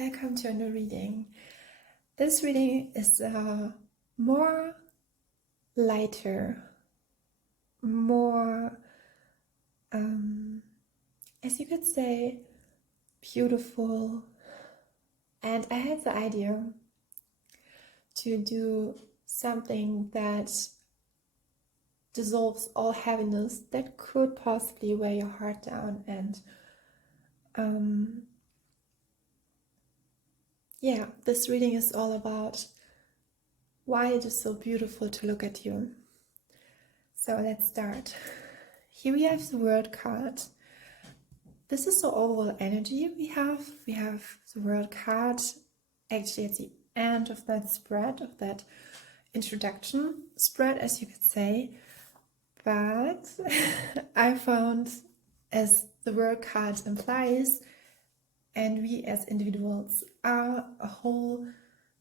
welcome to a new reading. This reading is more lighter, more, as you could say, beautiful. And I had the idea to do something that dissolves all heaviness that could possibly weigh your heart down. And yeah, this reading is all about why it is so beautiful to look at you. So let's start. Here we have the World card. This is the overall energy we have. We have the World card actually at the end of that spread, of that introduction spread, as you could say. But I found, as the World card implies, and we as individuals are a whole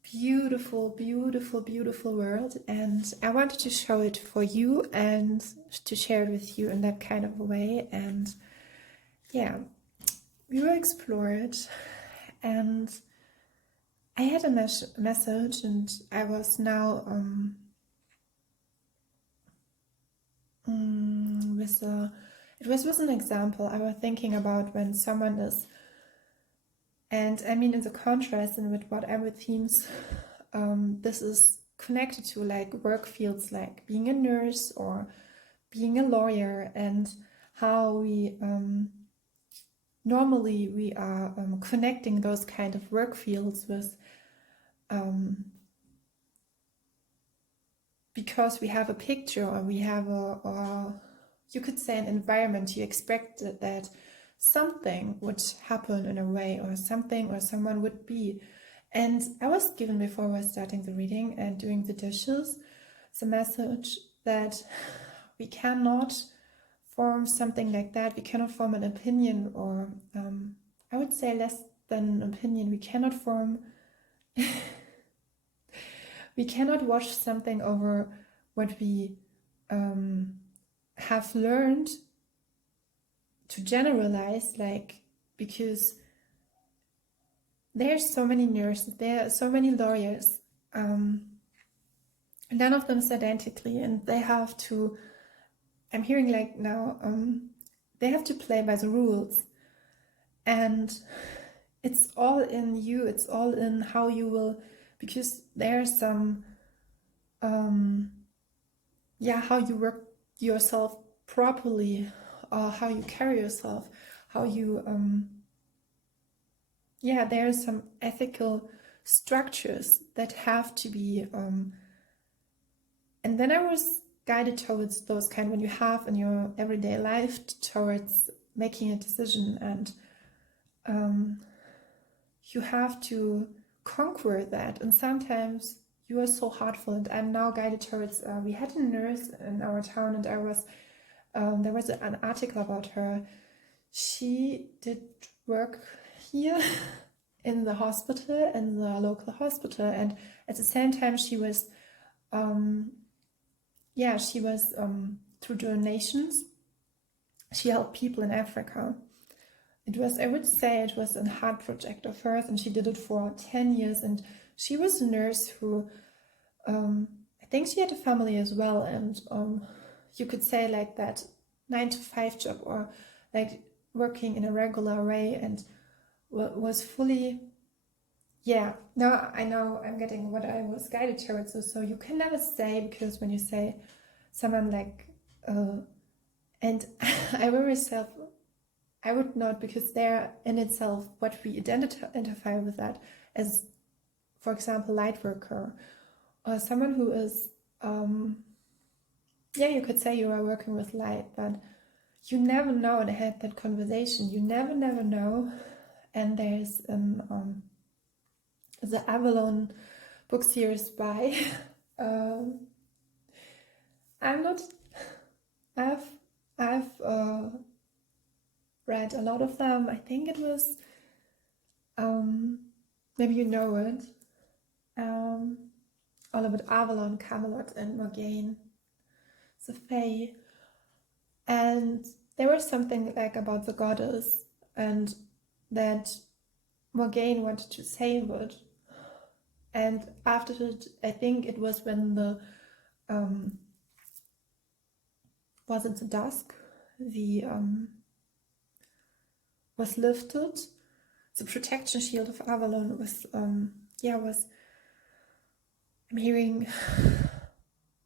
beautiful, beautiful, beautiful world, and I wanted to show it for you and to share it with you in that kind of a way. And yeah, we will explore it. And I had a message, and I was now it was with an example. I was thinking about when someone is, and I mean in the contrast and with whatever themes this is connected to, like work fields like being a nurse or being a lawyer, and how we normally we are connecting those kind of work fields with because we have a picture, or we have or you could say an environment. You expect that something would happen in a way, or something or someone would be. And I was given, before we were starting the reading and doing the dishes, the message that we cannot form something like that. We cannot form an opinion, or I would say less than an opinion. We cannot form we cannot watch something over what we have learned to generalize, like, because there's so many nurses, there are so many lawyers, none of them is identically, and they have to, I'm hearing like now, they have to play by the rules, and it's all in you, it's all in how you will, because there's some, how you work yourself properly, or how you carry yourself, how you, there are some ethical structures that have to be, and then I was guided towards those kind, when you have in your everyday life, towards making a decision, and you have to conquer that, and sometimes you are so heartful. And I'm now guided towards, we had a nurse in our town, and I was, there was an article about her. She did work here in the hospital, in the local hospital, and at the same time she was through donations, she helped people in Africa. It was, I would say, it was a heart project of hers, and she did it for 10 years. And she was a nurse who, I think she had a family as well. And you could say like that 9-to-5 job, or like working in a regular way, and was fully, now I know I'm getting what I was guided towards. So you can never say, because when you say someone like, and I will myself, I would not, because they're in itself what we identify with that as, for example, light worker, or someone who is, you could say you are working with light, but you never know. And I had that conversation, you never know. And there's the Avalon book series by, I've read a lot of them. I think it was, maybe you know it, all about Avalon, Camelot, and Morgane, the Fae. And there was something like about the goddess, and that Morgane wanted to save it. And after it, I think it was when the was it the dusk, the was lifted, the protection shield of Avalon was I'm hearing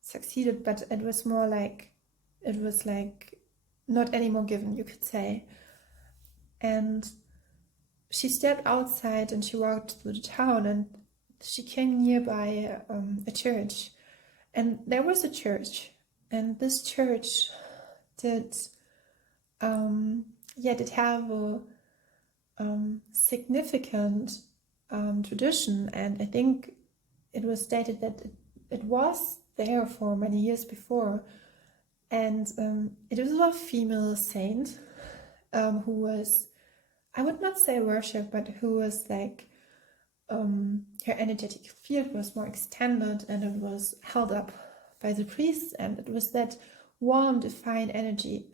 succeeded, but it was more like, it was like not anymore given, you could say. And she stepped outside and she walked through the town, and she came nearby a church, and there was a church, and this church did have a significant tradition, and I think it was stated that it was there for many years before, and it was a female saint who was, I would not say worship, but who was like, her energetic field was more extended, and it was held up by the priests, and it was that warm, divine energy,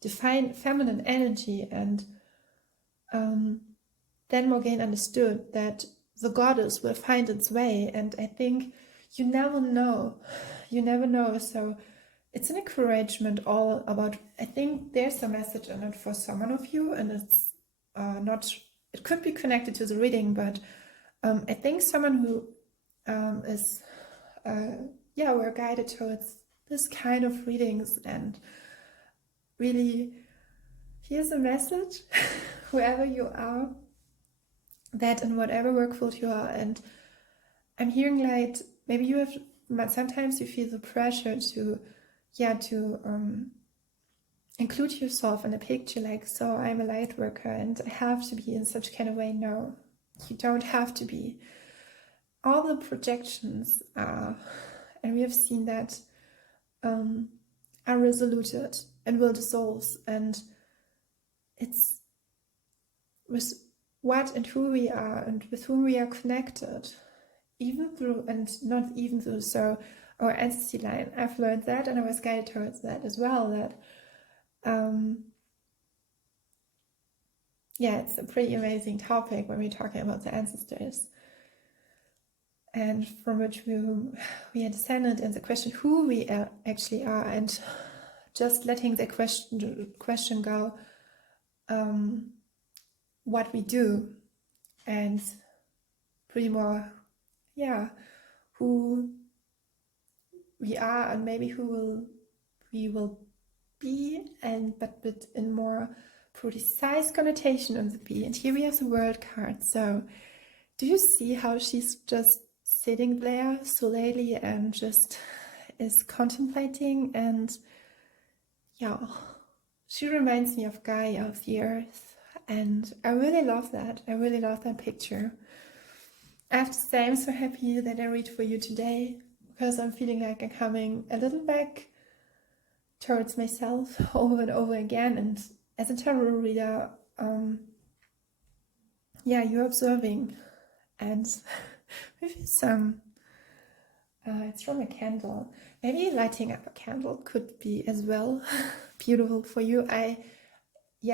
divine feminine energy. And then Morgane understood that the goddess will find its way, and I think you never know, so it's an encouragement all about, I think there's a message in it for someone of you, and it's not, it could be connected to the reading, but I think someone who is we're guided towards this kind of readings, and really here's a message whoever you are, that in whatever work field you are. And I'm hearing like maybe you have, but sometimes you feel the pressure to include yourself in a picture, like, so I'm a light worker and I have to be in such kind of way. No, you don't have to be. All the projections are, and we have seen that, are resoluted and will dissolve, and it's with what and who we are and with whom we are connected, even through and not even through, so our ancestry line. I've learned that, and I was guided towards that as well, that it's a pretty amazing topic when we're talking about the ancestors, and from which we are descended, and the question who we actually are, and just letting the question go, what we do, and pretty more who we are, and maybe we will be, and but in more precise connotation on the be. And here we have the world card. So do you see how she's just sitting there slowly and just is contemplating? And she reminds me of Gaia, of the earth, and I really love that. I really love that picture. I have to say, I'm so happy that I read for you today, because I'm feeling like I'm coming a little back towards myself over and over again. And as a tarot reader, you're observing, and maybe some, it's from a candle. Maybe lighting up a candle could be as well beautiful for you.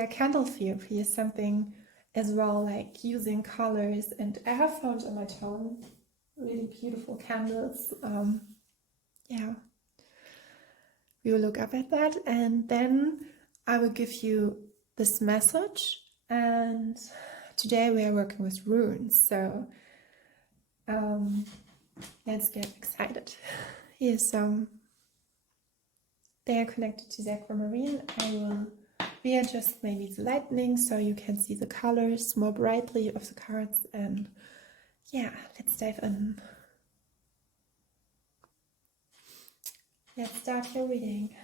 Candle therapy is something as well, like using colors, and I have found on my tone really beautiful candles. We will look up at that, and then I will give you this message. And today we are working with runes, so let's get excited. Here's they are connected to the aquamarine. I will readjust maybe the lightning so you can see the colors more brightly of the cards, and let's dive in. Let's start your reading.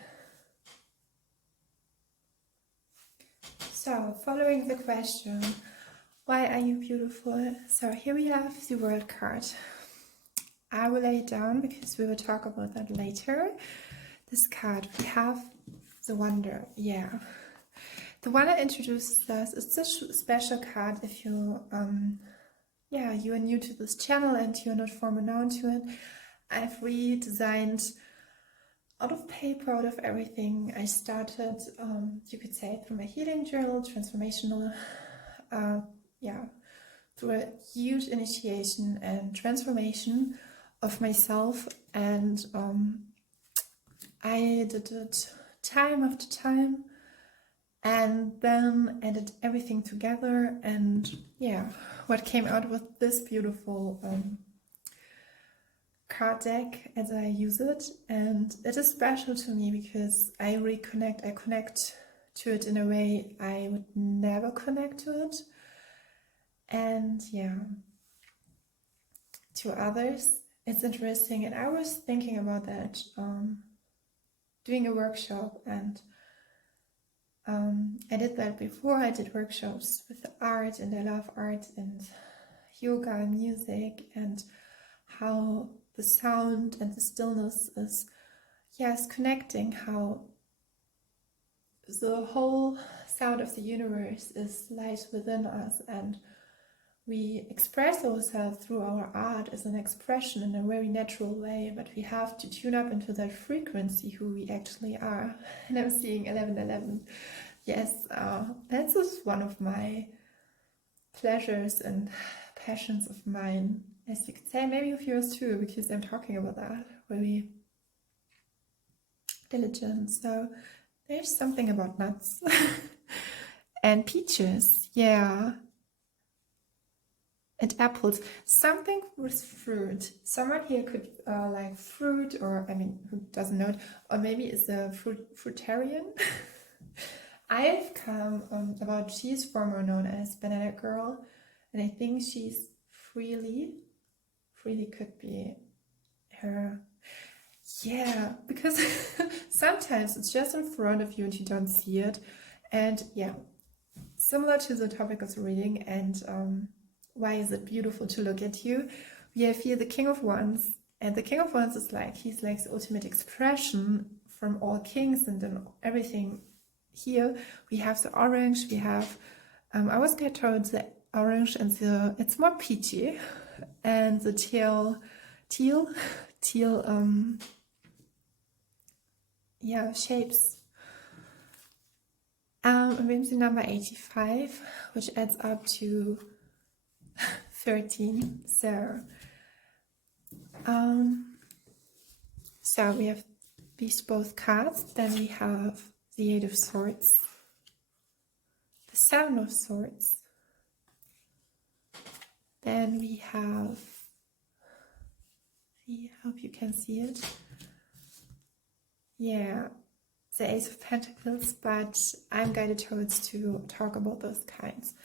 So, following the question, why are you beautiful? So here we have the world card. I will lay it down because we will talk about that later. This card, we have the wonder. The wonder introduces us. It's a special card if you you are new to this channel and you're not formally known to it. I've redesigned out of paper, out of everything. I started, you could say, through my healing journal, transformational, through a huge initiation and transformation of myself, and I did it time after time, and then added everything together, and yeah, what came out was this beautiful card deck as I use it. And it is special to me because I connect to it in a way I would never connect to it. And yeah, to others it's interesting, and I was thinking about that, doing a workshop, and I did that before. I did workshops with art, and I love art and yoga and music, and how the sound and the stillness is, yes, connecting, how the whole sound of the universe is lies within us, and we express ourselves through our art as an expression in a very natural way, but we have to tune up into that frequency, who we actually are. And I'm seeing 1111. Yes, that's just one of my pleasures and passions of mine, as you could say, maybe of yours too, because I'm talking about that, really diligent. So there's something about nuts and peaches, yeah, and apples, something with fruit. Someone here could like fruit, or I mean, who doesn't know it, or maybe is a fruitarian. I've come about, she's formerly known as Banana Girl, and I think she's freely could be her. Yeah, because sometimes it's just in front of you and you don't see it. And yeah, similar to the topic of the reading, and why is it beautiful to look at you? We have here the King of Wands, and the King of Wands is like, he's like the ultimate expression from all kings, and then everything. Here we have the orange, we have, I was get towards the orange, and it's more peachy, and the teal, yeah, shapes. Whimsy number 85, which adds up to 13. So we have these both cards. Then we have the Eight of Swords, the Seven of Swords. Then we have, I hope you can see it. Yeah, the Ace of Pentacles, but I'm guided towards to talk about those kinds.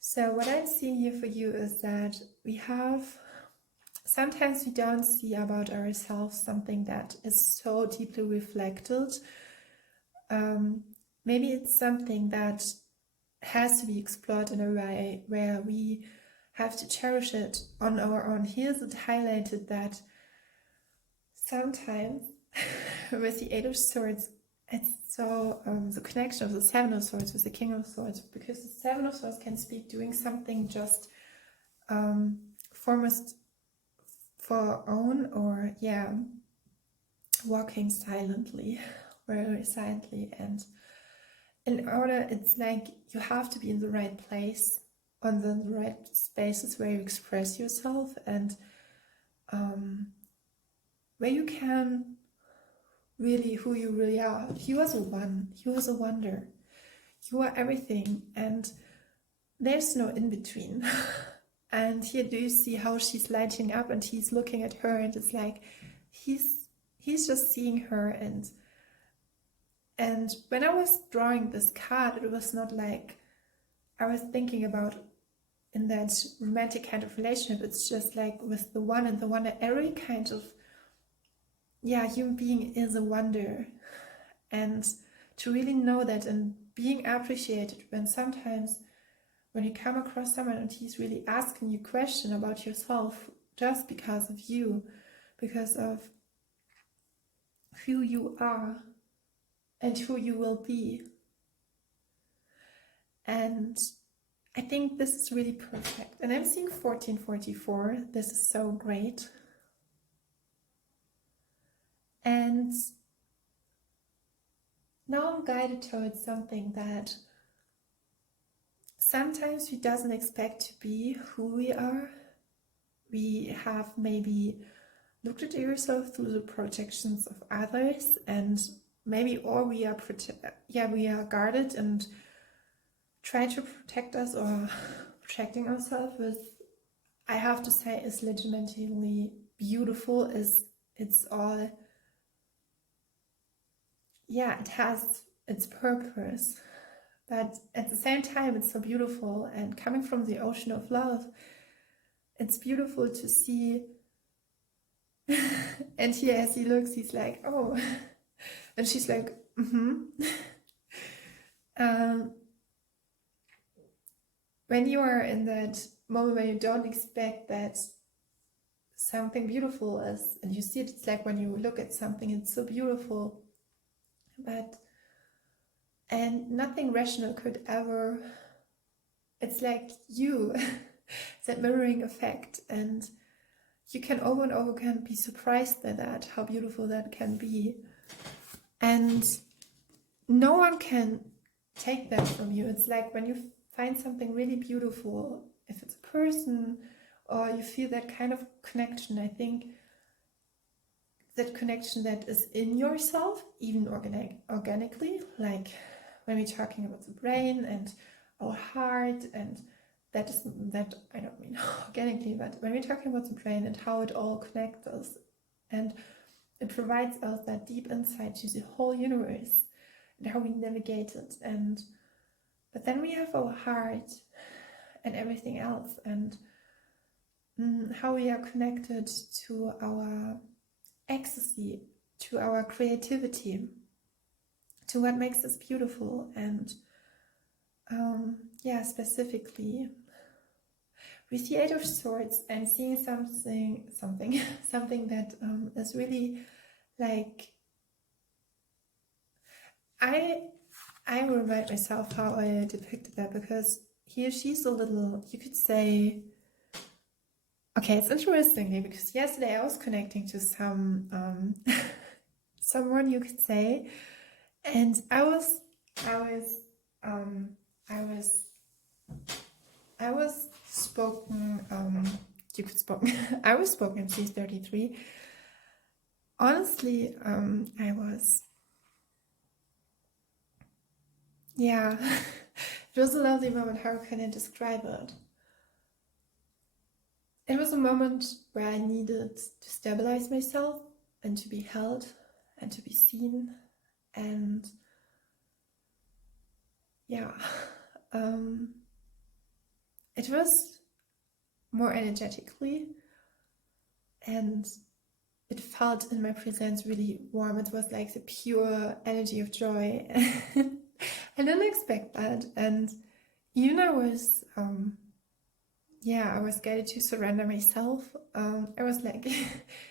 So what I'm seeing here for you is that we have, sometimes we don't see about ourselves something that is so deeply reflected. Maybe it's something that has to be explored in a way where we have to cherish it on our own. Here's it highlighted that sometimes with the Eight of Swords, it's so the connection of the Seven of Swords with the King of Swords, because the Seven of Swords can speak doing something just foremost for our own, or yeah, walking silently, very silently. And in order, it's like you have to be in the right place, on the right spaces where you express yourself, and where you can really who you really are. You are the one, you are the wonder, you are everything, and there's no in between. And here do you see how she's lighting up, and he's looking at her, and it's like he's just seeing her. And when I was drawing this card, it was not like I was thinking about in that romantic kind of relationship. It's just like with the one and the wonder, every kind of, yeah, human being is a wonder. And to really know that, and being appreciated when sometimes when you come across someone and he's really asking you a question about yourself just because of you, because of who you are and who you will be. And I think this is really perfect. And I'm seeing 1444. This is so great. And now I'm guided towards something that sometimes we doesn't expect to be who we are. We have maybe looked at yourself through the projections of others, and maybe, or we are we are guarded and try to protect us, or protecting ourselves with, I have to say, is legitimately beautiful. It's all, yeah, it has its purpose, but at the same time it's so beautiful. And coming from the ocean of love, it's beautiful to see. And here, as he looks, he's like, oh, and she's like, when you are in that moment where you don't expect that something beautiful is, and you see it, it's like when you look at something, it's so beautiful, and nothing rational could ever, it's like you, it's that mirroring effect, and you can over and over again be surprised by that, how beautiful that can be. And no one can take that from you. It's like when you find something really beautiful, if it's a person, or you feel that kind of connection, I think that connection that is in yourself, even organically, like when we're talking about the brain and our heart, and that I don't mean organically, but when we're talking about the brain and how it all connects us, and it provides us that deep insight to the whole universe and how we navigate it. But then we have our heart and everything else, and how we are connected to our ecstasy, to our creativity, to what makes us beautiful. And specifically with the Eight of Swords, I'm seeing something that is really like, I remind myself how I depicted that, because she's a little, you could say, okay, it's interesting because yesterday I was connecting to someone, you could say, and I was spoken, I was spoken at 6:33. Honestly, I was, yeah, it was a lovely moment. How can I describe it? It was a moment where I needed to stabilize myself and to be held and to be seen, and it was more energetically, and it felt in my presence really warm. It was like the pure energy of joy. I didn't expect that, and I was I was guided to surrender myself. I was like,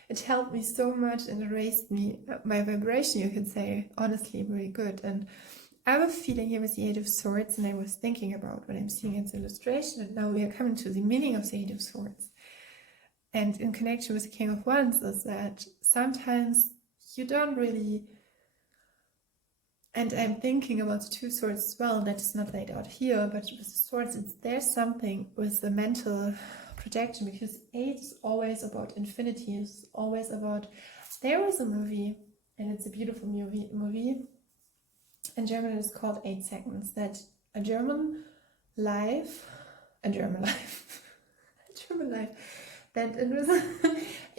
it helped me so much and it raised my vibration, you could say, honestly, really good. And I was feeling here with the Eight of Swords, and I was thinking about what I'm seeing in the illustration, and now we are coming to the meaning of the Eight of Swords. And in connection with the King of Wands is that sometimes you don't really, and I'm thinking about the Two Swords as well, that is not laid out here, but with the swords, there's something with the mental projection, because 8 is always about infinity, it's always about, there was a movie, and it's a beautiful movie, in German it's called 8 Seconds, that a German life, that it was a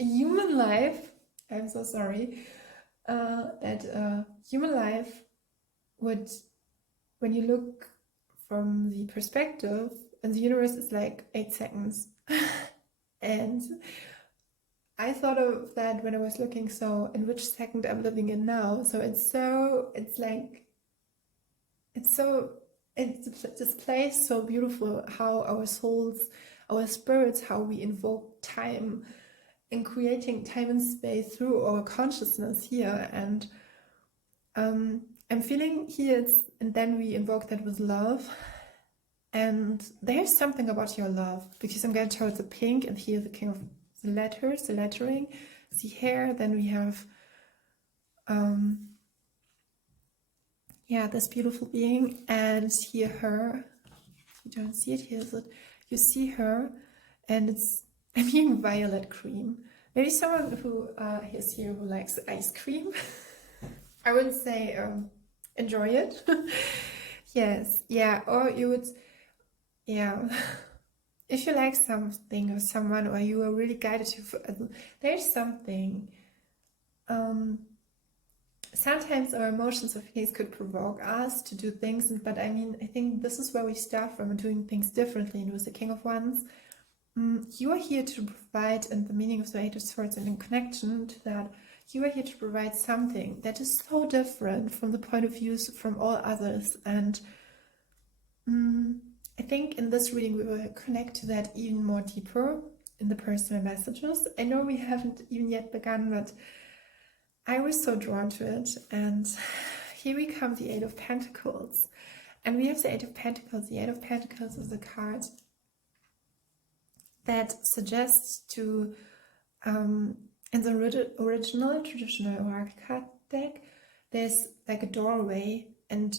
human life, I'm so sorry, that human life would, when you look from the perspective, and the universe is like 8 seconds. And I thought of that when I was looking, so in which second I'm living in now. So it's displays so beautiful how our souls, our spirits, how we invoke time and creating time and space through our consciousness here. And I'm feeling here, and then we invoke that with love. And there's something about your love, because I'm going towards the pink, and here the king of the letters, the lettering, the hair. Then we have this beautiful being, and here her, you don't see it here, but you see her, and I'm hearing violet cream. Maybe someone who is here who likes ice cream. I wouldn't say enjoy it. Yes, yeah, or you would, yeah. If you like something or someone, or you are really guided to, there's something. Sometimes our emotions or feelings could provoke us to do things, but I mean, I think this is where we start from, doing things differently. And with the King of Wands, you are here to provide, and the meaning of the Eight of Swords and in connection to that, you are here to provide something that is so different from the point of view from all others. And I think in this reading we will connect to that even more deeper in the personal messages. I know we haven't even yet begun, but I was so drawn to it. And here we come, the Eight of Pentacles. And we have the Eight of Pentacles. The Eight of Pentacles is a card that suggests to, in the original traditional oracle card deck, there's like a doorway, and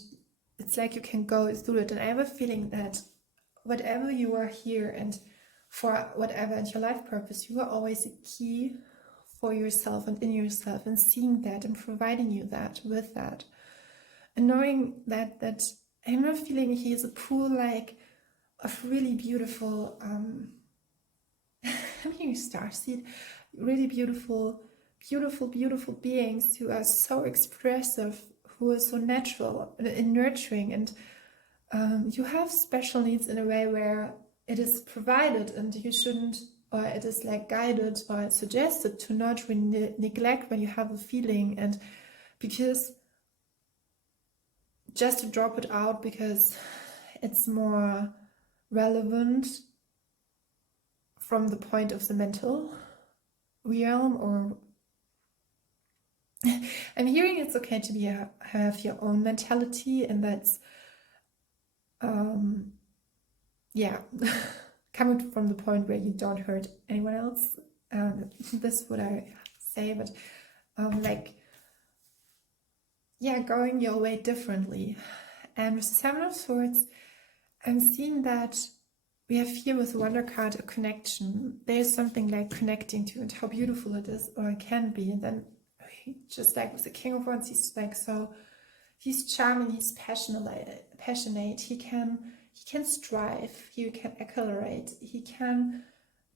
it's like you can go through it. And I have a feeling that whatever you are here, and for whatever in your life purpose, you are always a key for yourself and in yourself, and seeing that and providing you that with that, and knowing that I'm not feeling he is a pool like of really beautiful I'm hearing starseed, really beautiful beings who are so expressive, who are so natural and nurturing, and you have special needs in a way where it is provided, and you shouldn't, or it is like guided or suggested to not neglect when you have a feeling, and because just to drop it out because it's more relevant from the point of the mental realm, or I'm hearing it's okay to have your own mentality, and that's yeah, coming from the point where you don't hurt anyone else. This is what I say, but like, yeah, going your way differently. And with the Seven of Swords, I'm seeing that we have here with the Wonder card a connection. There's something like connecting to, and how beautiful it is, or it can be. And then just like with the King of Wands, he's like, so he's charming, he's passionate, he can strive, he can accelerate,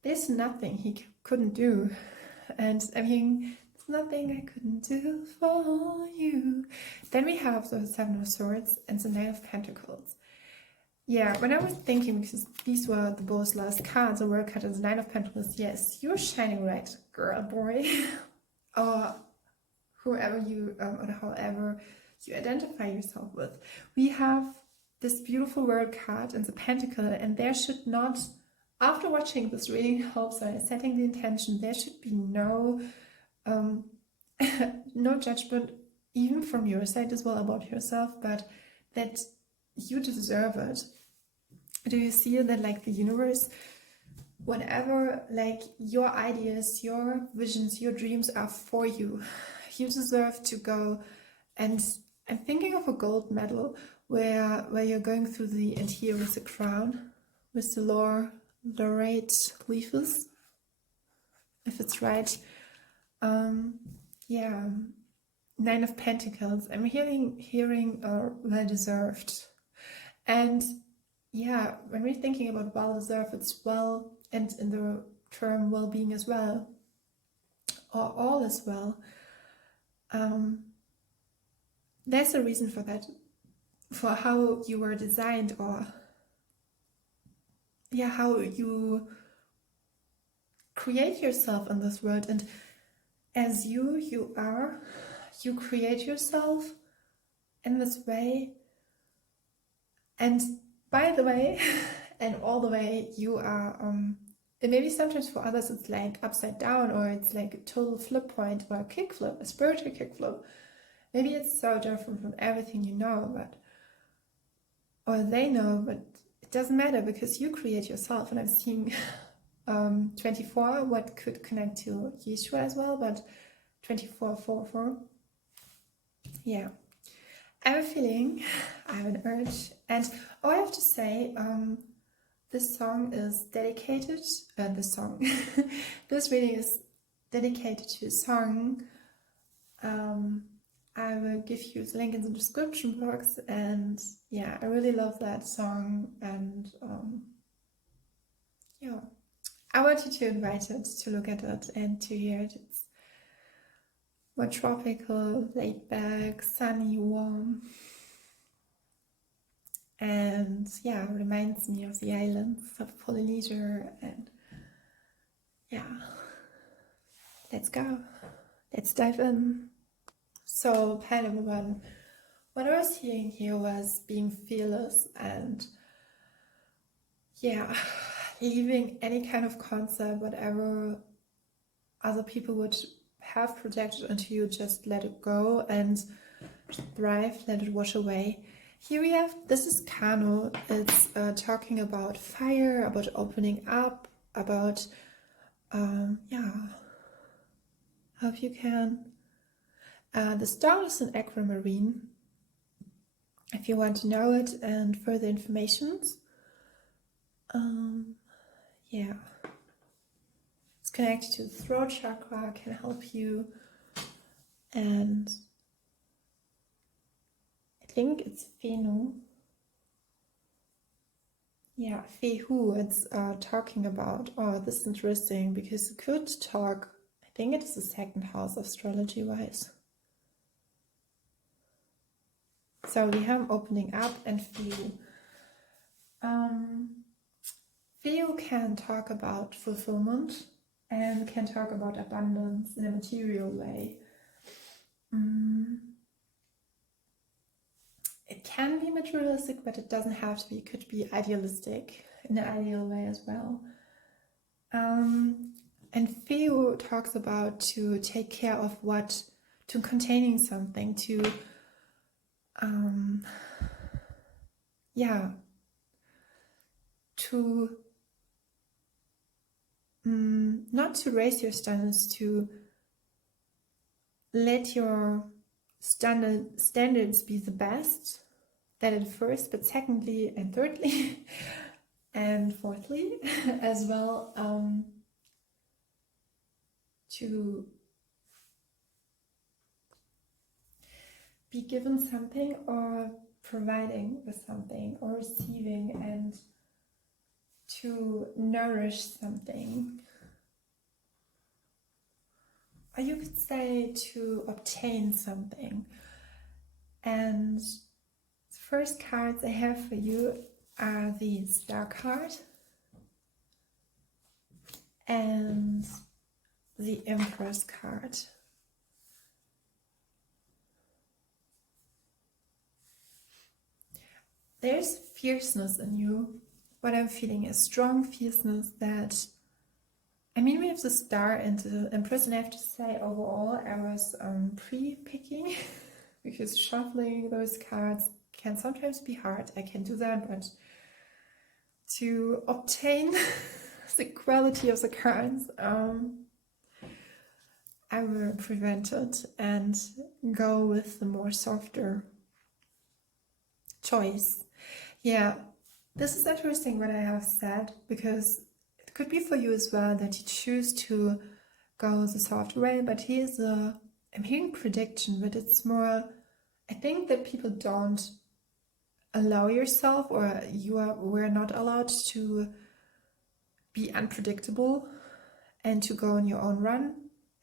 there's nothing he couldn't do. And I mean, there's nothing I couldn't do for you. Then we have the Seven of Swords and the Knight of Pentacles. Yeah, when I was thinking, because these were the both last cards, the World card and the Nine of Pentacles, yes, you're shining right, girl, boy, or whoever you, or however you identify yourself with. We have this beautiful World card and the Pentacle, and there should not, after watching this reading, hopes and setting the intention, there should be no no judgment, even from your side as well, about yourself, but that you deserve it. Do you see that, like, the universe, whatever, like, your ideas, your visions, your dreams are for you, you deserve to go. And I'm thinking of a gold medal where you're going through the, and here with the crown, with the laureate leaves, if it's right. Yeah, Nine of Pentacles. I'm hearing well deserved. And yeah, when we're thinking about well deserved, it's well, and in the term well-being as well, or all as well. There's a reason for that, for how you were designed, or yeah, how you create yourself in this world. And as you are, you create yourself in this way. And by the way, and all the way, you are, and maybe sometimes for others it's like upside down, or it's like a total flip point, or a kickflip, a spiritual kickflip. Maybe it's so different from everything you know, but, or they know, but it doesn't matter, because you create yourself. And I'm seeing 24, what could connect to Yeshua as well, but 24, 4, 4. Yeah. I have a feeling, I have an urge, and I have to say, this song is dedicated, this reading is dedicated to a song. I will give you the link in the description box, and yeah, I really love that song, and yeah, I want you to invite it, to look at it and to hear it. It's more tropical, laid back, sunny, warm, and yeah, reminds me of the islands of Polynesia. And yeah, let's go, let's dive in. So pile number one, what I was hearing here was being fearless and yeah, leaving any kind of concept, whatever other people would have projected onto you, just let it go and thrive, let it wash away. Here we have, this is Kano. It's talking about fire, about opening up, about, yeah, hope you can. The star is an aquamarine. If you want to know it and further information, yeah, it's connected to the throat chakra, can help you, and I think it's Fenu. Yeah, Fehu, it's talking about, oh, this is interesting, because it could talk, I think it is the second house astrology-wise. So we have opening up and Fehu. Fehu can talk about fulfillment and can talk about abundance in a material way. It can be materialistic, but it doesn't have to be. It could be idealistic in an ideal way as well. And Theo talks about to take care of what, to containing something, to, yeah, to not to raise your standards, to let your standards be the best, that at first, but secondly and thirdly and fourthly as well, to be given something or providing with something or receiving, and to nourish something. Or you could say to obtain something. And the first cards I have for you are the Star card and the Empress card. There's fierceness in you. What I'm feeling is strong fierceness that, I mean, we have the Star and the Empress, and I have to say overall I was pre-picking because shuffling those cards can sometimes be hard. I can do that, but to obtain the quality of the cards, I will prevent it and go with the more softer choice. Yeah, this is interesting what I have said, because it could be for you as well that you choose to go the soft way, but here's a, I'm hearing prediction, but it's more, I think that people don't allow yourself, or we're not allowed to be unpredictable and to go on your own run.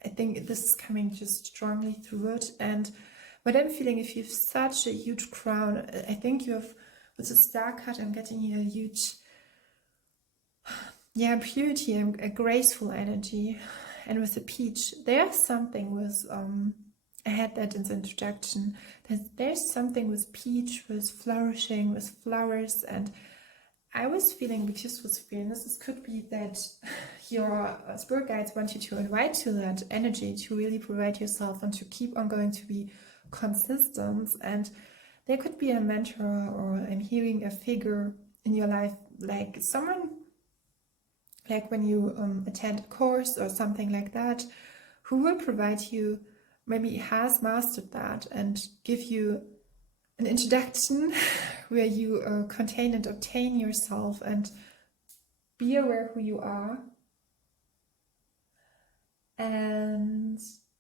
I think this is coming just strongly through it. And what I'm feeling, if you have such a huge crown, I think you have, with the Star card, I'm getting here a huge, yeah, purity and a graceful energy. And with the peach, there's something with, I had that in the introduction, there's something with peach, with flourishing, with flowers. And I was feeling, because with Venus, this could be that your spirit guides want you to invite to that energy, to really provide yourself and to keep on going, to be consistent. And there could be a mentor, or I'm hearing a figure in your life, like someone, like when you attend a course or something like that, who will provide you, maybe has mastered that, and give you an introduction where you contain and obtain yourself and be aware who you are. And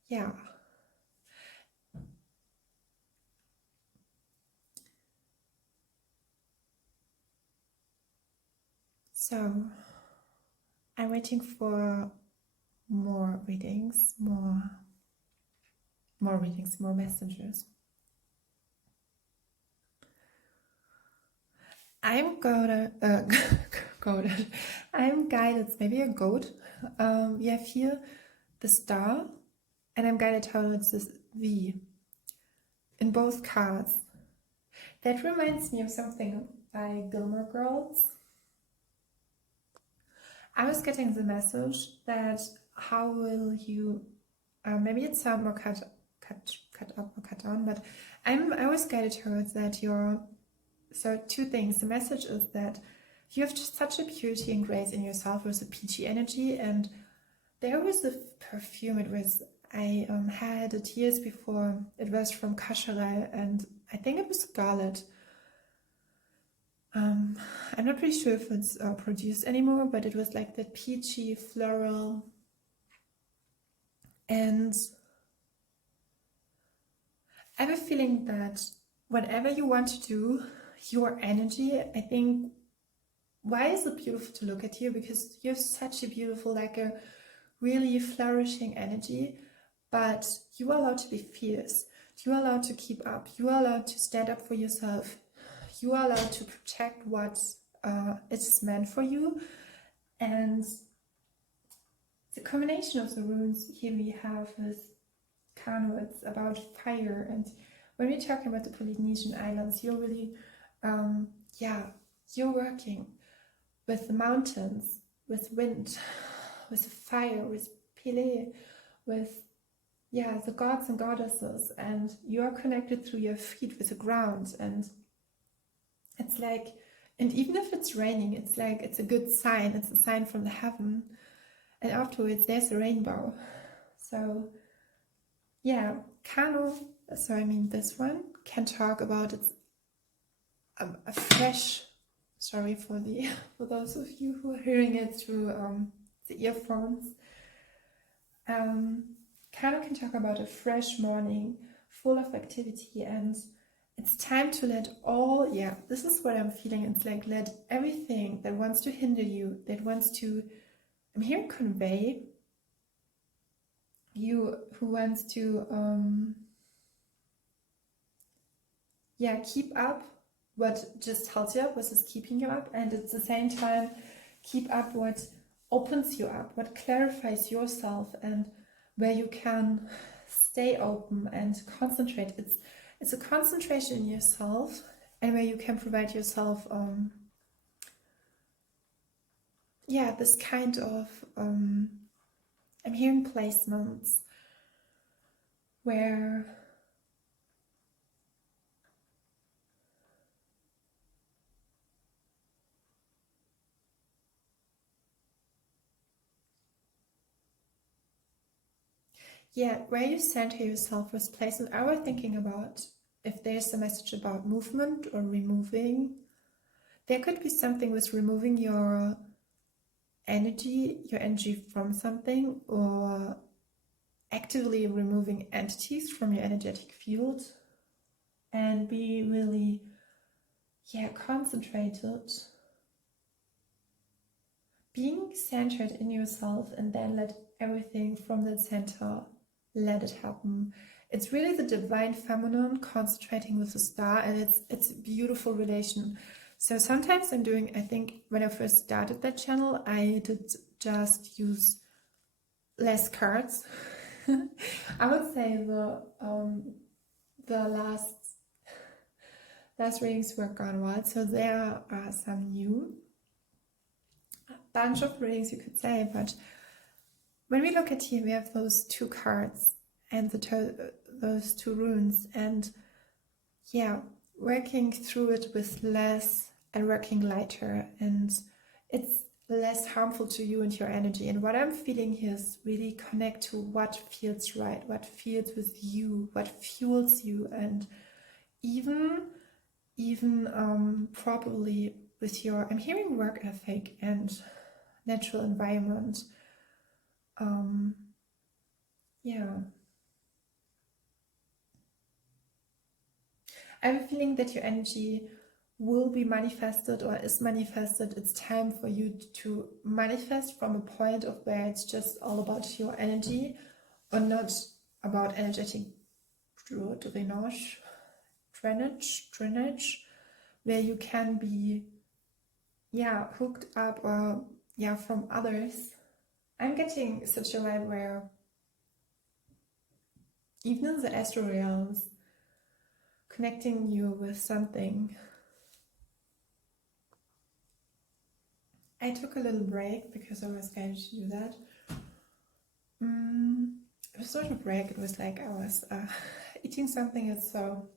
yeah. So I'm waiting for more readings, more readings, more messages. I'm goaded. I'm guided. It's maybe a goat. We have here the star, and I'm guided towards this V in both cards. That reminds me of something by Gilmore Girls. I was getting the message that how will you, maybe it's some more cut up or cut down, but I was guided towards that so two things. The message is that you have just such a purity and grace in yourself with a peachy energy, and there was a perfume, I had it years before, it was from Kasharel, and I think it was Scarlet. I'm not pretty sure if it's produced anymore, but it was like that peachy, floral, and I have a feeling that whatever you want to do, your energy, I think, why is it beautiful to look at you? Because you have such a beautiful, like a really flourishing energy, but you are allowed to be fierce. You are allowed to keep up. You are allowed to stand up for yourself. You are allowed to protect what is meant for you. And the combination of the runes here we have is Kano, it's about fire. And when we're talking about the Polynesian islands, you're really, you're working with the mountains, with wind, with fire, with Pele, with the gods and goddesses, and you are connected through your feet with the ground. And it's like, and even if it's raining, it's like, it's a good sign. It's a sign from the heaven. And afterwards, there's a rainbow. So, yeah, Kano, so I mean, this one can talk about it's a fresh, sorry for those of you who are hearing it through the earphones. Kano can talk about a fresh morning full of activity, and it's time to let all, this is what I'm feeling. It's like, let everything that wants to hinder you, that wants to, I'm here convey, you who wants to, keep up what just holds you up, what is keeping you up, and at the same time, keep up what opens you up, what clarifies yourself, and where you can stay open and concentrate. It's a concentration in yourself, and where you can provide yourself this kind of I'm hearing placements where where you center yourself with places. I was thinking about if there's a message about movement or removing. There could be something with removing your energy from something, or actively removing entities from your energetic field, and be really concentrated, being centered in yourself, and then let everything from that center, let it happen. It's really the divine feminine concentrating with the star, and it's a beautiful relation. So sometimes I'm doing, I think when I first started that channel, I did just use less cards. I would say the last readings were gone wild, so there are some new, a bunch of readings you could say, but when we look at here, we have those two cards and those two runes, and working through it with less and working lighter, and it's less harmful to you and your energy. And what I'm feeling here is really connect to what feels right, what feels with you, what fuels you, and even probably with your, I'm hearing work ethic and natural environment. Yeah. I'm feeling that your energy will be manifested or is manifested. It's time for you to manifest from a point of where it's just all about your energy or not about energetic drainage, where you can be, yeah, hooked up or, yeah, from others. I'm getting such a vibe where even in the astral realms, connecting you with something. I took a little break because I was going to do that. It was not a break, it was like I was eating something, and so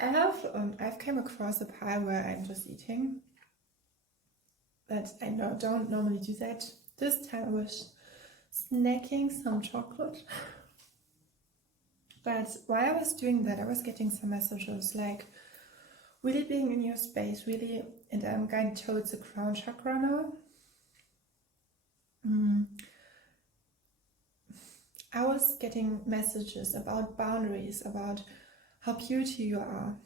I've came across a pie where I'm just eating, but I don't normally do that. This time I was snacking some chocolate. But while I was doing that, I was getting some messages like really being in your space, really, and I'm going towards the crown chakra now. I was getting messages about boundaries, about how beauty you are.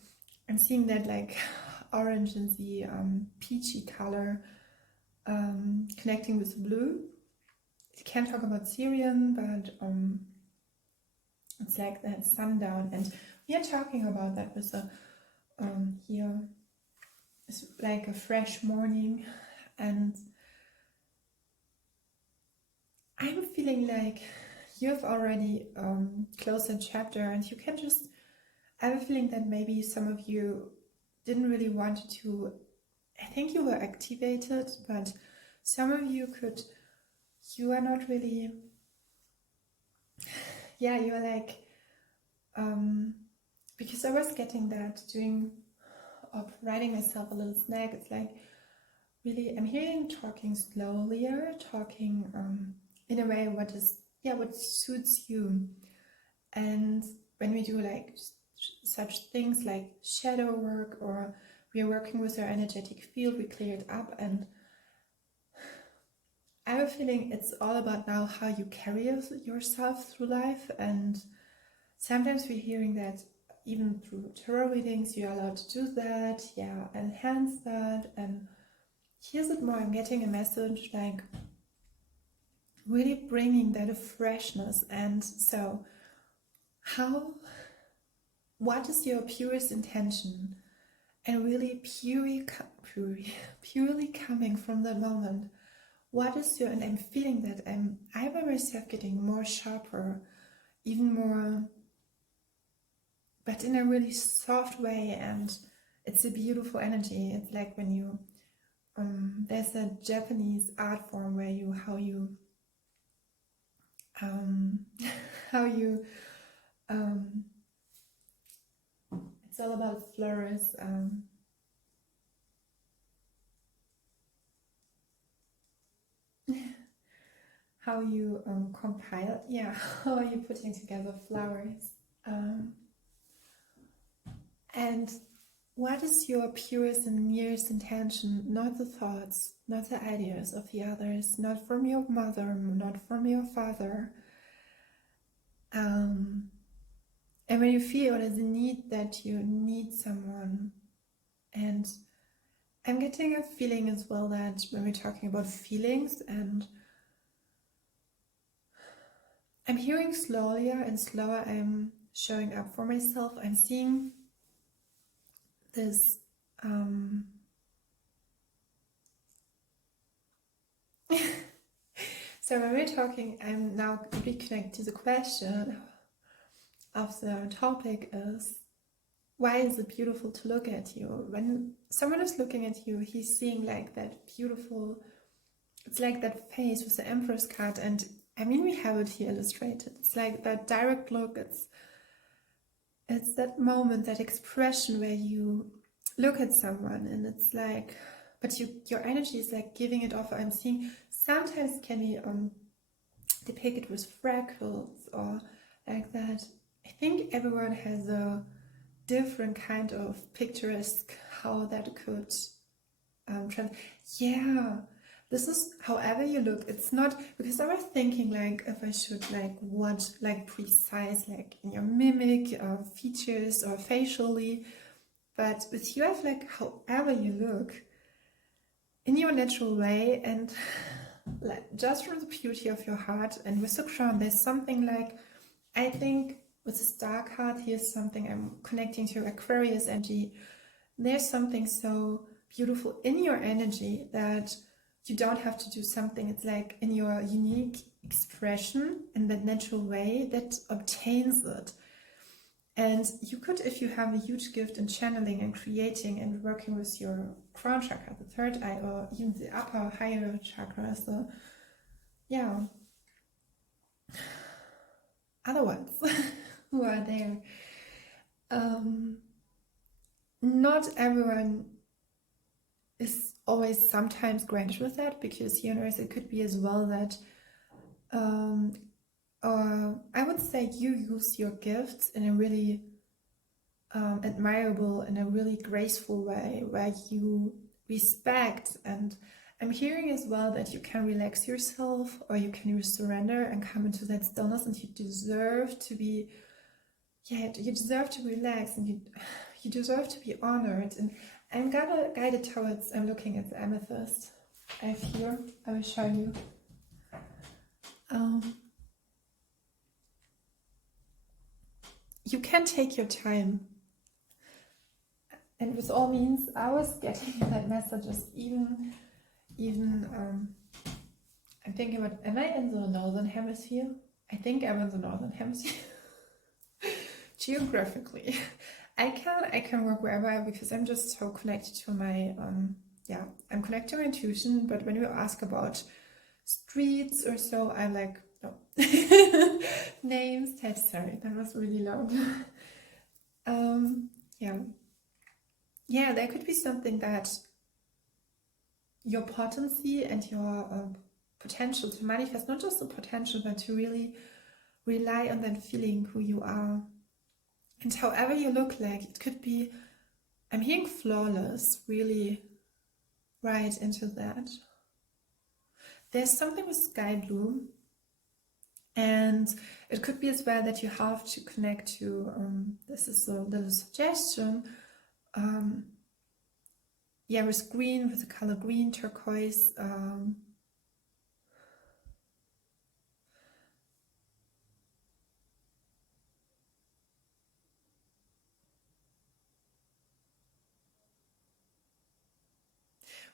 I'm seeing that like orange and the peachy color connecting with blue. I can't talk about Syrian, but it's like that sundown, and we are talking about that with a here. It's like a fresh morning, and I'm feeling like you've already closed a chapter, and you can just, I have a feeling that maybe some of you didn't really want to, I think you were activated, but some of you you are not really, yeah, you're like, because I was getting that writing myself a little snack. It's like, really, I'm hearing talking slowly, talking in a way what suits you. And when we do like such things like shadow work, or we're working with our energetic field, we clear it up, and I have a feeling it's all about now how you carry yourself through life. And sometimes we're hearing that even through tarot readings, you're allowed to do that, yeah, enhance that. And here's it more, I'm getting a message like really bringing that freshness. And so what is your purest intention, and really purely coming from that moment. What is your, and I'm feeling that I by myself getting more sharper, even more, but in a really soft way. And it's a beautiful energy. It's like when you there's a Japanese art form where it's all about flowers. How you compile, yeah, how are you putting together flowers, and what is your purest and nearest intention, not the thoughts, not the ideas of the others, not from your mother, not from your father. And when you feel there's a need that you need someone, and I'm getting a feeling as well that when we're talking about feelings, and I'm hearing slower and slower, I'm showing up for myself. I'm seeing this so when we're talking, I'm now reconnecting to the question of the topic is, why is it beautiful to look at you? When someone is looking at you, he's seeing like that beautiful, it's like that face with the Empress card, and I mean, we have it here illustrated. It's like that direct look. It's that moment, that expression where you look at someone, and it's like, but your energy is like giving it off. I'm seeing sometimes can be depicted with freckles or like that. I think everyone has a different kind of picturesque how that could yeah, this is however you look. It's not, because I was thinking like if I should like what like precise like in your mimic features or facially, but with you I've like however you look in your natural way, and like just from the beauty of your heart. And with the crown there's something like, I think with the star card here's something I'm connecting to Aquarius energy. There's something so beautiful in your energy that you don't have to do something. It's like in your unique expression in that natural way that obtains it. And you could, if you have a huge gift in channeling and creating and working with your crown chakra, the third eye, or even the upper higher chakra, so yeah, other ones who are there. Not everyone is always sometimes granted with that, because universe, it could be as well that I would say you use your gifts in a really admirable, in a really graceful way, where you respect. And I'm hearing as well that you can relax yourself, or you can surrender and come into that stillness, and you deserve to be, yeah, you deserve to relax, and you deserve to be honored. And I'm gonna guide it towards, I'm looking at the amethyst I have here. I will show you. You can take your time. And with all means, I was getting that messages even I'm thinking about, am I in the northern hemisphere? I think I'm in the northern hemisphere. Geographically. I can work wherever, because I'm just so connected to my I'm connected to my intuition. But when you ask about streets or so, I'm like, no. Names, sorry, that was really loud. Yeah, there could be something that your potency and your potential to manifest, not just the potential, but to really rely on that feeling who you are. And however you look like, it could be, I'm hearing flawless, really right into that. There's something with sky blue, and it could be as well that you have to connect to, this is a little suggestion, with green, with the color green, turquoise,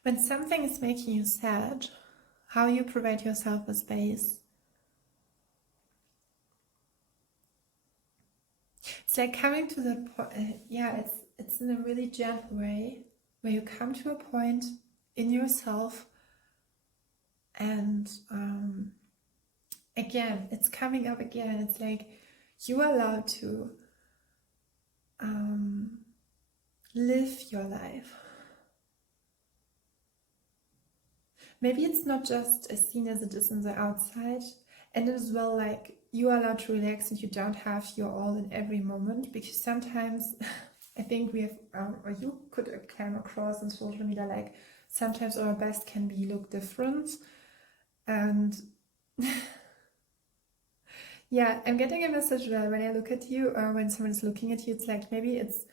when something is making you sad, how you provide yourself a space. It's like coming to the point, it's in a really gentle way, where you come to a point in yourself, and again, it's coming up again. It's like you are allowed to live your life. Maybe it's not just as seen as it is on the outside, and as well, like, you are allowed to relax and you don't have your all in every moment, because sometimes I think we have, or you could come across in social media, like sometimes our best can be look different. And yeah, I'm getting a message that when I look at you, or when someone's looking at you, it's like maybe it's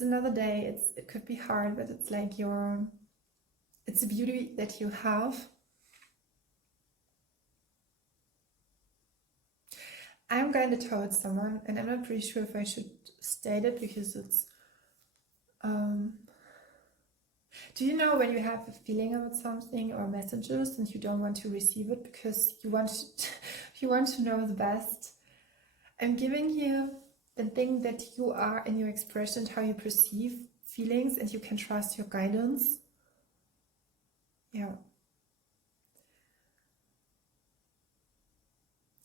another day. It could be hard, but it's like it's a beauty that you have. I'm guided towards someone, and I'm not pretty sure if I should state it, because it's do you know when you have a feeling about something or messages and you don't want to receive it because you want to know the best? I'm giving you the thing that you are in your expression, how you perceive feelings, and you can trust your guidance. Yeah.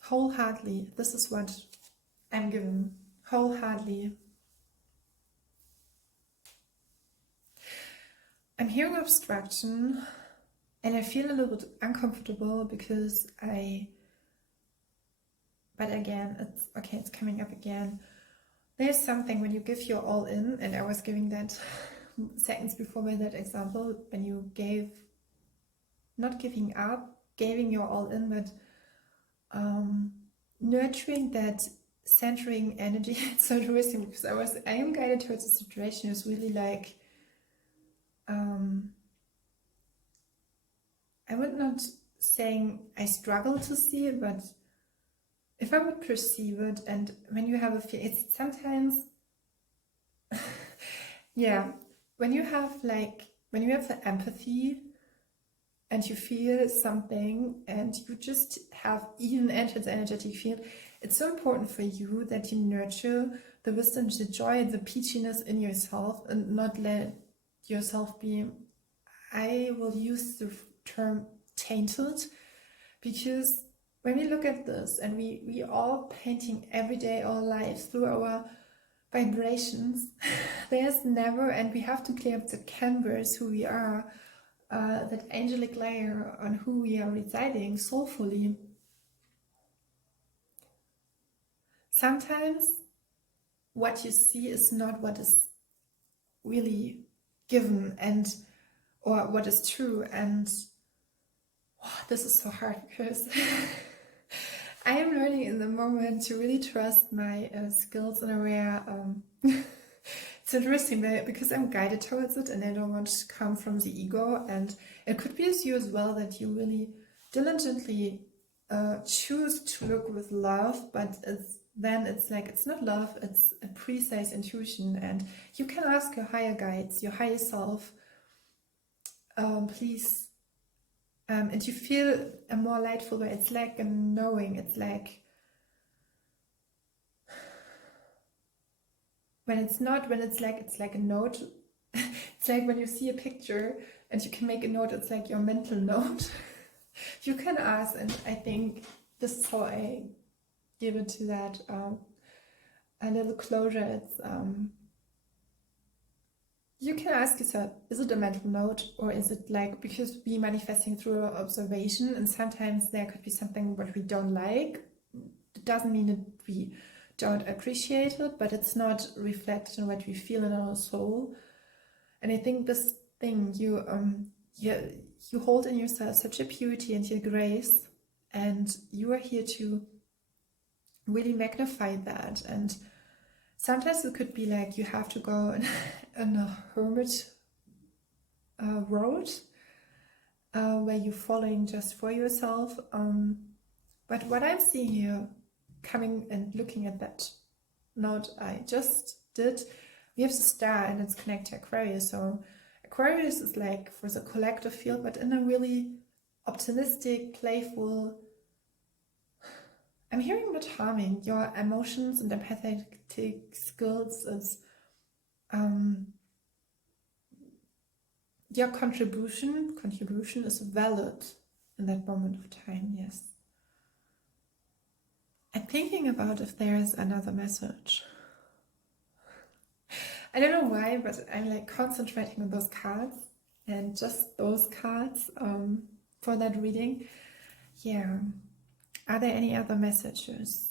Wholeheartedly, this is what I'm given. Wholeheartedly. I'm hearing obstruction, and I feel a little bit uncomfortable because but again, it's coming up again. there's something when you give your all in, and I was giving that seconds before by that example, when you gave, not giving up, giving your all in, but nurturing that centering energy. It's so interesting because I am guided towards a situation is really like, I would not saying I struggle to see it, but if I would perceive it, and when you have a feel, it's sometimes, yeah, when you have the empathy and you feel something and you just have even entered the energetic field, it's so important for you that you nurture the wisdom, the joy, the peachiness in yourself, and not let yourself be, I will use the term tainted, because when we look at this and we all painting every day our lives through our vibrations, there's never, and we have to clear up the canvas who we are, that angelic layer on who we are residing soulfully. Sometimes what you see is not what is really given and or what is true, and this is so hard because I am learning in the moment to really trust my skills in a way. It's interesting because I'm guided towards it and I don't want to come from the ego, and it could be as you as well that you really diligently choose to look with love, but it's like it's not love, it's a precise intuition, and you can ask your higher guides, your higher self, please, and you feel a more lightful way. It's like a knowing, it's like it's like a note. It's like when you see a picture and you can make a note, it's like your mental note. You can ask, and I think this is how I give it to that a little closure. It's you can ask yourself, is it a mental note, or is it like, because we manifesting through observation, and sometimes there could be something what we don't like. It doesn't mean that we don't appreciate it, but it's not reflected in what we feel in our soul. And I think this thing you hold in yourself such a purity and your grace, and you are here to really magnify that. And sometimes it could be like you have to go on a hermit road where you're following just for yourself. But what I'm seeing here, coming and looking at that note I just did, we have the star and it's connected to Aquarius. So Aquarius is like for the collective field, but in a really optimistic, playful, I'm hearing about harming your emotions and empathetic skills is your contribution is valid in that moment of time. Yes. I'm thinking about if there's another message. I don't know why, but I'm like concentrating on those cards and just those cards for that reading. Yeah. Are there any other messages?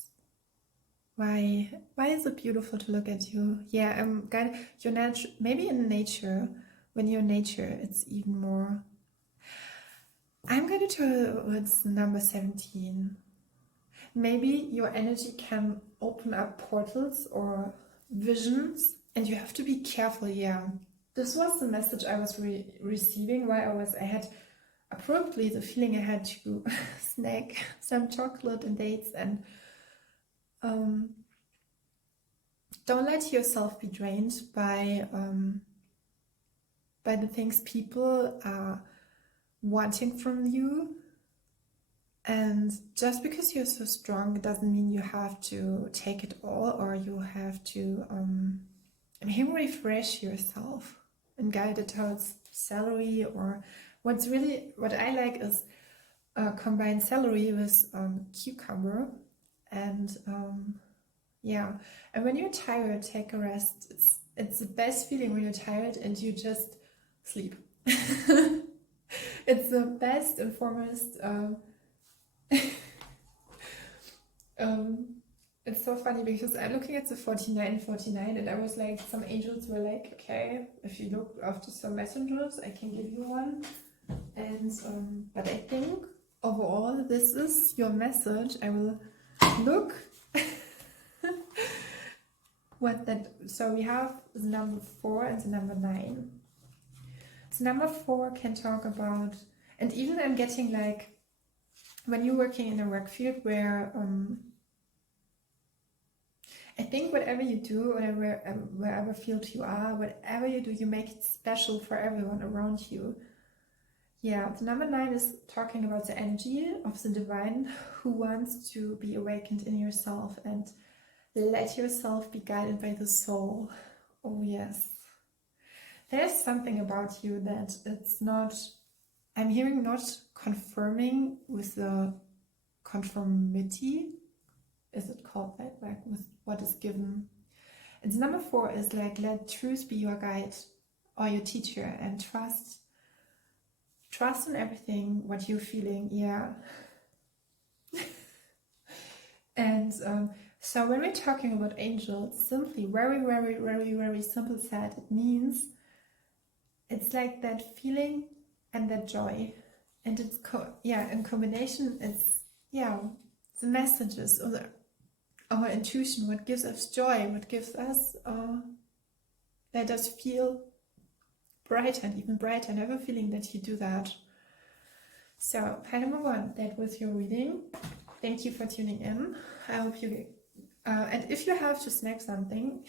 Why is it beautiful to look at you? Yeah, I'm kind of your nature. Maybe in nature, when you're in nature, it's even more. I'm going towards number 17. Maybe your energy can open up portals or visions, and you have to be careful. Yeah, this was the message I was receiving while I had appropriately the feeling I had to snack some chocolate and dates, and don't let yourself be drained by the things people are wanting from you. And just because you're so strong, it doesn't mean you have to take it all, or you have to maybe refresh yourself and guide it towards celery. Or what I like is combine celery with cucumber, and yeah. And when you're tired, take a rest. It's the best feeling when you're tired and you just sleep. It's the best and foremost it's so funny because I'm looking at the 49 and I was like, some angels were like, okay, if you look after some messengers, I can give you one. And but I think overall this is your message. I will look what that, so we have the number 4 and the number 9. So number 4 can talk about, and even I'm getting like, when you're working in a work field where I think whatever you do, wherever field you are, whatever you do, you make it special for everyone around you. Yeah, the number 9 is talking about the energy of the divine who wants to be awakened in yourself and let yourself be guided by the soul. Oh yes. There's something about you that it's not, I'm hearing not confirming with the conformity. Is it called that? Like with what is given. And number 4 is like, let truth be your guide or your teacher and trust in everything, what you're feeling. Yeah. And so when we're talking about angels, simply, very, very, very, very simple said, it means it's like that feeling and that joy. And it's, in combination, it's, the messages or our intuition, what gives us joy, what gives us, let us feel brighter and even brighter. I have a feeling that you do that. So, pile number 1, that was your reading. Thank you for tuning in. I hope you, and if you have to snack something,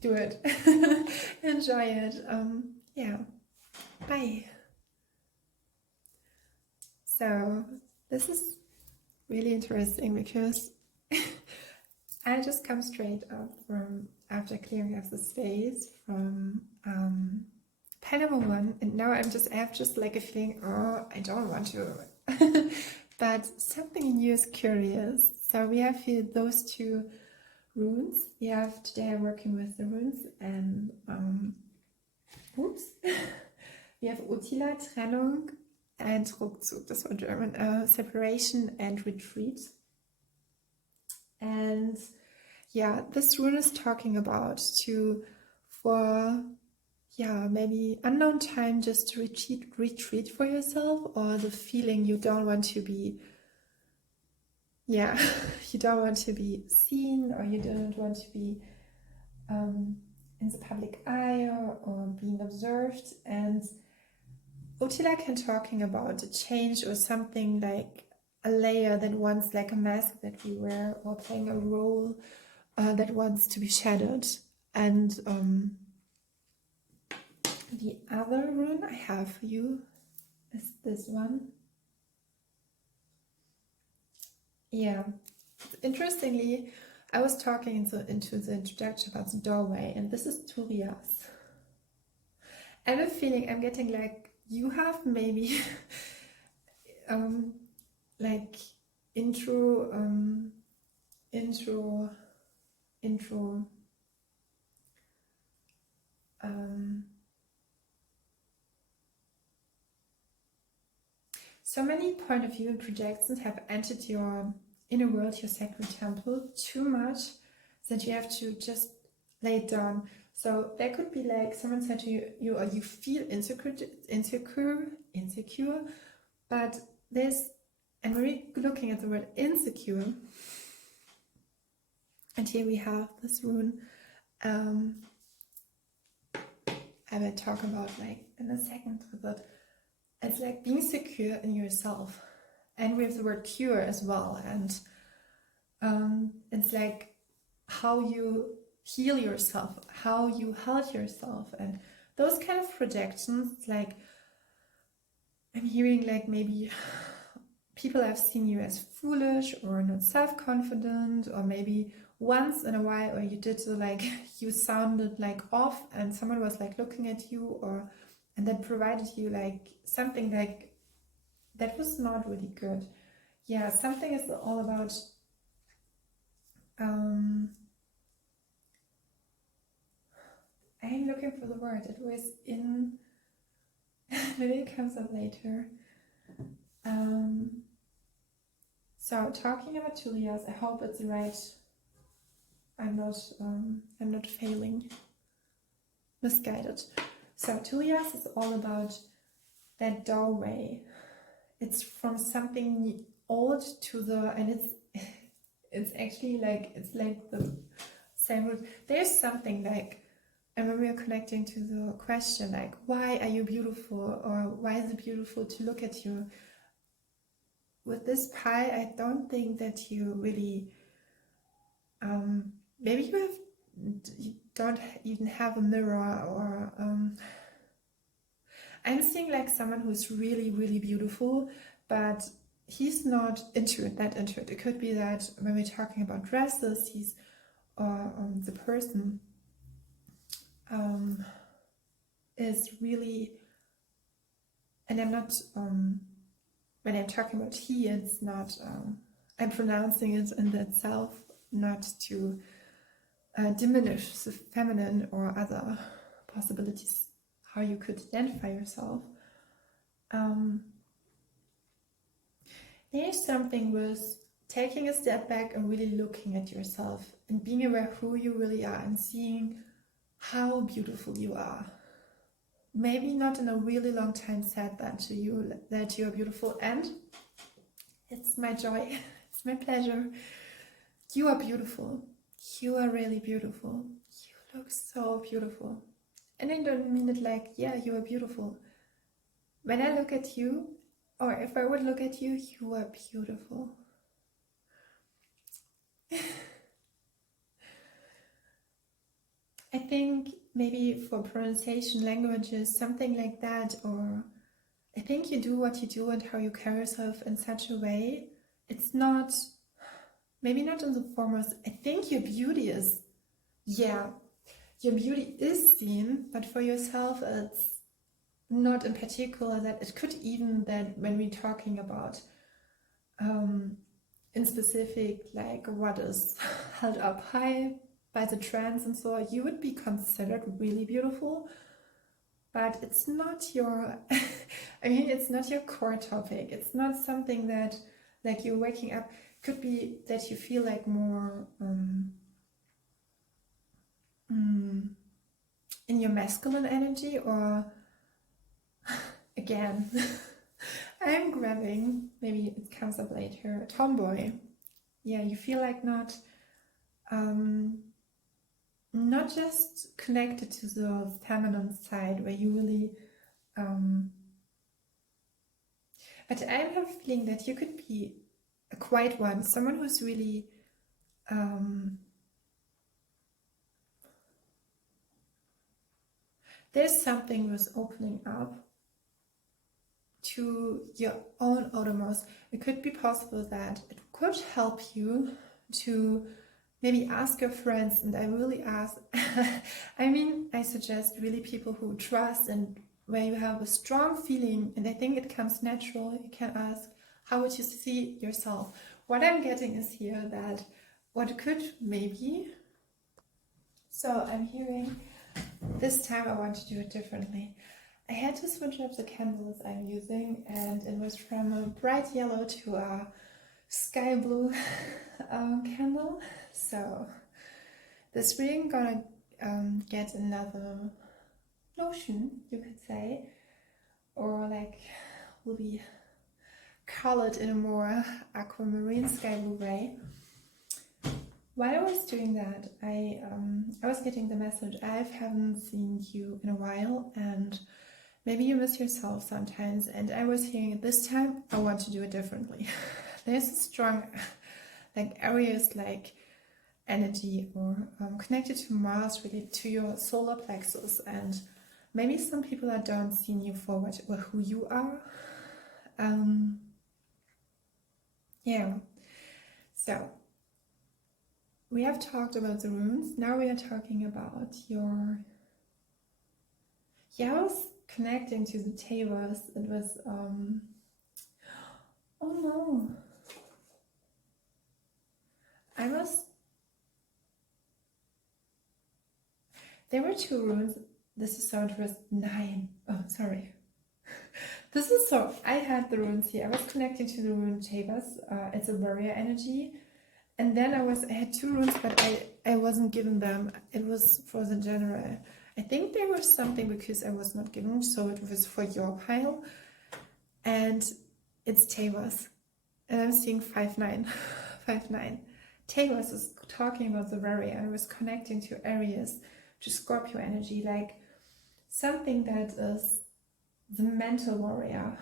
do it. Enjoy it. Bye. So, this is really interesting because I just come straight up from, after clearing up the space, from pile number 1, and now I have just like a feeling, oh, I don't want to. But something in you is curious. So we have here those 2 runes. Today I'm working with the runes, and we have Utila, Trennung, and Rückzug. That's for German. Separation and retreat. And this rune is talking about maybe unknown time, just to retreat for yourself, or the feeling you don't want to be, you don't want to be seen, or you don't want to be in the public eye or being observed. And Utila can talking about a change or something like a layer that wants, like a mask that we wear, or playing a role that wants to be shadowed. And the other rune I have for you is this one. Interestingly, I was talking into the introduction about the doorway, and this is Turias. I have a feeling I'm getting like, you have maybe like intro so many point of view projections have entered your inner world, your sacred temple, too much that you have to just lay it down. So there could be like someone said to you or you feel insecure, but there's, and we're looking at the word insecure, and here we have this rune. I will talk about like in a second, but it's like being secure in yourself, and we have the word cure as well, and it's like how you heal yourself, how you held yourself, and those kind of projections. Like I'm hearing like maybe people have seen you as foolish or not self-confident, or maybe once in a while, or you did so like you sounded like off and someone was like looking at you, or and that provided you like something like that was not really good. Something is all about I'm looking for the word. It was in maybe it comes up later. So talking about Turias, I hope it's the right I'm not failing. Misguided. So 2 years is all about that doorway. It's from something old to the, and it's actually like, it's like the same root. There's something like, and when we are connecting to the question like, why are you beautiful, or why is it beautiful to look at you? With this pie, I don't think that you really, maybe you don't even have a mirror, or I'm seeing like someone who's really, really beautiful, but he's not into it, that into it. It could be that when we're talking about dresses, he's, the person is really, and I'm not, when I'm talking about he, it's not, I'm pronouncing it in itself, not to diminish the feminine or other possibilities, how you could identify yourself. There's something with taking a step back and really looking at yourself and being aware who you really are and seeing how beautiful you are. Maybe not in a really long time said that to you, that you are beautiful, and it's my joy, it's my pleasure. You are beautiful. You are really beautiful. You look so beautiful. And I don't mean it like, yeah, you are beautiful. When I look at you, or if I would look at you, you are beautiful. I think maybe for pronunciation languages, something like that, or I think you do what you do and how you carry yourself in such a way. It's not, maybe not in the foremost, I think your beauty is, yeah, your beauty is seen, but for yourself it's not in particular that. It could even that when we're talking about in specific, like what is held up high by the trends and so on, you would be considered really beautiful, but it's not your I mean, it's not your core topic. It's not something that, like, you're waking up, could be that you feel like more in your masculine energy, or again I'm grabbing, maybe it comes up later, tomboy. Yeah, you feel like not just connected to the feminine side where you really but I have a feeling that you could be a quiet one, someone who's really there's something with opening up to your own outermost. It could be possible that it could help you to maybe ask your friends, and I really ask I mean, I suggest really people who trust and where you have a strong feeling, and I think it comes natural. You can ask, how would you see yourself? What I'm getting is here that what could maybe, so I'm hearing this time I want to do it differently. I had to switch up the candles I'm using, and it was from a bright yellow to a sky blue candle. So this reading gonna get another notion, you could say, or like will be colored in a more aquamarine sky blue way. While I was doing that, I was getting the message, I haven't seen you in a while, and maybe you miss yourself sometimes, and I was hearing it this time, I want to do it differently. There's a strong like areas like energy or connected to Mars, related to your solar plexus, and maybe some people that don't see you for what or who you are. Yeah, so we have talked about the runes. Now we are talking about your, yeah, I was connecting to the tables. It was oh no, there were two runes. This is so interesting. 9. Oh, sorry. This is so, I had the runes here. I was connecting to the rune tables. It's a warrior energy. And then I had 2 runes, but I wasn't given them. It was for the general. I think there was something because I was not given, so it was for your pile. And it's Tavos. And I'm seeing 5-9. 5-9. Tavos is talking about the warrior. I was connecting to Aries, to Scorpio energy, like something that is the mental warrior.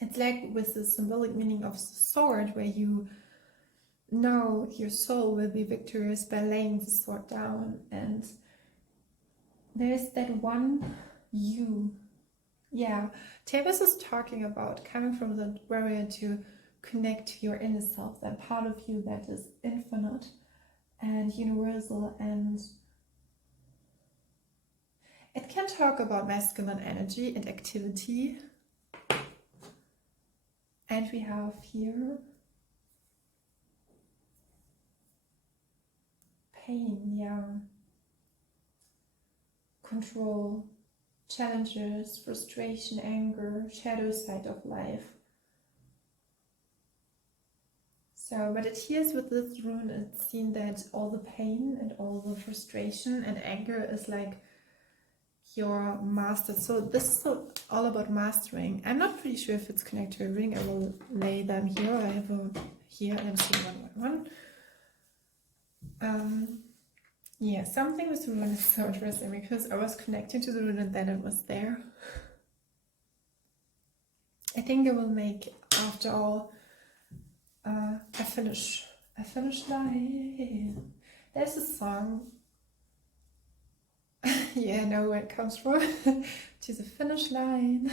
It's like with the symbolic meaning of the sword, where you know your soul will be victorious by laying the sword down. And there's that one you. Yeah, Tavos is talking about coming from the warrior to connect to your inner self, that part of you that is infinite and universal, and it can talk about masculine energy and activity. And we have here pain, yeah, control, challenges, frustration, anger, shadow side of life. So, but it here's with this rune, it's seen that all the pain and all the frustration and anger is like your master. So this is all about mastering. I'm not pretty sure if it's connected to a ring. I will lay them here. I have a here and I'm seeing 111. Yeah, something with the rune is so interesting because I was connecting to the rune and then it was there. I think I will make, after all, a finish line. There's a song. Yeah, I know where it comes from. To the finish line.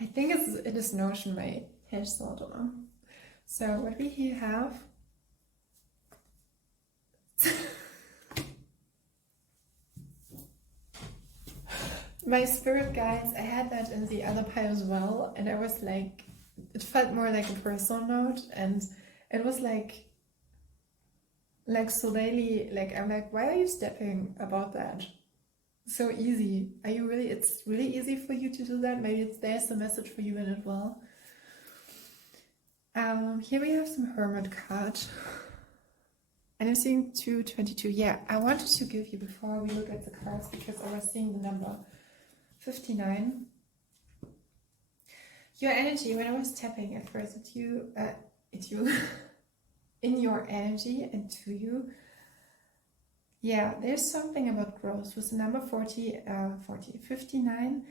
I think it is Notion made. Here's I don't know. So what we here have. My spirit guides, I had that in the other pile as well, and I was like, it felt more like a personal note, and it was like so daily, like I'm like, why are you stepping about that? So easy. Are you really, it's really easy for you to do that? Maybe there's a message for you in it well. Here we have some Hermit card. And I'm seeing 222. Yeah, I wanted to give you before we look at the cards because I was seeing the number 59. Your energy, when I was tapping at first at you, in your energy and to you, yeah, there's something about growth. With the number 59,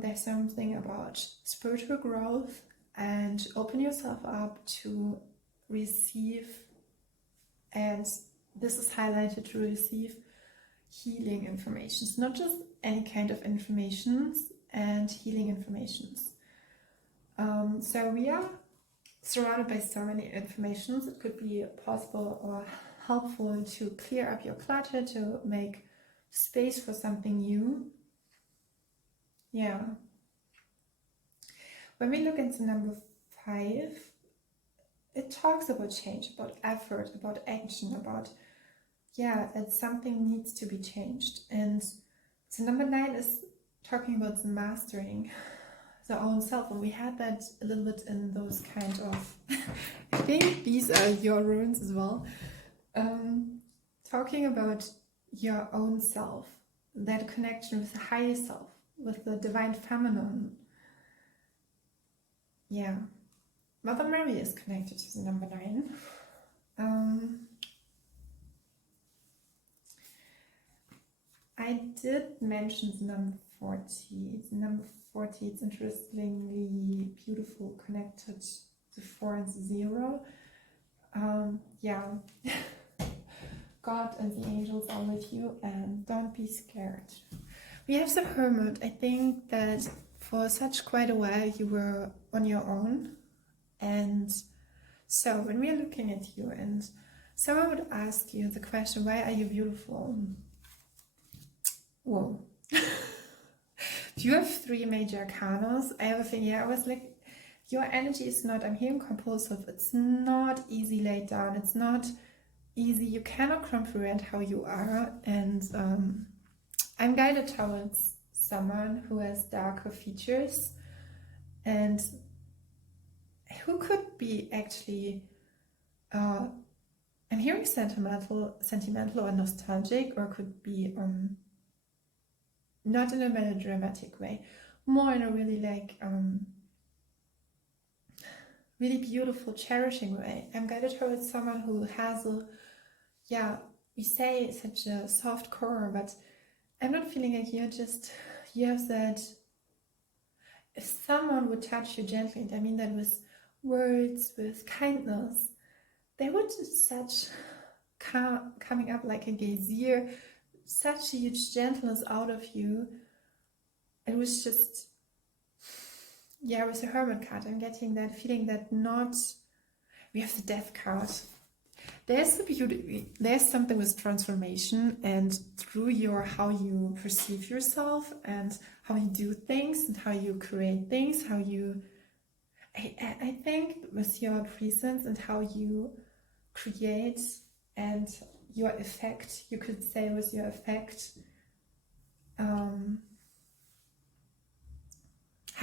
there's something about spiritual growth and open yourself up to receive, and this is highlighted, to receive healing informations, not just any kind of informations, and healing informations. So we are surrounded by so many informations. It could be possible or helpful to clear up your clutter, to make space for something new. Yeah. When we look into number 5, it talks about change, about effort, about action, about, yeah, that something needs to be changed. And so number 9 is talking about the mastering the own self, and we had that a little bit in those kind of I think these are your runes as well, talking about your own self, that connection with the higher self, with the divine feminine. Yeah, Mother Mary is connected to the number 9. I did mention the number 40. The number 40, it's interestingly beautiful, connected to 4 and 0. Yeah, God and the angels are with you, and don't be scared. We have the Hermit. I think that for such quite a while you were on your own, and so when we are looking at you, and someone would ask you the question, why are you beautiful? Whoa. You have 3 major arcanas. I have a thing, yeah, I was like, your energy is not, I'm hearing compulsive, it's not easy laid down, it's not easy, you cannot comprehend how you are, and I'm guided towards someone who has darker features, and who could be actually, I'm hearing sentimental or nostalgic, or could be not in a melodramatic way, more in a really like really beautiful, cherishing way. I'm guided towards someone who has a, yeah, we say such a soft core, but I'm not feeling like you have that, if someone would touch you gently, and I mean that with words, with kindness, they would just such coming up like a geyser, such a huge gentleness out of you. It was just, yeah, with the Hermit card, I'm getting that feeling that not, we have the Death card. There's the beauty, there's something with transformation, and through your, how you perceive yourself and how you do things and how you create things, how you, I think with your presence and how you create and your effect, you could say with your effect, how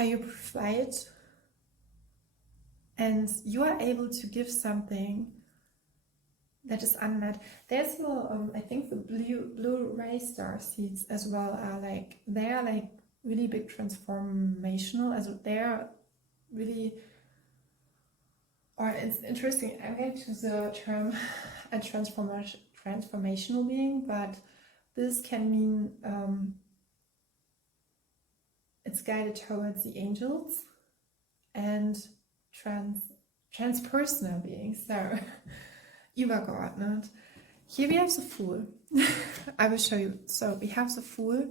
you provide, and you are able to give something that is unmet. There's the, I think the blue ray star seeds as well are like, they are like really big transformational, as they are really, or it's interesting, I'm going to the term a transformational being, but this can mean it's guided towards the angels and transpersonal beings, so übergeordnet. Here we have the Fool. I will show you. So we have the Fool.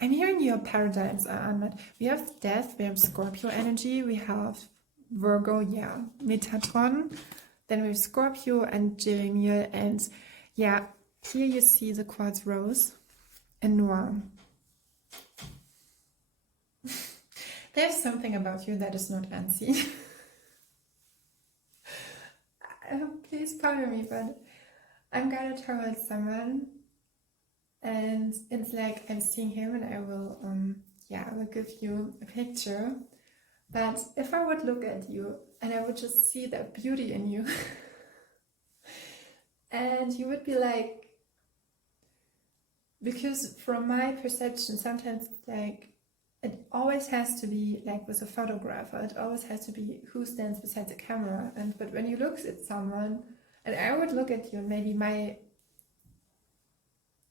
I'm hearing your paradigms are unmet. We have Death, we have Scorpio energy, we have Virgo, yeah, Metatron. Then we have Scorpio and Jeremiah, and yeah, here you see the quartz rose and Noir. There's something about you that is not fancy. Please pardon me, but I'm gonna tell someone, and it's like I'm seeing him, and I will, I will give you a picture. But if I would look at you and I would just see that beauty in you, and you would be like, because from my perception, sometimes like it always has to be like with a photographer, it always has to be who stands beside the camera. And but when you look at someone, and I would look at you, and maybe my,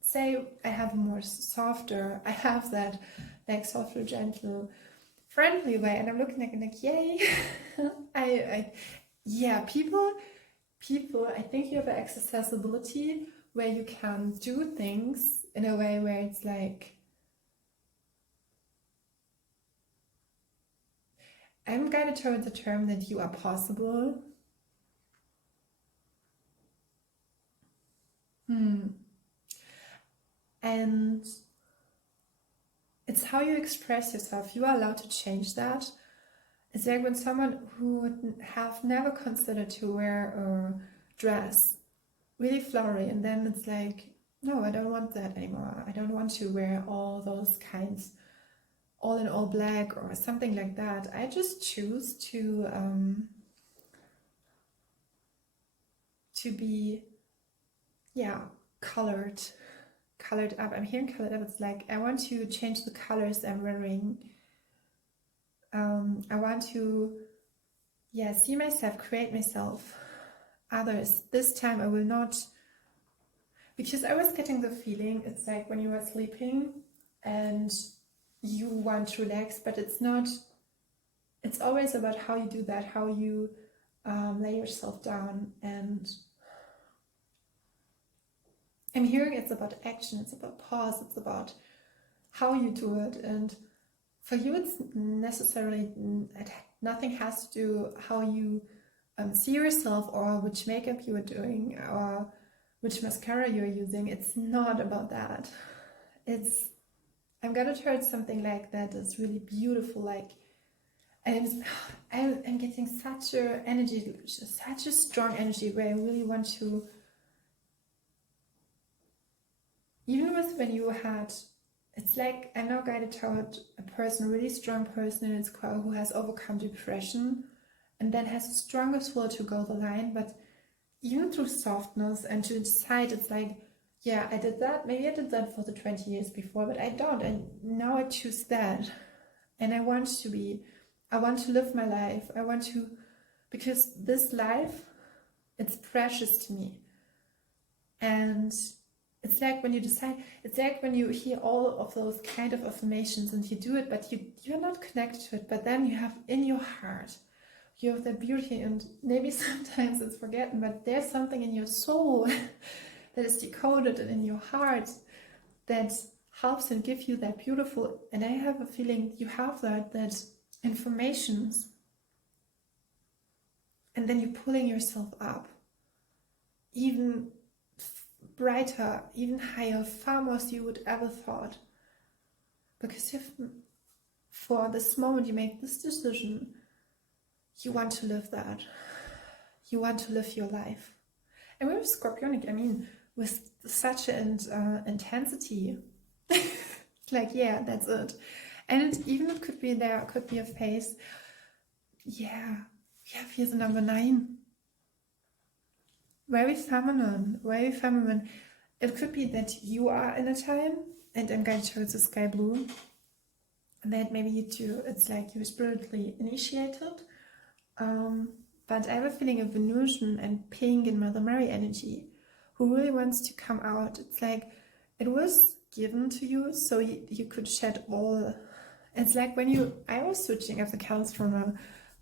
say I have more softer, I have that like softer, gentle, friendly way, and I'm looking like yay. Yeah, people, I think you have accessibility where you can do things in a way where it's like, I'm guided towards the term that you are possible. And it's how you express yourself. You are allowed to change that. It's like when someone who would have never considered to wear a dress, really flowery, and then it's like, no, I don't want that anymore. I don't want to wear all those kinds, all in all black or something like that. I just choose to be, yeah, colored up. I'm hearing colored up. It's like I want to change the colors I'm wearing. I want to, yeah, see myself, create myself, others. This time I will not, because I was getting the feeling it's like when you are sleeping and you want to relax, but it's not, it's always about how you do that, how you lay yourself down. And I'm hearing it's about action, it's about pause, it's about how you do it. And for you, it's necessarily, nothing has to do how you see yourself or which makeup you are doing or which mascara you're using. It's not about that. It's, I'm gonna turn something like that is really beautiful, like, and I'm getting such a energy, such a strong energy where I really want to, even with when you had it's like I'm now guided toward a person, a really strong person in its core who has overcome depression and then has the strongest will to go the line, but even through softness and to decide, it's like, yeah, I did that. Maybe I did that for the 20 years before, but I don't. And now I choose that. And I want to live my life. Because this life, it's precious to me. And it's like when you decide, it's like when you hear all of those kind of affirmations and you do it, but you're not connected to it. But then you have in your heart, you have that beauty, and maybe sometimes it's forgotten, but there's something in your soul that is decoded and in your heart that helps and gives you that beautiful, and I have a feeling you have that informations, and then you're pulling yourself up even brighter, even higher, far more than you would ever thought, because if for this moment you make this decision, you want to live that, you want to live your life. And we're Scorpionic, I mean, with such an intensity. It's like, yeah, that's it. And it could be there, could be a phase. Yeah, here's the number 9. Very feminine, very feminine. It could be that you are in a time, and I'm going towards the sky blue, and that maybe you too, it's like you're spiritually initiated. But I have a feeling of Venusian and Pink and Mother Mary energy, who really wants to come out. It's like it was given to you so you could shed all. It's like when I was switching up the colors from a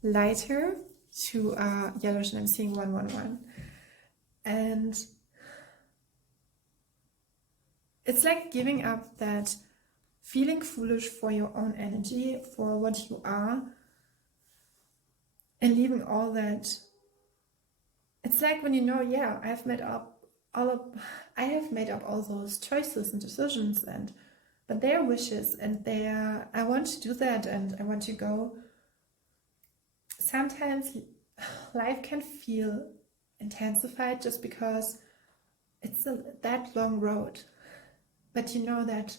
lighter to yellowish, and I'm seeing 111. And it's like giving up that feeling foolish for your own energy, for what you are, and leaving all that. It's like when yeah, I have made up all those choices and decisions, but they are wishes, and I want to do that, and I want to go. Sometimes life can feel intensified just because it's that long road, but you know that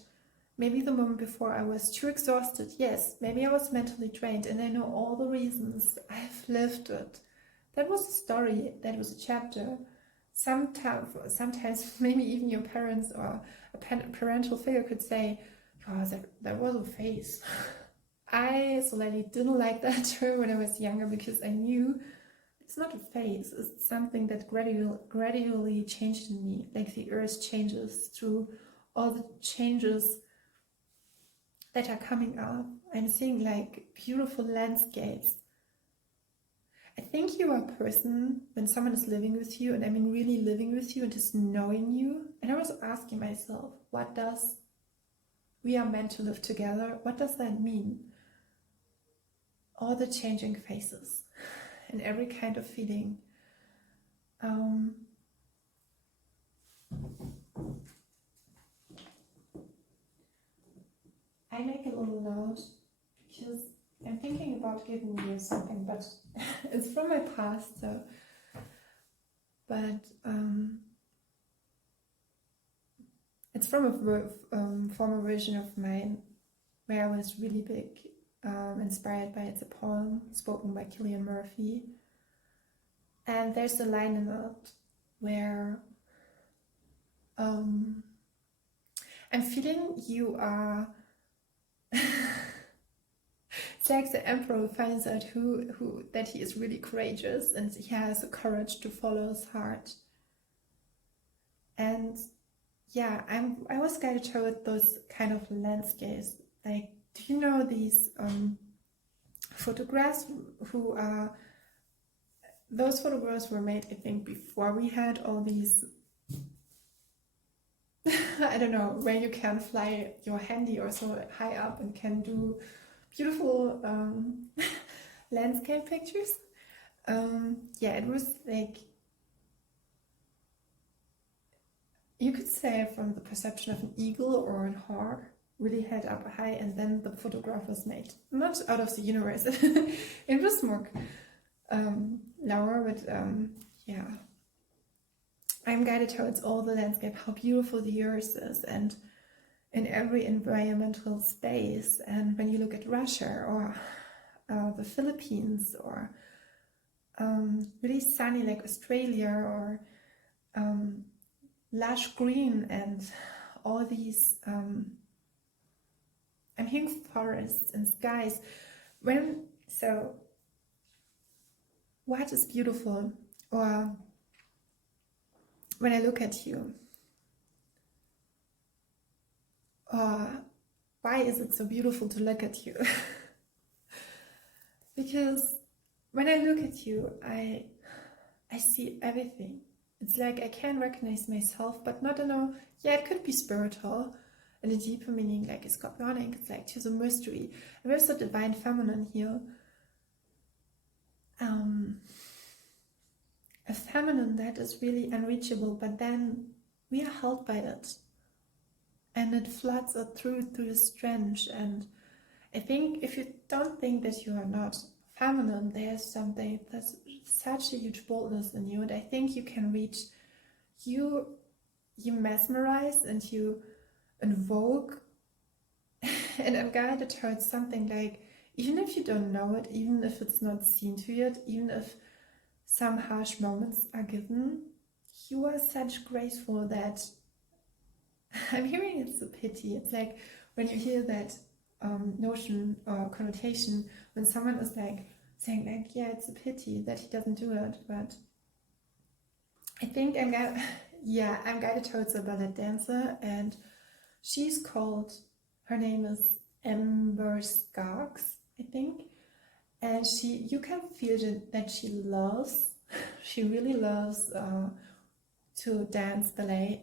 maybe the moment before I was too exhausted. Yes, maybe I was mentally drained, and I know all the reasons. I've lived it. That was a story, that was a chapter. Sometimes maybe even your parents or a parental figure could say, oh, that was a phase. I slightly didn't like that term when I was younger, because I knew it's not a phase, it's something that gradually changed in me, like the earth changes through all the changes that are coming up. I'm seeing like beautiful landscapes. I think you are a person, when someone is living with you, and I mean really living with you and just knowing you, and I was asking myself, what does we are meant to live together, what does that mean? All the changing faces and every kind of feeling. I make a little note because I'm thinking about giving you something, but it's from my past, so. But it's from a former version of mine where I was really big, inspired by. It's a poem spoken by Cillian Murphy, and there's a line in it where I'm feeling you are. It's like the emperor finds out that he is really courageous and he has the courage to follow his heart. And yeah, I was guided toward those kind of landscapes. Like, do you know these photographs those photographs were made, I think, before we had all these I don't know, where you can fly your handy or so high up and can do beautiful landscape pictures. Yeah, it was like, you could say from the perception of an eagle or a hawk, really held up high, and then the photograph was made. Not out of the universe, it was more lower, but yeah. I'm guided towards all the landscape, how beautiful the earth is, and in every environmental space. And when you look at Russia or the Philippines, or really sunny like Australia, or lush green and all these I'm hearing forests and skies. So what is beautiful? Or when I look at you, or why is it so beautiful to look at you? Because when I look at you, I see everything. It's like I can recognize myself, but not in a, it could be spiritual and a deeper meaning, like a scorpionic. It's like there's a mystery. And there's the divine feminine here. A feminine that is really unreachable, but then we are held by it. And it floods us through the strength. And I think if you don't think that you are not feminine, there's such a huge boldness in you. And I think you can reach, you mesmerize and you invoke. And I'm guided towards something like, even if you don't know it, even if it's not seen to you, even if some harsh moments are given, you are such graceful that I'm hearing it's a pity. It's like when you hear that notion or connotation, when someone is like saying like, yeah, it's a pity that he doesn't do it. But I think I'm guided towards a ballet dancer, and she's called, her name is Amber Sparks, I think. And you can feel that she loves, she really loves to dance ballet.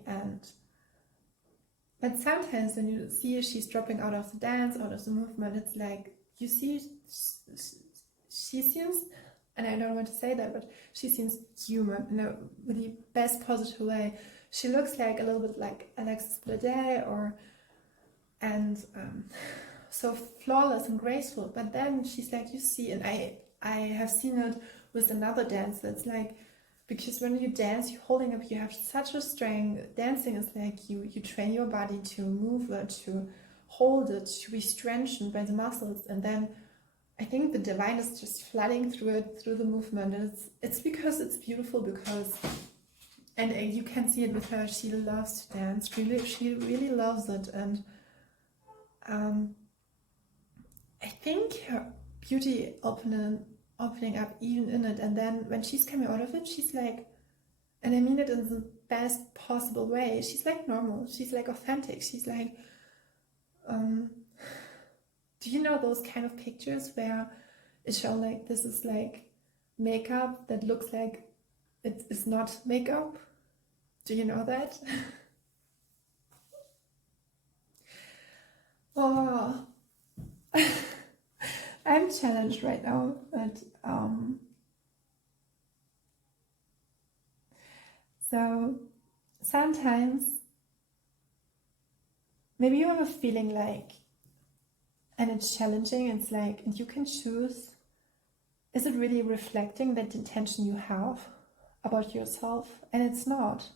But sometimes when you see she's dropping out of the dance, out of the movement, it's like you see she seems, and I don't want to say that, but she seems human in a really best positive way. She looks like a little bit like Alexis Bledel, so flawless and graceful. But then she's like, you see, and I have seen it with another dancer. It's like, because when you dance, you're holding up, you have such a strength. Dancing is like you train your body to move it, to hold it, to be strengthened by the muscles. And then I think the divine is just flooding through it, through the movement. And it's because it's beautiful, because, and you can see it with her, she loves to dance. She really loves it. And I think her beauty opening up even in it. And then when she's coming out of it, she's like, and I mean it in the best possible way, she's like normal, she's like authentic, she's like, do you know those kind of pictures where it shows like this is like makeup that looks like it is not makeup? Do you know that? Oh, I'm challenged right now, but so sometimes maybe you have a feeling like, and it's challenging, it's like, and you can choose, is it really reflecting that intention you have about yourself? And it's not.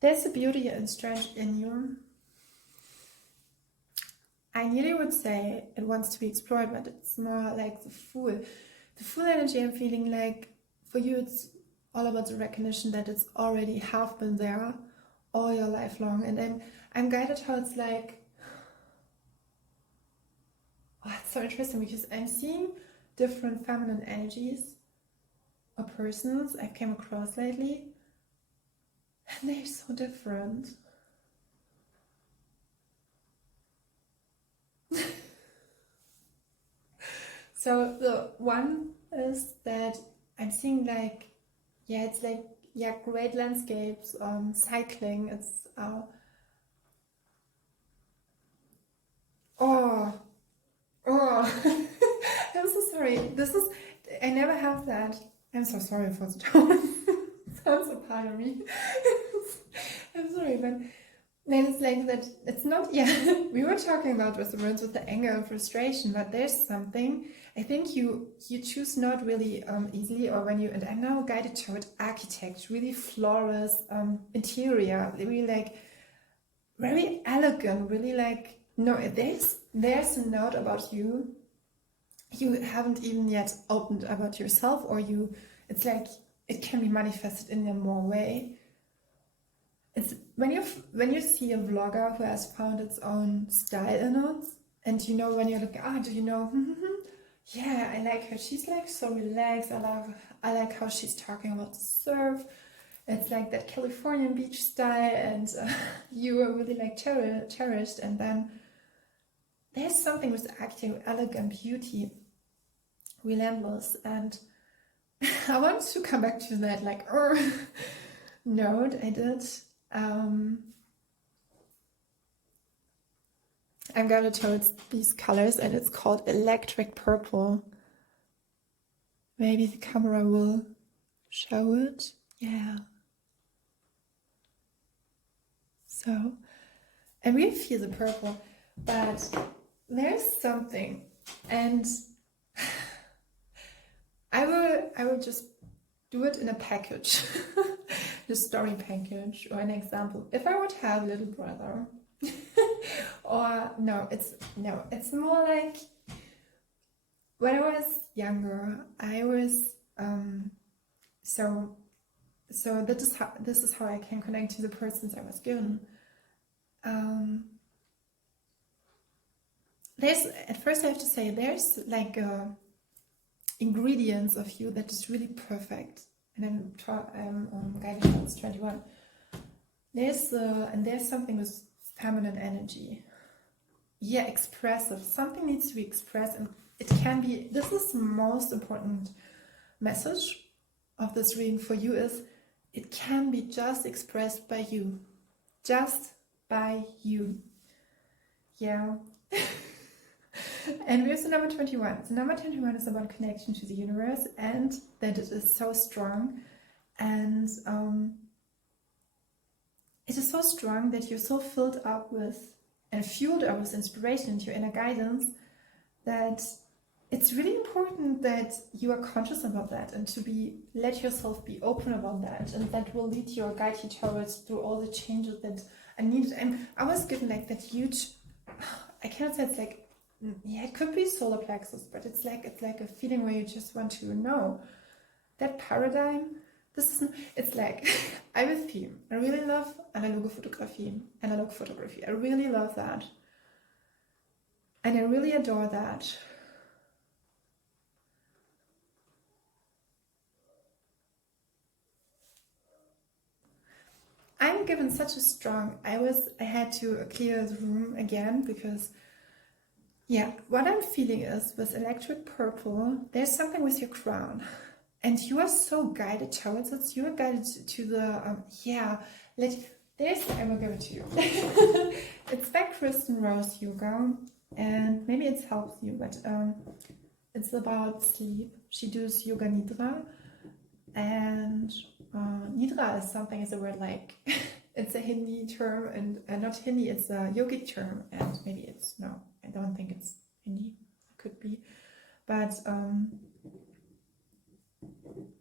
There's a beauty and strength in you. I nearly would say it wants to be explored, but it's more like the full energy. I'm feeling like for you it's all about the recognition that it's already have been there all your life long. And I'm guided towards like, oh, it's so interesting, because I'm seeing different feminine energies or persons I came across lately, and they're so different. So the one is that I'm seeing like, it's like, great landscapes, cycling, it's, I'm so sorry, I never have that. I'm so sorry for the tone. Sounds a part of me. I'm sorry, but then it's like that, it's not, we were talking about with the words, with the anger and frustration, but there's something, I think you choose not really easily, or when and I'm now guided toward architect, really flawless interior, really like very elegant, really like, no, there's a note about you haven't even yet opened about yourself, or it's like it can be manifested in a more way. It's when you see a vlogger who has found its own style in it, and you know when you're like, do you know, yeah, I like her, she's like so relaxed, I like how she's talking about the surf, it's like that Californian beach style, and you are really like cherished. And then there's something with acting, elegant beauty, relentless. And I want to come back to that like note I did. I'm going towards these colors, and it's called electric purple. Maybe the camera will show it. Yeah. So, and we feel the purple, but there's something, and I will just do it in a package, the story package, or an example. If I would have a little brother, or it's more like when I was younger, I was so this is how I can connect to the persons I was given. At first I have to say there's like ingredients of you that is really perfect, and I'm guided towards 21. There's something with feminine energy. Yeah, expressive. Something needs to be expressed, and it can be. This is the most important message of this reading for you, is it can be just expressed by you. Just by you. Yeah. And here's the number 21. The number 21 is about connection to the universe, and that it is so strong. And it is so strong that you're so filled up with and fueled up with inspiration into your inner guidance, that it's really important that you are conscious about that, and to let yourself be open about that, and that will guide you towards through all the changes that are needed. And I was given like that huge, I cannot say it's like, yeah, it could be solar plexus, but it's like a feeling where you just want to know that paradigm. It's like I have a theme. I really love analog photography. I really love that, and I really adore that. I'm given such a strong. I had to clear the room again, because yeah, what I'm feeling is with electric purple, there's something with your crown, and you are so guided towards it. You are guided to the I will give it to you. It's by Krystyn Rose Yoga, and maybe it helps you, but it's about sleep. She does yoga Nidra, and Nidra is a word like it's a Hindi term, and not Hindi, it's a yogic term, and maybe I don't think it's Hindi, it could be, but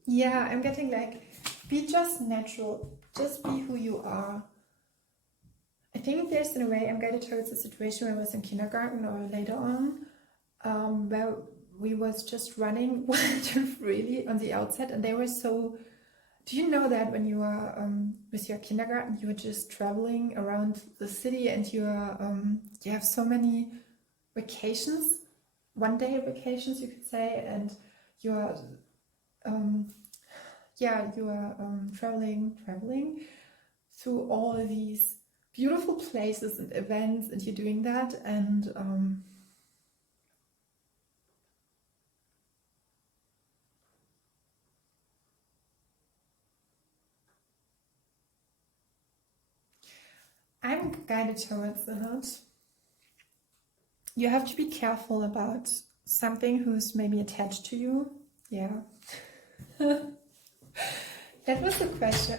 yeah, I'm getting like, be just natural, just be who you are. I think there's, in a way, I'm guided towards a situation where I was in kindergarten or later on, where we was just running really on the outside, and they were so. Do you know that when you are with your kindergarten, you are just traveling around the city, and you have so many vacations, one-day vacations, you could say, and you are traveling through all of these beautiful places and events, and you're doing that, and I'm guided towards that. You have to be careful about something who's maybe attached to you. Yeah. That was the question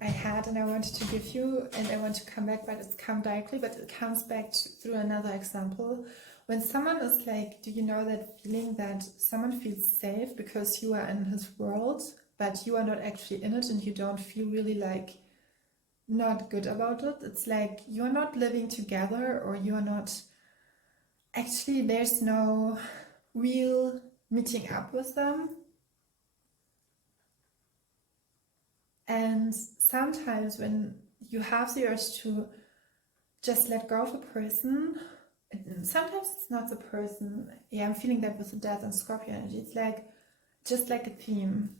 I had, and I wanted to give you, and I want to come back, but it's come directly, but it comes back through another example. When someone is like, do you know that feeling that someone feels safe because you are in his world, but you are not actually in it, and you don't feel really like not good about it. It's like you're not living together, or you're not actually, there's no real meeting up with them. And sometimes when you have the urge to just let go of a person, sometimes it's not the person. Yeah, I'm feeling that with the death and Scorpio energy. It's like just like a theme.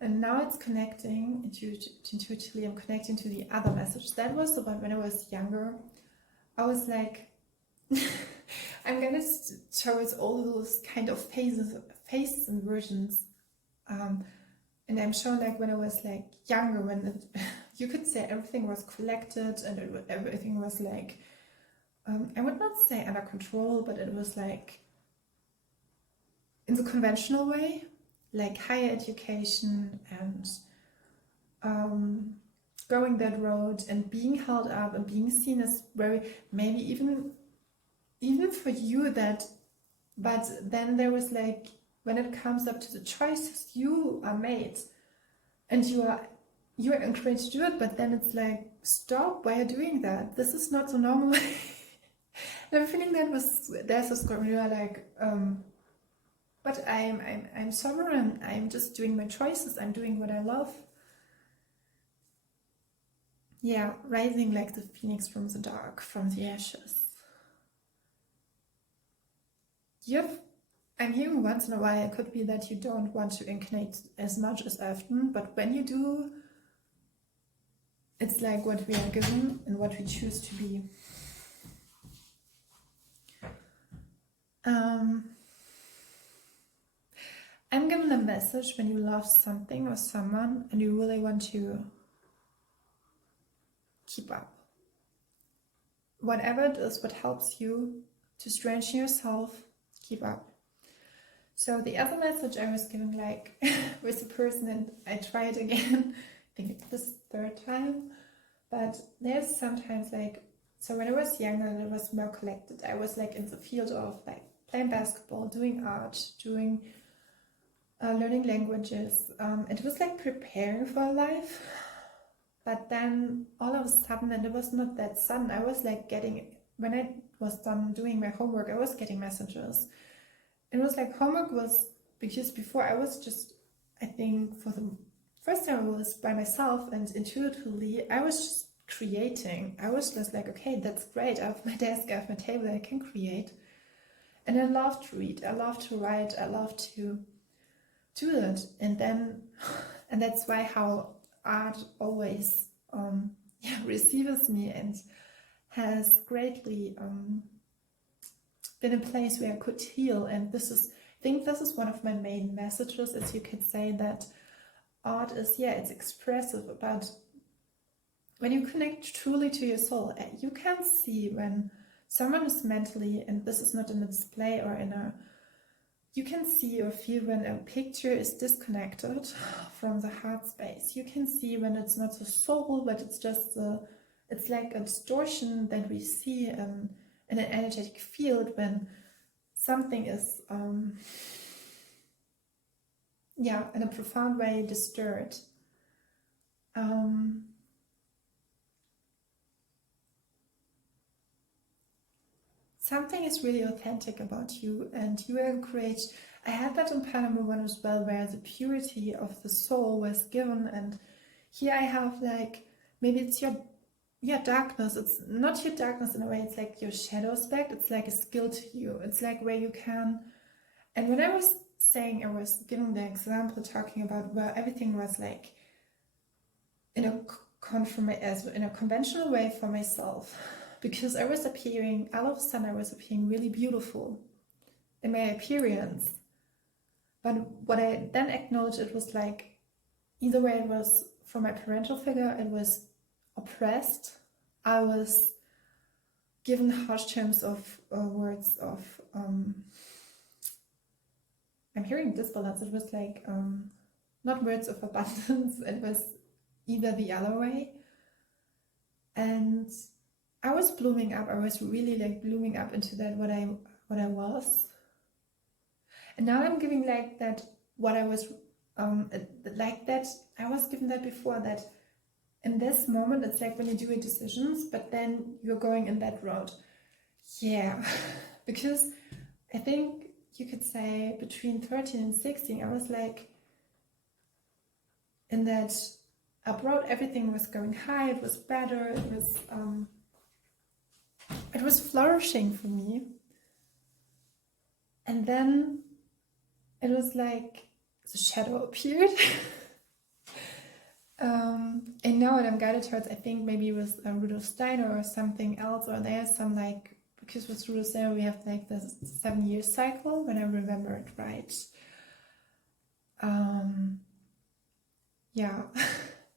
And now it's connecting intuitively. I'm connecting to the other message. That was the one when I was younger. I was like, I'm gonna towards all those kind of phases and versions. And I'm sure, like when I was like younger, when you could say everything was collected and everything was like, I would not say under control, but it was like in the conventional way, like higher education and going that road and being held up and being seen as very, maybe even for you that, but then there was like, when it comes up to the choices you are made and you are encouraged to do it, but then it's like, stop, why are you doing that? This is not the normal way. And I'm feeling that there's a Scorpio, you are like, but I'm sovereign, I'm just doing my choices, I'm doing what I love. Yeah, rising like the phoenix from the dark, from the ashes. I'm hearing once in a while, it could be that you don't want to incarnate as much as often, but when you do, it's like what we are given and what we choose to be. I'm given a message when you love something or someone and you really want to keep up. Whatever it is, what helps you to strengthen yourself, keep up. So the other message I was given, like with a person, and I try it again, I think it's this third time, but there's sometimes like, so when I was younger, I was more collected. I was like in the field of like playing basketball, doing art, doing learning languages. It was like preparing for life. But then all of a sudden, and it was not that sudden, I was like when I was done doing my homework, I was getting messages. It was like homework was, because before I was just, I think for the first time I was by myself and intuitively, I was just creating. I was just like, okay, that's great. I have my desk, I have my table, I can create. And I love to read, I love to write, I love to do that. And then, and that's why how art always receives me and has greatly been a place where I could heal. And I think this is one of my main messages, as you could say, that art is, yeah, it's expressive, but when you connect truly to your soul, you can see when someone is mentally, and this is not in a display or you can see or feel when a picture is disconnected from the heart space. You can see when it's not the soul, but it's just it's like a distortion that we see in an energetic field when something is, in a profound way disturbed. Something is really authentic about you and you are encouraged. I had that in Panama one as well, where the purity of the soul was given, and here I have like, maybe it's your darkness. It's not your darkness in a way, it's like your shadow aspect. It's like a skill to you. It's like where you can, and when I was saying, I was giving the example talking about where everything was like in a conventional way for myself, because I was appearing, all of a sudden I was appearing really beautiful in my appearance. But what I then acknowledged, it was like, either way it was from my parental figure, it was oppressed. I was given harsh terms of words of, I'm hearing disbalance, it was like, not words of abundance, it was either the other way. And I was blooming up, I was really like blooming up into that what I was. And now I'm giving like that what I was, like that, I was given that before, that in this moment, it's like when you do your decisions, but then you're going in that road. Yeah, because I think you could say between 13 and 16, I was like in that abroad, everything was going high, it was better, it was flourishing for me. And then it was like the shadow appeared. And now what I'm guided towards, I think maybe with Rudolf Steiner or something else, or there's some like, because with Rudolf Steiner we have like the 7-year cycle, when I remember it right. Yeah,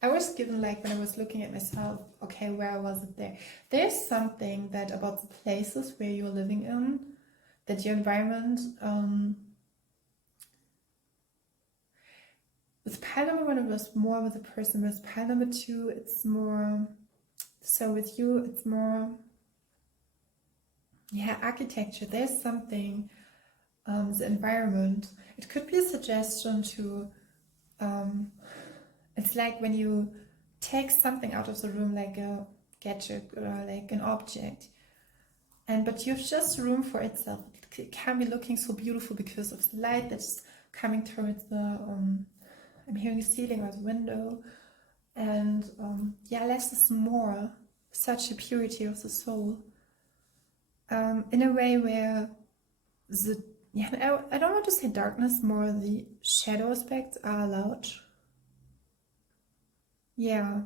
I was given like, when I was looking at myself, okay, where was it there? There's something that about the places where you're living in, that your environment, with pile number 1 it was more with a person, with pile number 2 it's more, so with you it's more, yeah, architecture. There's something, the environment. It could be a suggestion to, it's like when you take something out of the room, like a gadget or like an object, but you have just room for itself. It can be looking so beautiful because of the light that's coming towards the, I'm hearing the ceiling or the window, and yeah, less is more, such a purity of the soul, in a way where the, yeah, I don't want to say darkness, more the shadow aspects are allowed. Yeah,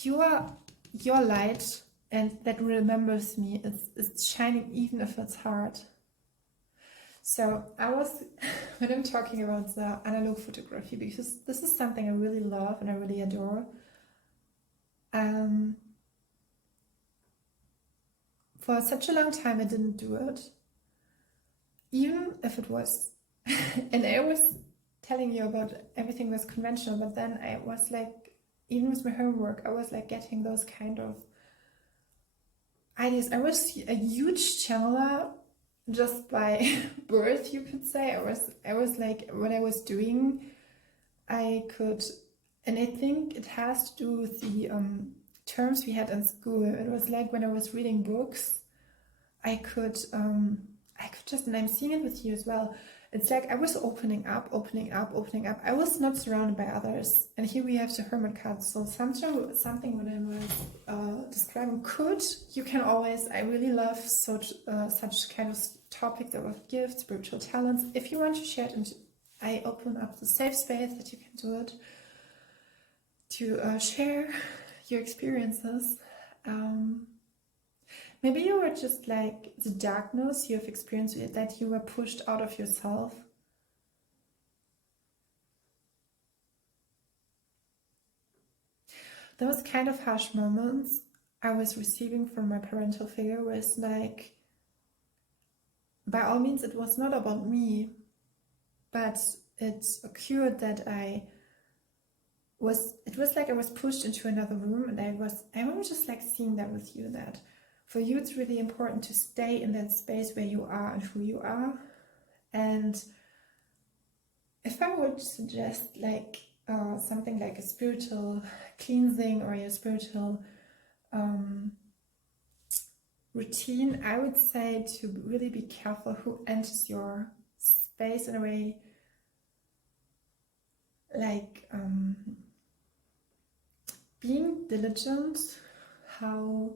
your light, and that remembers me, it's shining even if it's hard. So I was, when I'm talking about the analog photography, because this is something I really love and I really adore, for such a long time I didn't do it, even if it was, and I was telling you about everything was conventional, but then I was like, even with my homework, I was like getting those kind of ideas. I was a huge channeler just by birth, you could say. I was like, what I was doing, I could, and I think it has to do with the terms we had in school. It was like when I was reading books, I could just, and I'm seeing it with you as well, it's like I was opening up. I was not surrounded by others. And here we have the hermit card. So something when I was describing you can always, I really love such kind of topics about gifts, spiritual talents. If you want to share it, and I open up the safe space that you can do it, to share your experiences. Maybe you were just like the darkness you have experienced, that you were pushed out of yourself. Those kind of harsh moments I was receiving from my parental figure was like, by all means, it was not about me, but it occurred that it was like I was pushed into another room, and I remember just like seeing that with you, that for you, it's really important to stay in that space where you are and who you are. And if I would suggest like something like a spiritual cleansing or your spiritual routine, I would say to really be careful who enters your space, in a way like being diligent, how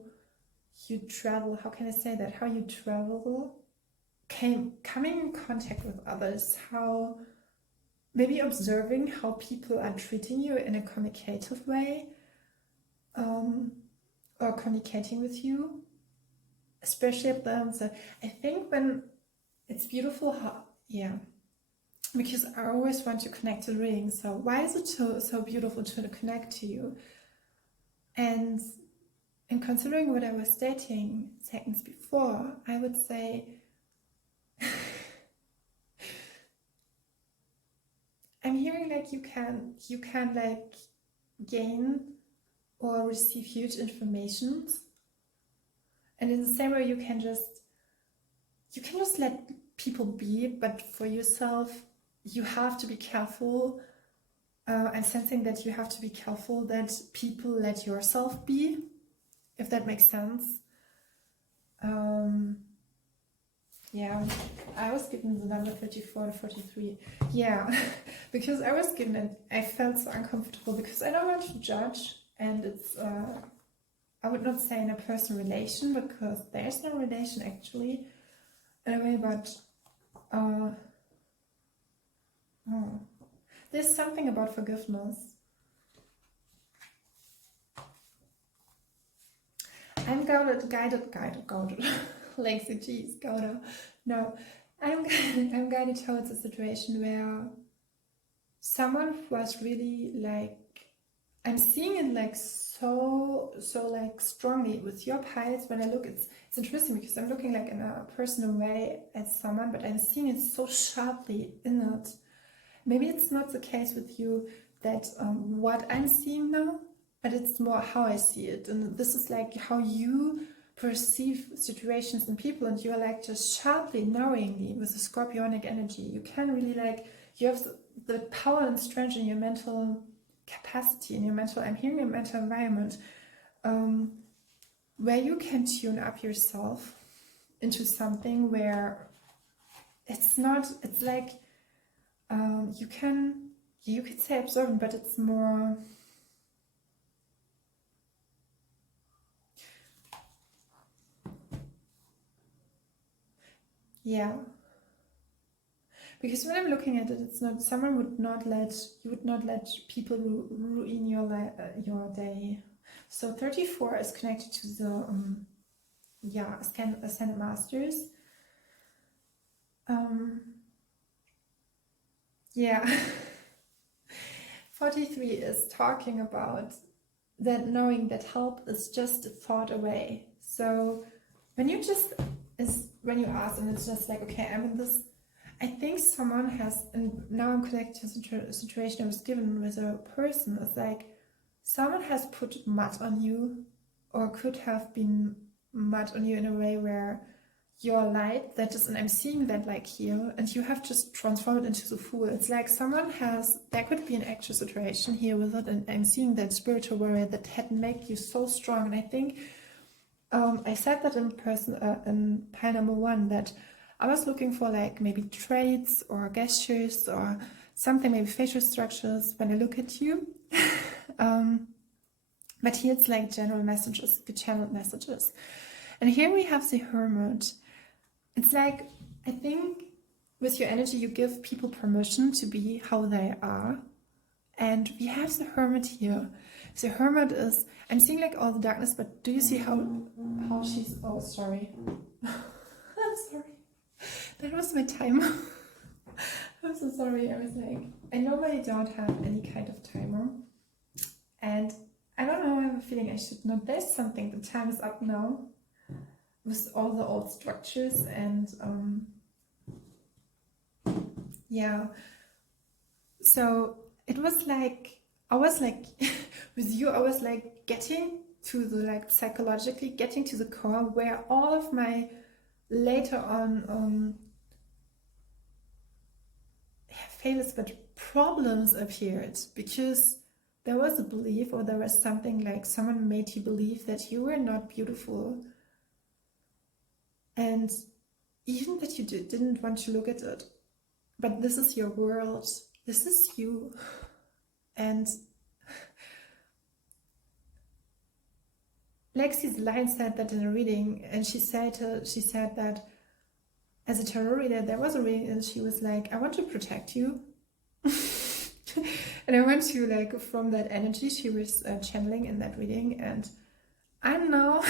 you travel, how can I say that, how you travel, coming in contact with others, how maybe observing how people are treating you in a communicative way, or communicating with you, especially at them. So I think when it's beautiful how, yeah, because I always want to connect to reading, so why is it so beautiful to connect to you? And considering what I was stating seconds before, I would say I'm hearing like you can like gain or receive huge information, and in the same way you can just let people be, but for yourself you have to be careful I'm sensing that you have to be careful that people let yourself be, if that makes sense. Yeah, I was given the number 34 to 43. Yeah, because I was given it, I felt so uncomfortable because I don't want to judge, and it's, I would not say in a personal relation, because there's no relation actually in a way, but there's something about forgiveness. I'm guided, lazy cheese, guided. No, I'm guided towards a situation where someone was really like, I'm seeing it like so like strongly with your piles. When I look, it's interesting because I'm looking like in a personal way at someone, but I'm seeing it so sharply in it. Maybe it's not the case with you that what I'm seeing now, but it's more how I see it. And this is like how you perceive situations and people, and you're like just sharply, knowingly with the scorpionic energy. You can really like, you have the power and strength in your mental capacity, in your mental, I'm hearing your mental environment, where you can tune up yourself into something where it's not, it's like, you could say absorbent, but it's more, yeah. Because when I'm looking at it, it's not, someone would not let, you would not let people ruin your day. So 34 is connected to the, Ascended Masters. Yeah. 43 is talking about that, knowing that help is just a thought away. So when you ask, and it's just like, okay, I'm in this, I think someone has, and now I'm connected to a situation I was given with a person. It's like someone has put mud on you, or could have been mud on you in a way where your light, that is, and I'm seeing that like here, and you have just transformed it into the Fool. It's like someone has, there could be an actual situation here with it, and I'm seeing that spiritual warrior that had made you so strong. And I think I said that in pile number 1, that I was looking for like maybe traits or gestures or something, maybe facial structures when I look at you. But here it's like general messages, the channeled messages. And here we have the Hermit. It's like, I think with your energy, you give people permission to be how they are. And we have the Hermit here. The Hermit is, I'm seeing like all the darkness, but do you see how she's, oh, sorry. I'm sorry. That was my timer. I'm so sorry. I was like, I normally don't have any kind of timer. And I don't know, I have a feeling I should not. There's something, the time is up now with all the old structures, and yeah. So it was like, I was like, with you, I was like getting to the, like, psychologically getting to the core where all of my later on failures but problems appeared, because there was a belief, or there was something like someone made you believe that you were not beautiful, and even that you didn't want to look at it. But this is your world, this is you. And Lexi's line said that in a reading, and she said that as a tarot reader, there was a reading, and she was like, I want to protect you. And I want to, like, from that energy she was channeling in that reading. And I don't know,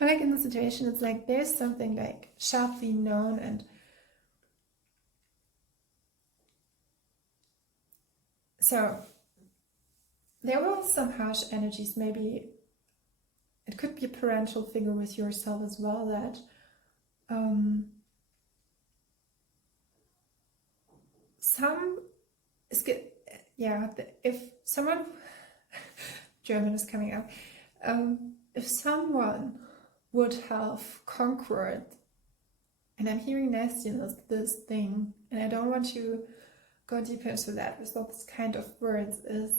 I'm like in the situation, it's like there's something like sharply known, and so there were some harsh energies. Maybe it could be a parental figure with yourself as well, that if someone German is coming up, if someone would have conquered, and I'm hearing nastiness, this thing, and I don't want to go deeper into that with all this kind of words is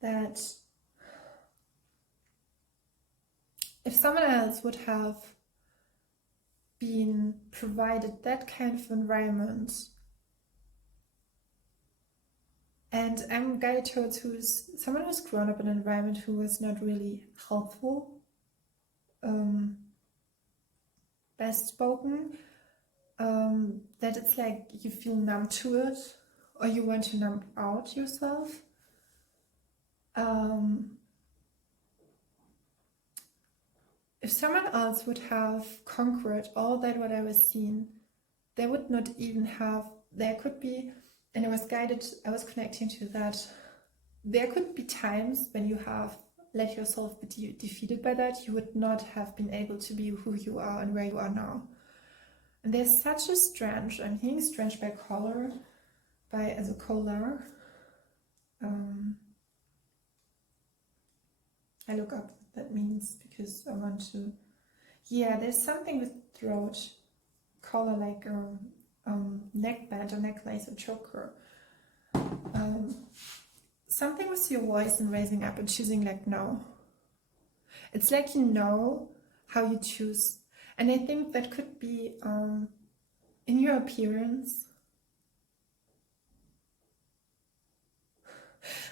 that if someone else would have been provided that kind of environment, and I'm guided towards someone who's grown up in an environment who was not really helpful, best spoken, that it's like you feel numb to it, or you want to numb out yourself. If someone else would have conquered all that what I was seeing, they would not even have, there could be, and I was guided, I was connecting to that, there could be times when you have let yourself be defeated by that, you would not have been able to be who you are and where you are now. And there's such a strange, I'm hearing strange by color, as a color. I look up what that means because I want to, yeah, there's something with throat, collar like neckband or necklace or choker. Something with your voice and raising up and choosing like no. It's like you know how you choose. And I think that could be in your appearance.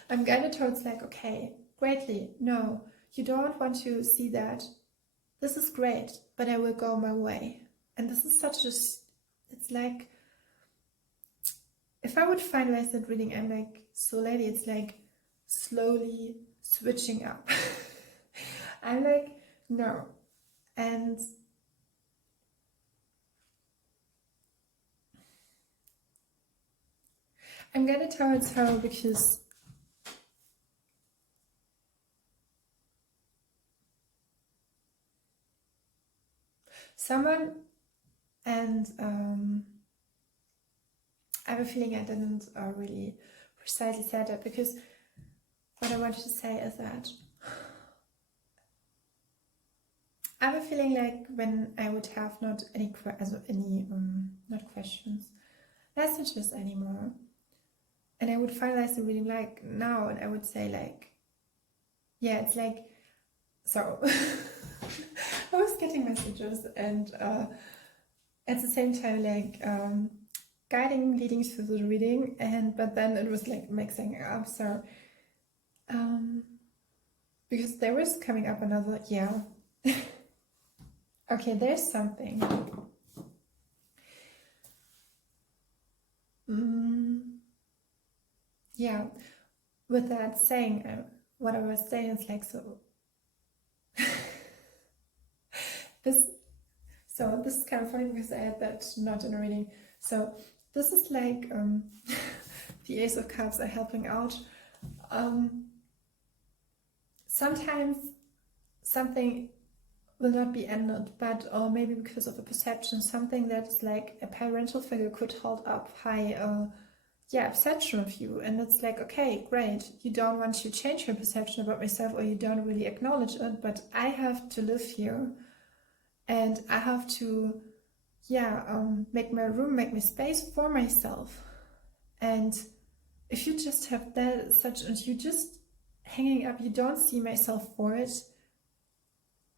I'm guided towards like, okay, greatly, no, you don't want to see that. This is great, but I will go my way. And this is such a, it's like, if I would finalize that reading, I'm like, so lady, it's like slowly switching up. I'm like, no. And I'm gonna towards her because someone, and I have a feeling I didn't really precisely say that, because what I wanted to say is that I have a feeling like when I would have not any not questions, messages anymore, and I would finalize the reading like now, and I would say like, yeah, it's like, so I was getting messages and at the same time like guiding, leading through the reading, but then it was like mixing up, so because there was coming up another, yeah. Okay, there's something. Yeah, with that saying, what I was saying is like, so this is kind of funny because I had that not in a reading. So this is like the Ace of Cups are helping out. Sometimes something will not be ended, but or maybe because of a perception, something that is like a parental figure could hold up high perception of you, and it's like, okay, great, you don't want to change your perception about myself, or you don't really acknowledge it, but I have to live here, and I have to make my room, make my space for myself. And if you just have that such, and you just hanging up, you don't see myself for it,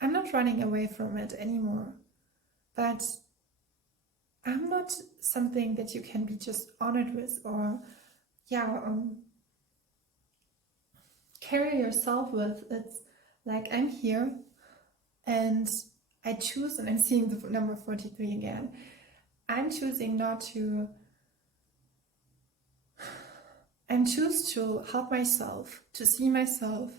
I'm not running away from it anymore, but I'm not something that you can be just honored with, or carry yourself with. It's like, I'm here and I choose, and I'm seeing the number 43 again. I'm choosing not to, I'm choose to help myself, to see myself.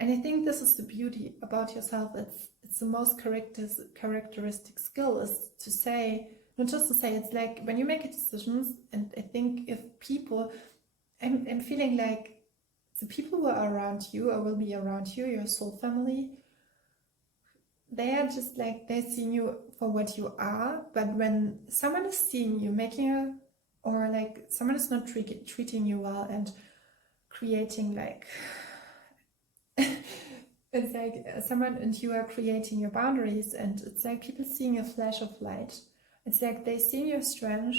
And I think this is the beauty about yourself. It's the most characteristic skill, is to say, not just to say, it's like when you make decisions, and I think if people, I'm feeling like the people who are around you or will be around you, your soul family, they are just like, they're seeing you for what you are. But when someone is seeing you making or like someone is not treating you well and creating like, it's like someone, and you are creating your boundaries, and it's like people seeing a flash of light. It's like they see your strength,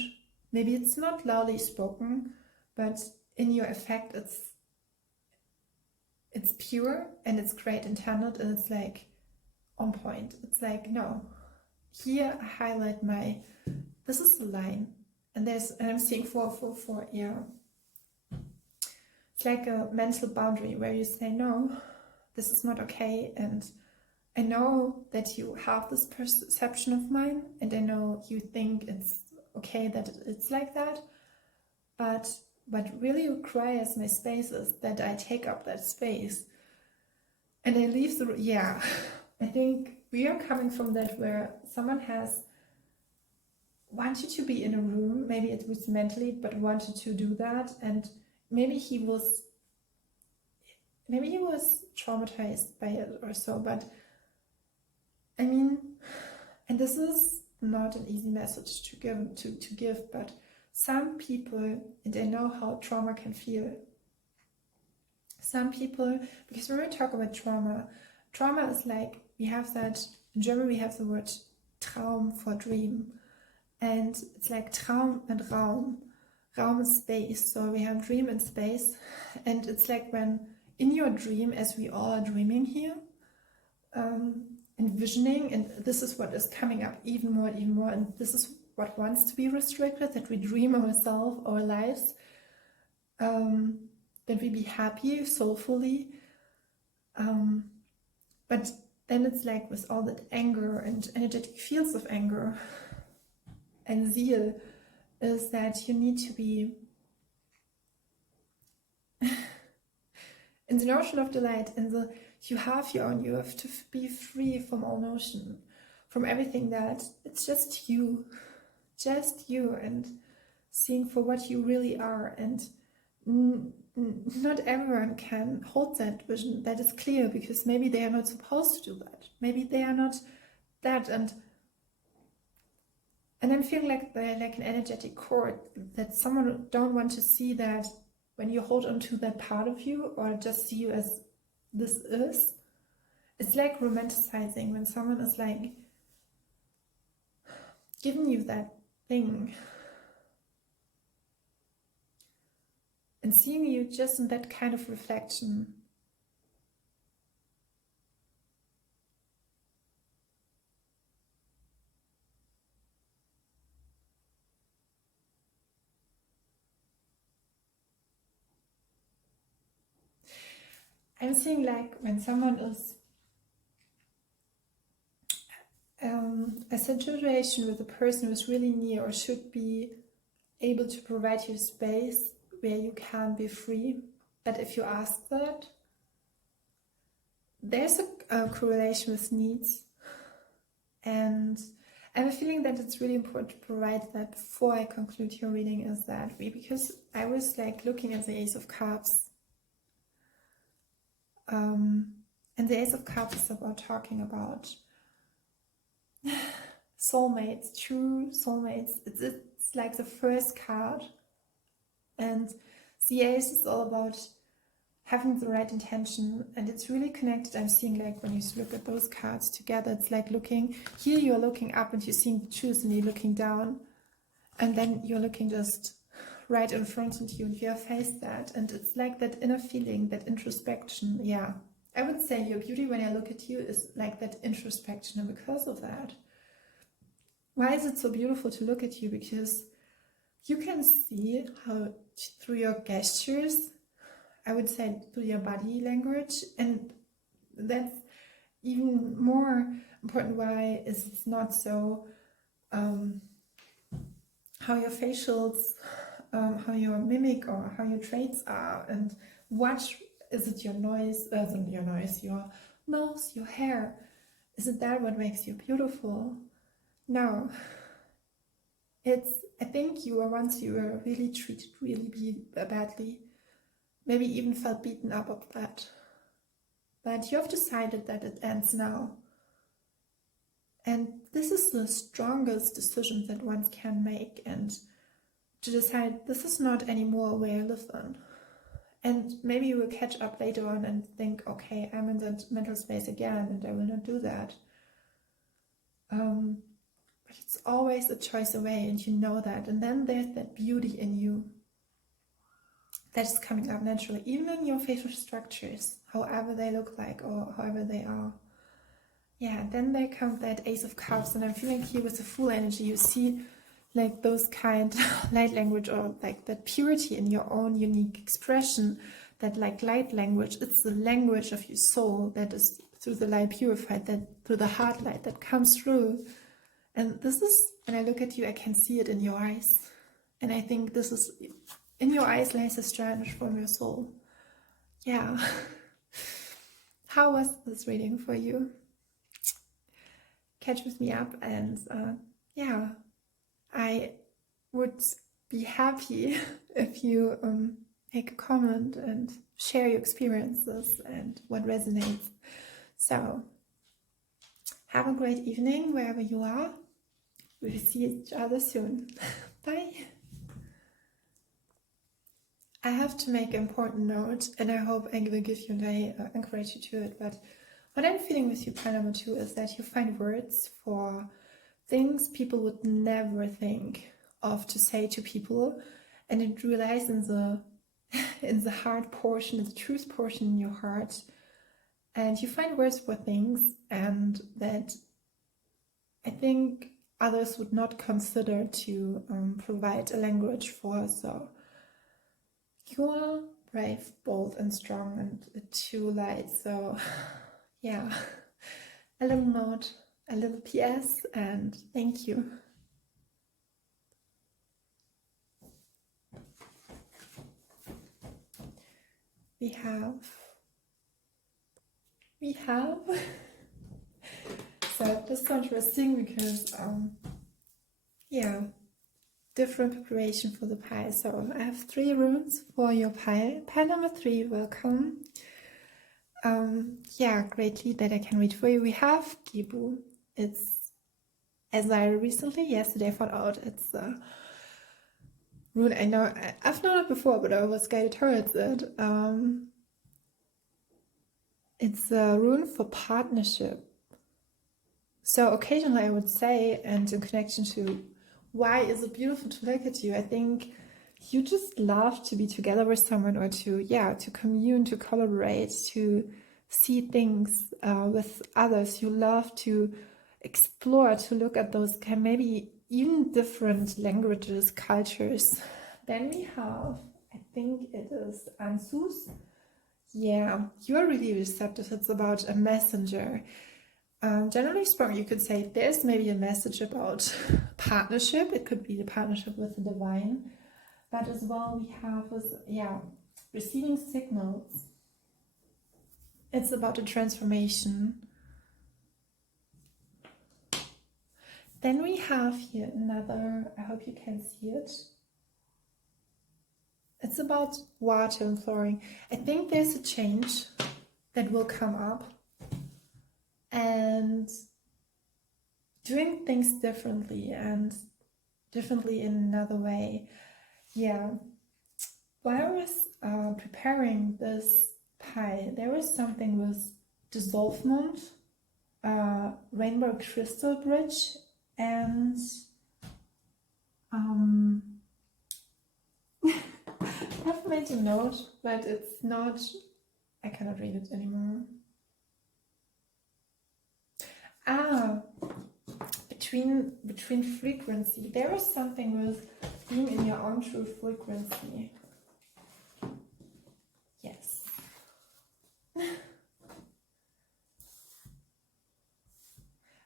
maybe it's not loudly spoken, but in your effect it's pure and it's great intended, and it's like on point. It's like, no, here I highlight this is the line, and I'm seeing 444, yeah. It's like a mental boundary where you say, no, this is not okay, and I know that you have this perception of mine, and I know you think it's okay that it's like that, but what really requires my space is that I take up that space and I leave yeah. I think we are coming from that where someone has wanted to be in a room, maybe it was mentally, but wanted to do that, and maybe he was traumatized by it or so, but I mean, and this is not an easy message to give, but some people, and I know how trauma can feel, some people, because when we talk about trauma is like, we have that, in German we have the word Traum for dream, and it's like Traum and Raum. Raum is space, so we have dream and space, and it's like when in your dream, as we all are dreaming here, envisioning, and this is what is coming up even more, and this is what wants to be restricted, that we dream ourselves, our lives, that we be happy soulfully, but then it's like with all that anger and energetic fields of anger and zeal, is that you need to be in the notion of delight, you have to be free from all notion, from everything that it's just you, and seeing for what you really are, and not everyone can hold that vision. That is clear, because maybe they are not supposed to do that. Maybe they are not that, and I'm feeling like they're like an energetic cord, that someone don't want to see that when you hold on to that part of you, or just see you as this is. It's like romanticizing when someone is like giving you that thing and seeing you just in that kind of reflection. I'm seeing like when someone is a situation with a person who is really near or should be able to provide you space where you can be free. But if you ask that, there's a correlation with needs, and I have a feeling that it's really important to provide that before I conclude your reading, is that because I was like looking at the Ace of Cups, and the Ace of Cups is about talking about soulmates, true soulmates. It's like the first card, and the Ace is all about having the right intention, and it's really connected. I'm seeing like when you look at those cards together, it's like looking here, you're looking up and you're seeing the truth, and you're looking down, and then you're looking just right in front of you, and you have faced that, and it's like that inner feeling, that introspection. Yeah, I would say your beauty, when I look at you, is like that introspection, and because of that, why is it so beautiful to look at you? Because you can see how through your gestures, I would say through your body language, and that's even more important. Why is it's not so how your facials, how your mimic or how your traits are, and what is it, your nose, your nose, your hair, is it that what makes you beautiful? No, I think you were once you were really treated really badly, maybe even felt beaten up of that, but you have decided that it ends now, and this is the strongest decision that one can make, and to decide this is not anymore where I live in. And maybe you will catch up later on and think, okay, I'm in that mental space again and I will not do that. but it's always a choice away, and you know that. And then there's that beauty in you that's coming up naturally, even in your facial structures, however they look like or however they are. Yeah, then there comes that Ace of Cups, and I'm feeling here with the full energy, you see like those kind light language, or like that purity in your own unique expression, that like light language. It's the language of your soul that is through the light purified, that through the heart light that comes through. And this is, when I look at you, I can see it in your eyes. And I think this is, in your eyes lies a strand from your soul. Yeah. How was this reading for you? Catch with me up, and yeah, I would be happy if you make a comment and share your experiences and what resonates. So have a great evening wherever you are. We will see each other soon. Bye. I have to make an important note, and I hope I will give you and I encourage you to it, but what I'm feeling with you, pile number 2, is that you find words for things people would never think of to say to people, and it relies in the heart portion, the truth portion in your heart, and you find words for things, and that I think others would not consider to provide a language for. So you are brave, bold, and strong, and 2 light. So yeah, a little note, a little PS, and thank you. We have so this is interesting because yeah, different preparation for the pile. So I have 3 runes for your pile. Pile number 3, welcome. Yeah, greatly that I can read for you. We have Gibu. It's, as I recently yesterday found out, it's a rune. I know I've known it before, but I was guided towards it. It's a rune for partnership. So occasionally I would say, and in connection to why is it beautiful to look at you, I think you just love to be together with someone, or to commune, to collaborate, to see things with others. You love to explore, to look at those maybe even different languages, cultures. Then we have, I think it is Ansus. Yeah, you are really receptive. It's about a messenger. Generally speaking, you could say there's maybe a message about partnership. It could be the partnership with the divine, but as well we have receiving signals. It's about a transformation. Then we have here another, I hope you can see it. It's about water and flooring. I think there's a change that will come up, and doing things differently, and differently in another way. Yeah. While I was preparing this pie, there was something with dissolvement, rainbow crystal bridge, and I've made a note, but it's not, I cannot read it anymore. Between frequency. There is something with being in your own true frequency. Yes.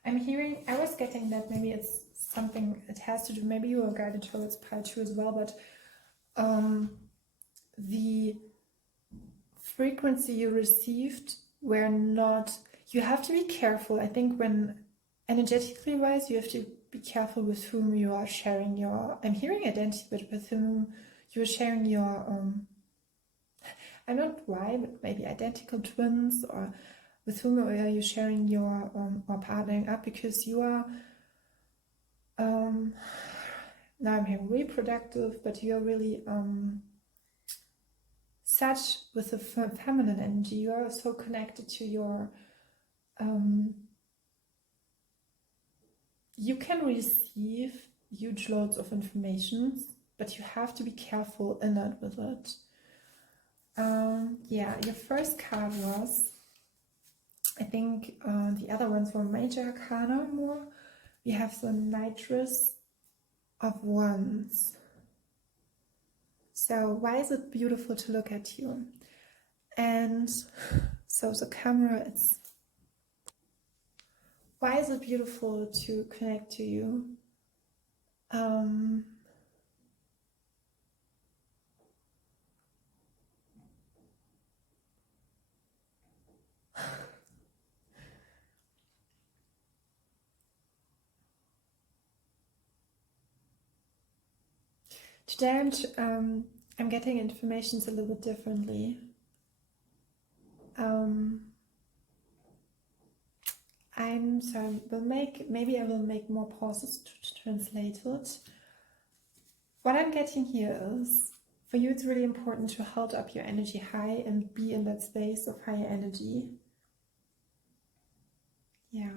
I'm hearing, I was getting that maybe it's something, it has to do, maybe you are guided towards pile 2 as well, but the frequency you received were not, you have to be careful. I think when energetically wise, you have to be careful with whom you are sharing your, I'm hearing identity, but with whom you're sharing your, I'm not why, but maybe identical twins, or with whom are you sharing your, or partnering up, because you are, now I'm hearing reproductive, but you're really, such with the feminine energy, you are so connected to your, you can receive huge loads of information, but you have to be careful in it with it. Yeah, your first card was, I think the other ones were major arcana more. We have the Nitrous of Wands. So why is it beautiful to look at you? And so the camera, it's, why is it beautiful to connect to you? Today I'm getting information a little bit differently. Maybe I will make more pauses to translate it. What I'm getting here is, for you it's really important to hold up your energy high and be in that space of higher energy. Yeah.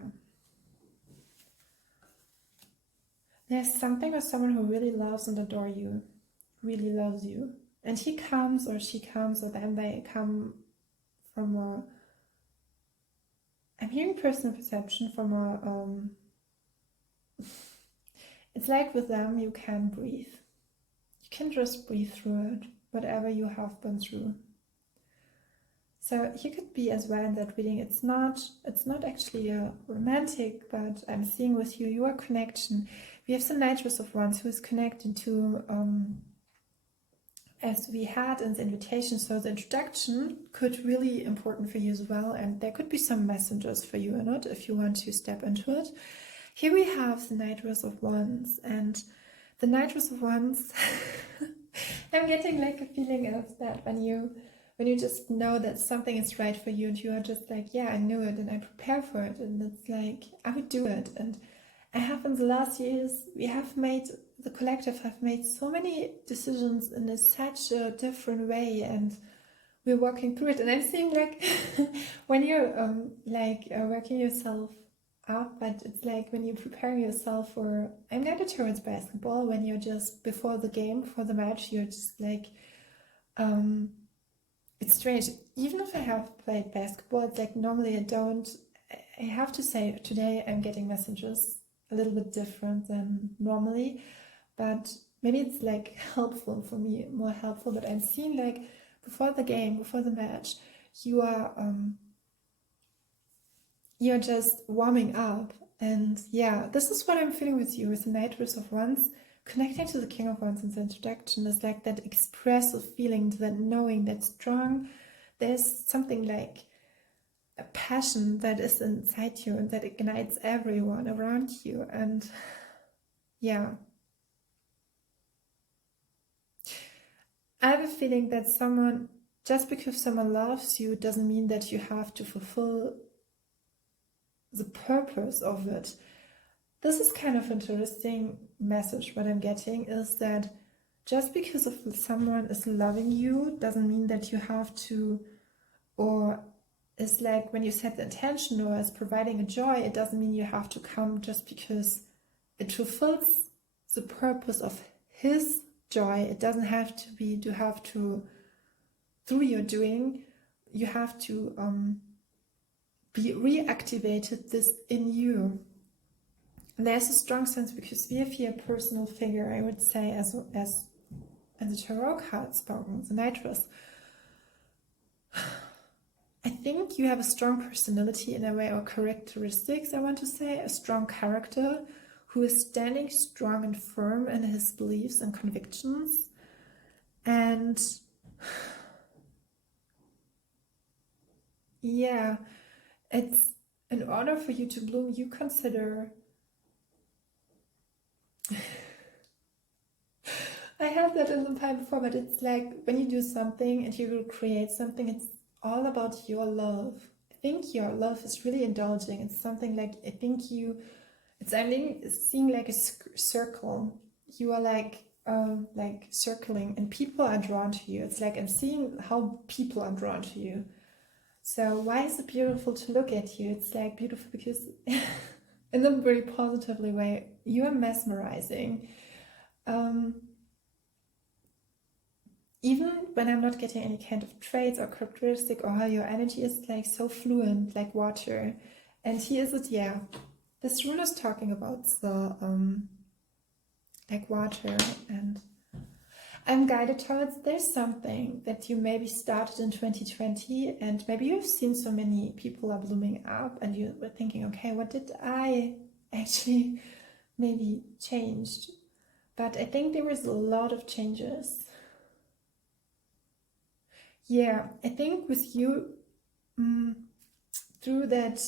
There's something or someone who really loves and adores you, really loves you. And he comes or she comes or then they come from a, I'm hearing personal perception from a, it's like with them you can breathe. You can just breathe through it, whatever you have been through. So you could be as well in that reading. It's not actually a romantic, but I'm seeing with you your connection. We have the Nitrous of Wands who is connected to, as we had in the invitation, so the introduction could really important for you as well, and there could be some messages for you in it if you want to step into it. Here we have the Nitrous of Wands, and the Nitrous of Wands, I'm getting like a feeling of that when you just know that something is right for you and you are just like, yeah, I knew it and I prepare for it, and it's like, I would do it. And I have in the last years, the collective have made so many decisions in such a different way, and we're walking through it. And I'm seeing like, when you're working yourself up, but it's like when you're preparing yourself for, I'm not towards basketball, when you're just before the game, before the match, you're just like, it's strange. Even if I have played basketball, it's like normally I have to say today I'm getting messages a little bit different than normally, but maybe it's like helpful for me, more helpful, but I'm seeing like before the game, before the match, you're just warming up. And yeah, this is what I'm feeling with you, with the Nitrous of Wands. Connecting to the King of Wands in the introduction is like that expressive feeling, that knowing, that strong, there's something like a passion that is inside you and that ignites everyone around you. And yeah, I have a feeling that just because someone loves you doesn't mean that you have to fulfill the purpose of it. This is kind of interesting message. What I'm getting is that just because someone is loving you doesn't mean that you have to, or it's like when you set the intention or is providing a joy, it doesn't mean you have to come just because it fulfills the purpose of his joy. It doesn't have to be, through your doing, you have to be reactivated this in you. And there's a strong sense, because we have here a personal figure, I would say, as the tarot card spoken, the Nitrous. I think you have a strong personality in a way, or characteristics, I want to say, a strong character who is standing strong and firm in his beliefs and convictions. And yeah, it's in order for you to bloom, you consider I had that in the time before, but it's like when you do something and you will create something, it's all about your love. I think your love is really indulging. It's something like, I'm seeing like a circle. You are like circling, and people are drawn to you. It's like I'm seeing how people are drawn to you. So why is it beautiful to look at you? It's like beautiful because in a very positively way. You are mesmerizing. Even when I'm not getting any kind of traits or characteristic, or how your energy is like so fluent, like water. And here is it, yeah. This rune is talking about the like water, and I'm guided towards there's something that you maybe started in 2020, and maybe you've seen so many people are blooming up, and you were thinking, okay, what did I actually maybe changed? But I think there was a lot of changes. Yeah, I think with you, through that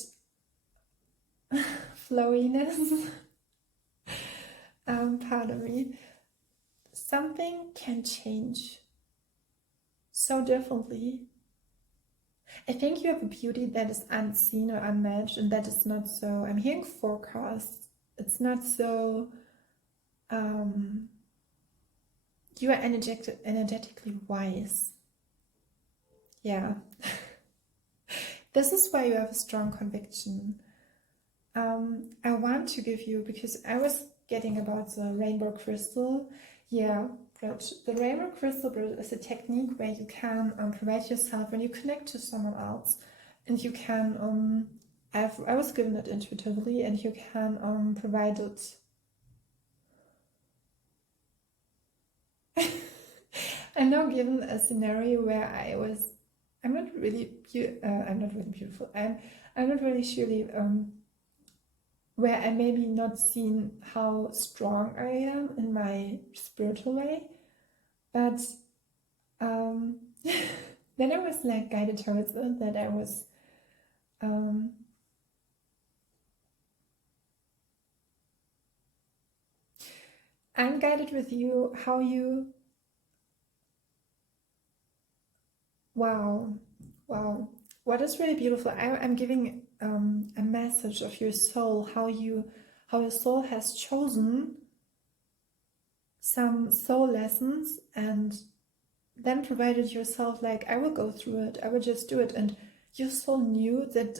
flowiness, part of me, something can change so differently. I think you have a beauty that is unseen or unmatched, and that is not so, I'm hearing forecasts, it's not so, you are energetically wise. Yeah. This is why you have a strong conviction. I want to give you, because I was getting about the rainbow crystal. Yeah, but the rainbow crystal is a technique where you can provide yourself when you connect to someone else, and you can, I was given it intuitively, and you can provide it. I'm now given a scenario where I'm not really beautiful. I'm not really surely where I maybe not seen how strong I am in my spiritual way, but then I was like guided towards it, that I was I'm guided with you, how you, wow, what is really beautiful, I'm giving a message of your soul, how your soul has chosen some soul lessons, and then provided yourself like, I will go through it, I will just do it, and your soul knew that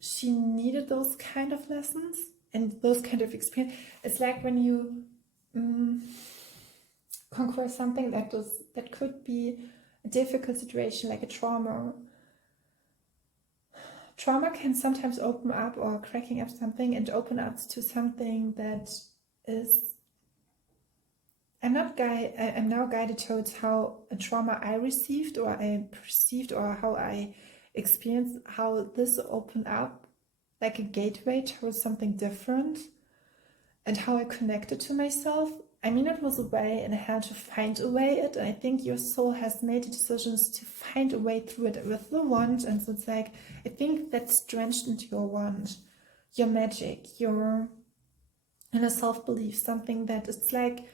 she needed those kind of lessons and those kind of experience. It's like when you conquer something that could be a difficult situation, like a trauma. Trauma can sometimes open up, or cracking up something and open up to something that is, I'm now guided towards how a trauma I received, or I perceived, or how I experienced, how this opened up like a gateway towards something different, and how I connected to myself. I mean, it was a way, and I had to find a way it. I think your soul has made the decisions to find a way through it with the wand, and so it's like, I think that's drenched into your wand, your magic, your inner self-belief, something that it's like,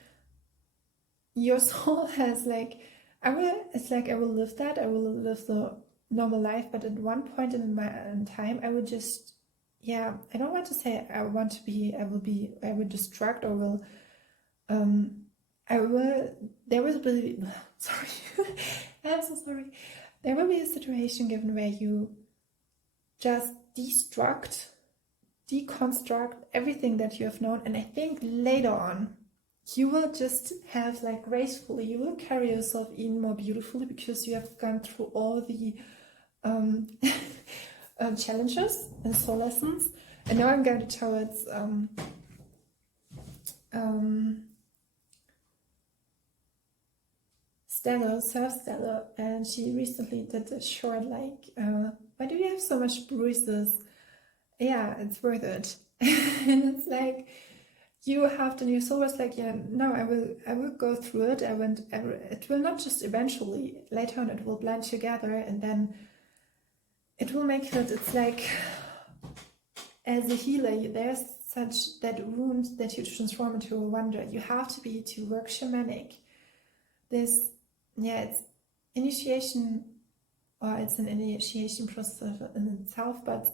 your soul has like, I will live that, I will live the normal life, but at one point in time, I would just, yeah, I don't want to say I will destruct, or will, there will be, sorry, I'm so sorry, there will be a situation given where you just deconstruct everything that you have known, and I think later on, you will just have like gracefully, you will carry yourself even more beautifully, because you have gone through all the challenges and soul lessons. And now I'm going towards Stella, and she recently did a short like, why do you have so much bruises? Yeah, it's worth it. And it's like, you have to, your soul was like, yeah, no, I will go through it. It will not just eventually, later on it will blend together, and then it will make it, it's like, as a healer, there's such that wound that you transform into a wonder. You have to work shamanic. This, yeah, it's initiation, or it's an initiation process in itself, but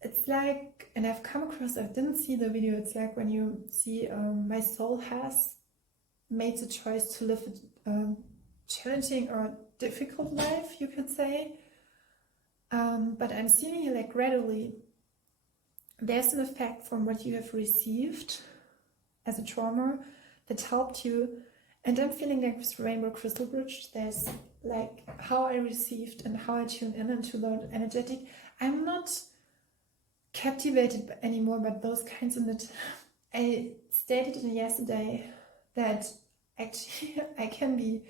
it's like, and I didn't see the video, it's like when you see my soul has made the choice to live a challenging or difficult life, you could say. But I'm seeing you like gradually there's an effect from what you have received as a trauma that helped you. And I'm feeling like with Rainbow Crystal Bridge, there's like how I received and how I tune in into the energetic. I'm not captivated anymore by those kinds of it. I stated it yesterday that actually I can be,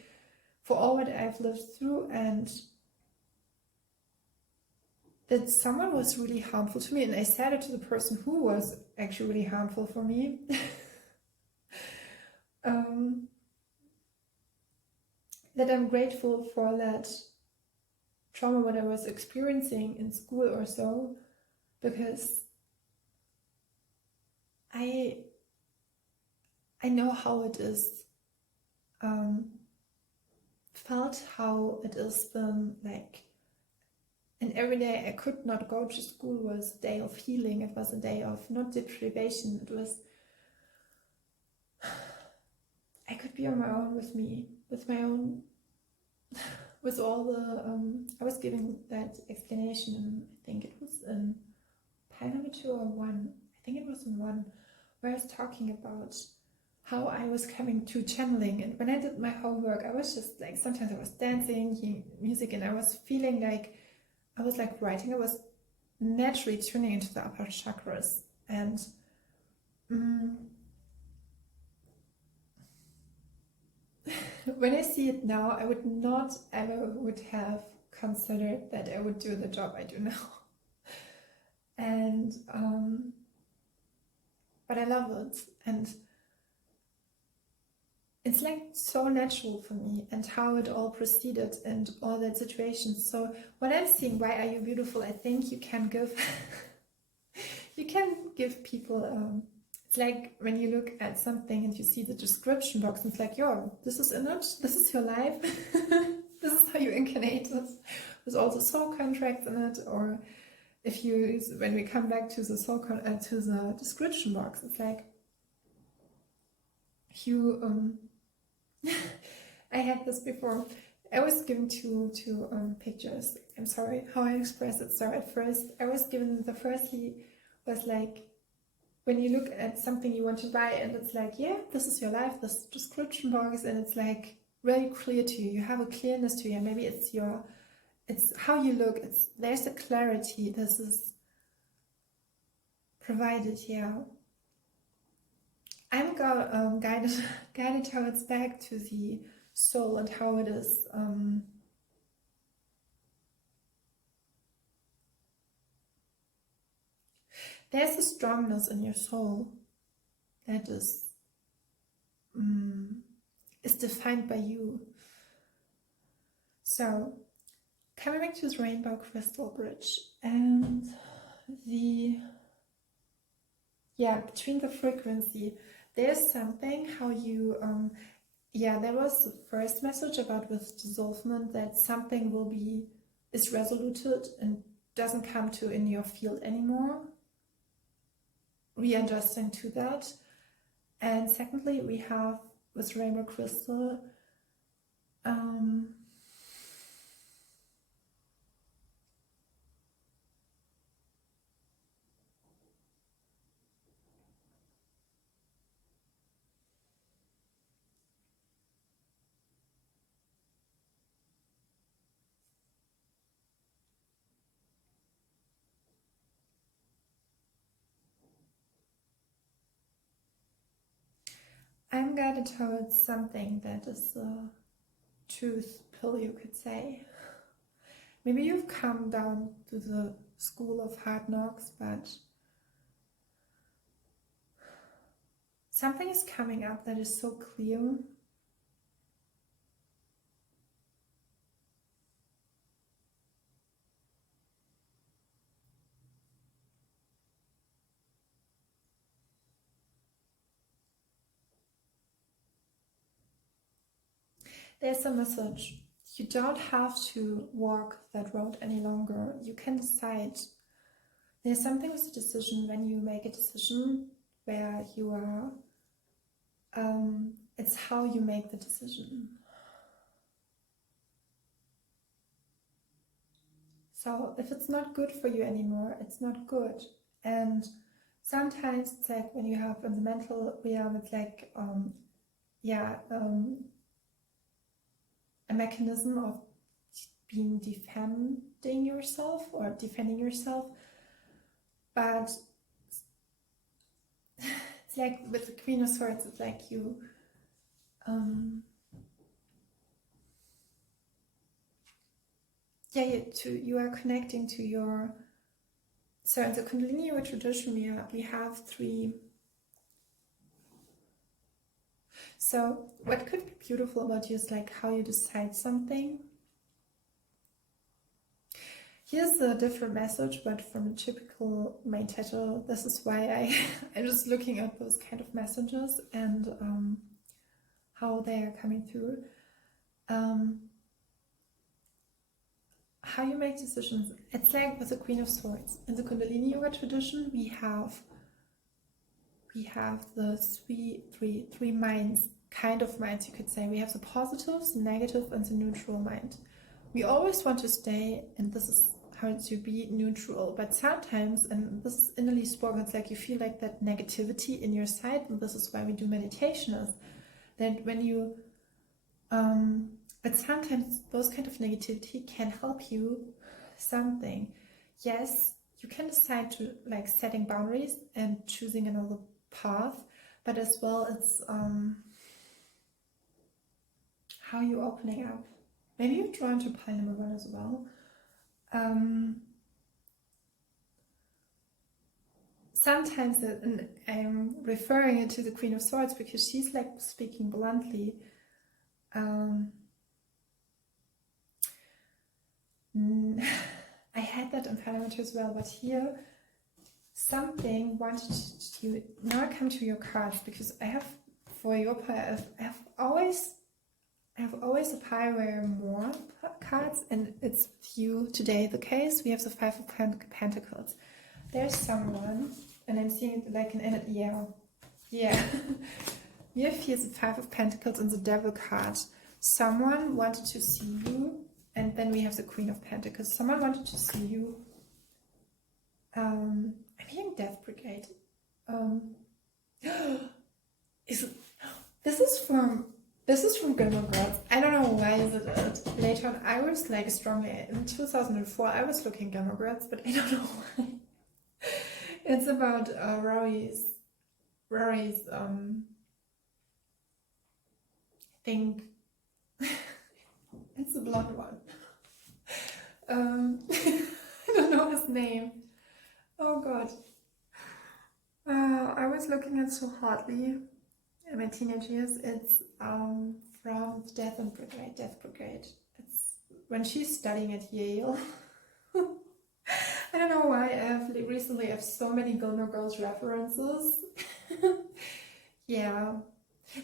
for all what I've lived through, and that someone was really harmful to me, and I said it to the person who was actually really harmful for me. That I'm grateful for that trauma what I was experiencing in school or so, because I know how it is felt, how it has been like, and every day I could not go to school was a day of healing. It was a day of not deprivation. It was, I could be on my own with me, with my own, with all the, I was giving that explanation, and I think it was in pile number 2 or 1, I think it was in 1, where I was talking about how I was coming to channeling. And when I did my homework, I was just like, sometimes I was dancing, hearing music, and I was feeling like, I was like writing, I was naturally tuning into the upper chakras. And when I see it now, I would not ever would have considered that I would do the job I do now. And but I love it, and it's like so natural for me, and how it all proceeded and all that situation. So what I'm seeing, why are you beautiful? I think you can give you can give people it's like when you look at something and you see the description box, and it's like, yo, this is in it, this is your life. This is how you incarnate it. There's also soul contracts in it. Or if you, when we come back to the soul to the description box, it's like you I had this before. I was given two pictures. I'm sorry how I expressed it. So at first I was given, the firstly was like, when you look at something you want to buy, and it's like, yeah, this is your life, this description box, and it's like very clear to you. You have a clearness to you. Maybe it's how you look. There's a clarity. This is provided here. I'm guided towards back to the soul and how it is there's a strongness in your soul that is defined by you. So coming back to the rainbow crystal bridge and between the frequency, there's something how you there was the first message about with dissolvement, that something is resoluted and doesn't come to in your field anymore, readjusting to that. And secondly, we have with rainbow crystal I'm guided towards something that is a truth pill, you could say. Maybe you've come down to the school of hard knocks, but something is coming up that is so clear. There's a message. You don't have to walk that road any longer. You can decide. There's something with a decision. When you make a decision where you are, it's how you make the decision. So if it's not good for you anymore, it's not good. And sometimes it's like when you have in the mental realm, it's like a mechanism of being defending yourself, but it's like with the Queen of Swords, it's like you you are connecting to your. So in the Kundalini yoga tradition, we have 3. So what could be beautiful about you is like how you decide something. Here's a different message, but from a typical main title. This is why I'm just looking at those kind of messages and how they are coming through. How you make decisions. It's like with the Queen of Swords. In the Kundalini yoga tradition, we have the three minds, kind of minds, you could say. We have the positives, the negative, and the neutral mind. We always want to stay, and this is how to be neutral, but sometimes, and this is innerly spoken, it's like you feel like that negativity in your side, and this is why we do meditation, is that when you but sometimes those kind of negativity can help you something. Yes, you can decide to like setting boundaries and choosing another path, but as well it's how you're opening up. Maybe you're drawn to pile number 1 as well. Sometimes, and I'm referring it to the Queen of Swords because she's like speaking bluntly. I had that in Parliament as well, but here something wanted to now come to your cards, because I have for your pile, I have always a pile where more cards, and it's with you today the case. We have the 5 of Pentacles. There's someone, and I'm seeing it like an yeah. We have here the 5 of Pentacles and the Devil card. Someone wanted to see you. And then we have the Queen of Pentacles. Someone wanted to see you. I'm hearing Death Brigade. This is from Gilmore Girls. I don't know why is it later on. I was like strongly in 2004. I was looking Gilmore Girls, but I don't know why. It's about Rory's. I think. It's the blonde one. I don't know his name. Oh god. I was looking at so hardly in my teenage years. It's from Death Brigade. It's when she's studying at Yale. I don't know why recently I have so many Gilmore Girls references. Yeah.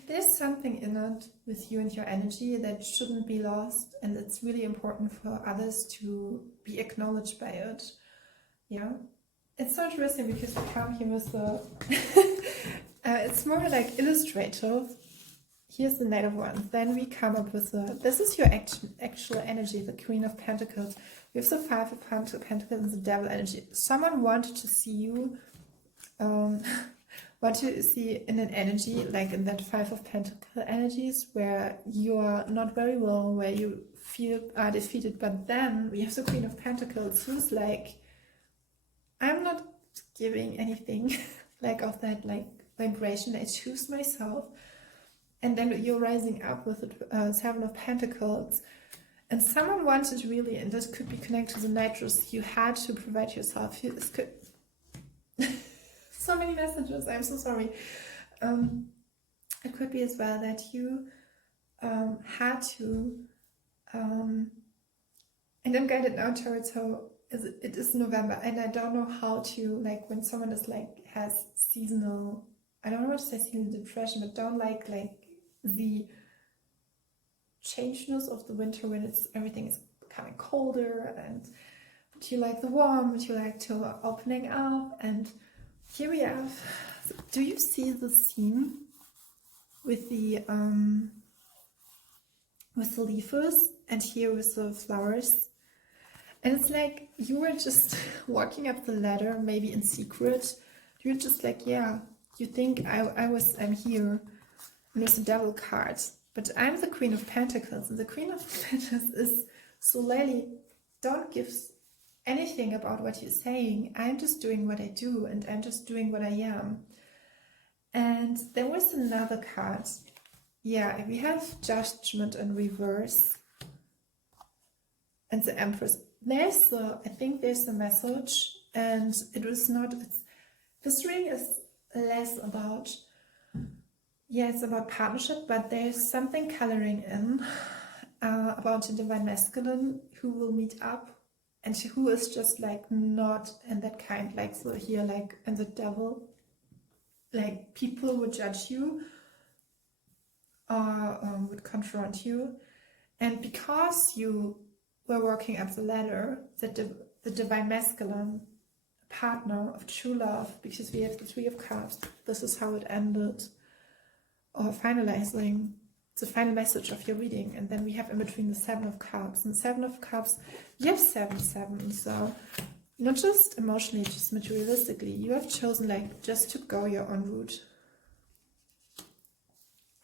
There's something in it with you and your energy that shouldn't be lost, and it's really important for others to be acknowledged by it. Yeah, it's so interesting because we come here with the it's more like illustrative. Here's the Knight of Wands. Then we come up with this is your actual energy, the Queen of Pentacles. We have the 5 of Pentacles and the Devil energy. Someone wanted to see you. What you see in an energy, like in that 5 of Pentacles energies, where you are not very well, where you feel are defeated, but then we have the Queen of Pentacles, who's like, I'm not giving anything like of that like vibration, I choose myself. And then you're rising up with the 7 of Pentacles, and someone wanted really, and this could be connected to the nitrous, you had to provide yourself. This could so many messages, I'm so sorry. It could be as well that you had to, and I'm guided now towards how it is November, and I don't know how to, like when someone is like, has seasonal, I don't know what to say, seasonal depression, but don't like the changeness of the winter when everything is becoming colder, and but you like the warm, but you like to opening up. And here we have, do you see the scene with the leaves, and here with the flowers? And it's like you were just walking up the ladder, maybe in secret. You're just like, yeah, you think I'm here, and there's the devil card. But I'm the Queen of Pentacles, and the Queen of Pentacles is so lady, don't give anything about what you're saying. I'm just doing what I do, and I'm just doing what I am. And there was another card. Yeah, we have Judgment in reverse. And the Empress. I think there's a message, and this reading is less about, it's about partnership, but there's something coloring in about the divine masculine who will meet up and who is just like not in that kind, like so here, like and the devil, like people would judge you or would confront you, and because you were working up the ladder, the divine masculine partner of true love, because we have the Three of Cups, this is how it ended, or finalizing the final message of your reading. And then we have in between the Seven of Cups, and Seven of Cups, you have 7-7, so not just emotionally, just materialistically, you have chosen like just to go your own route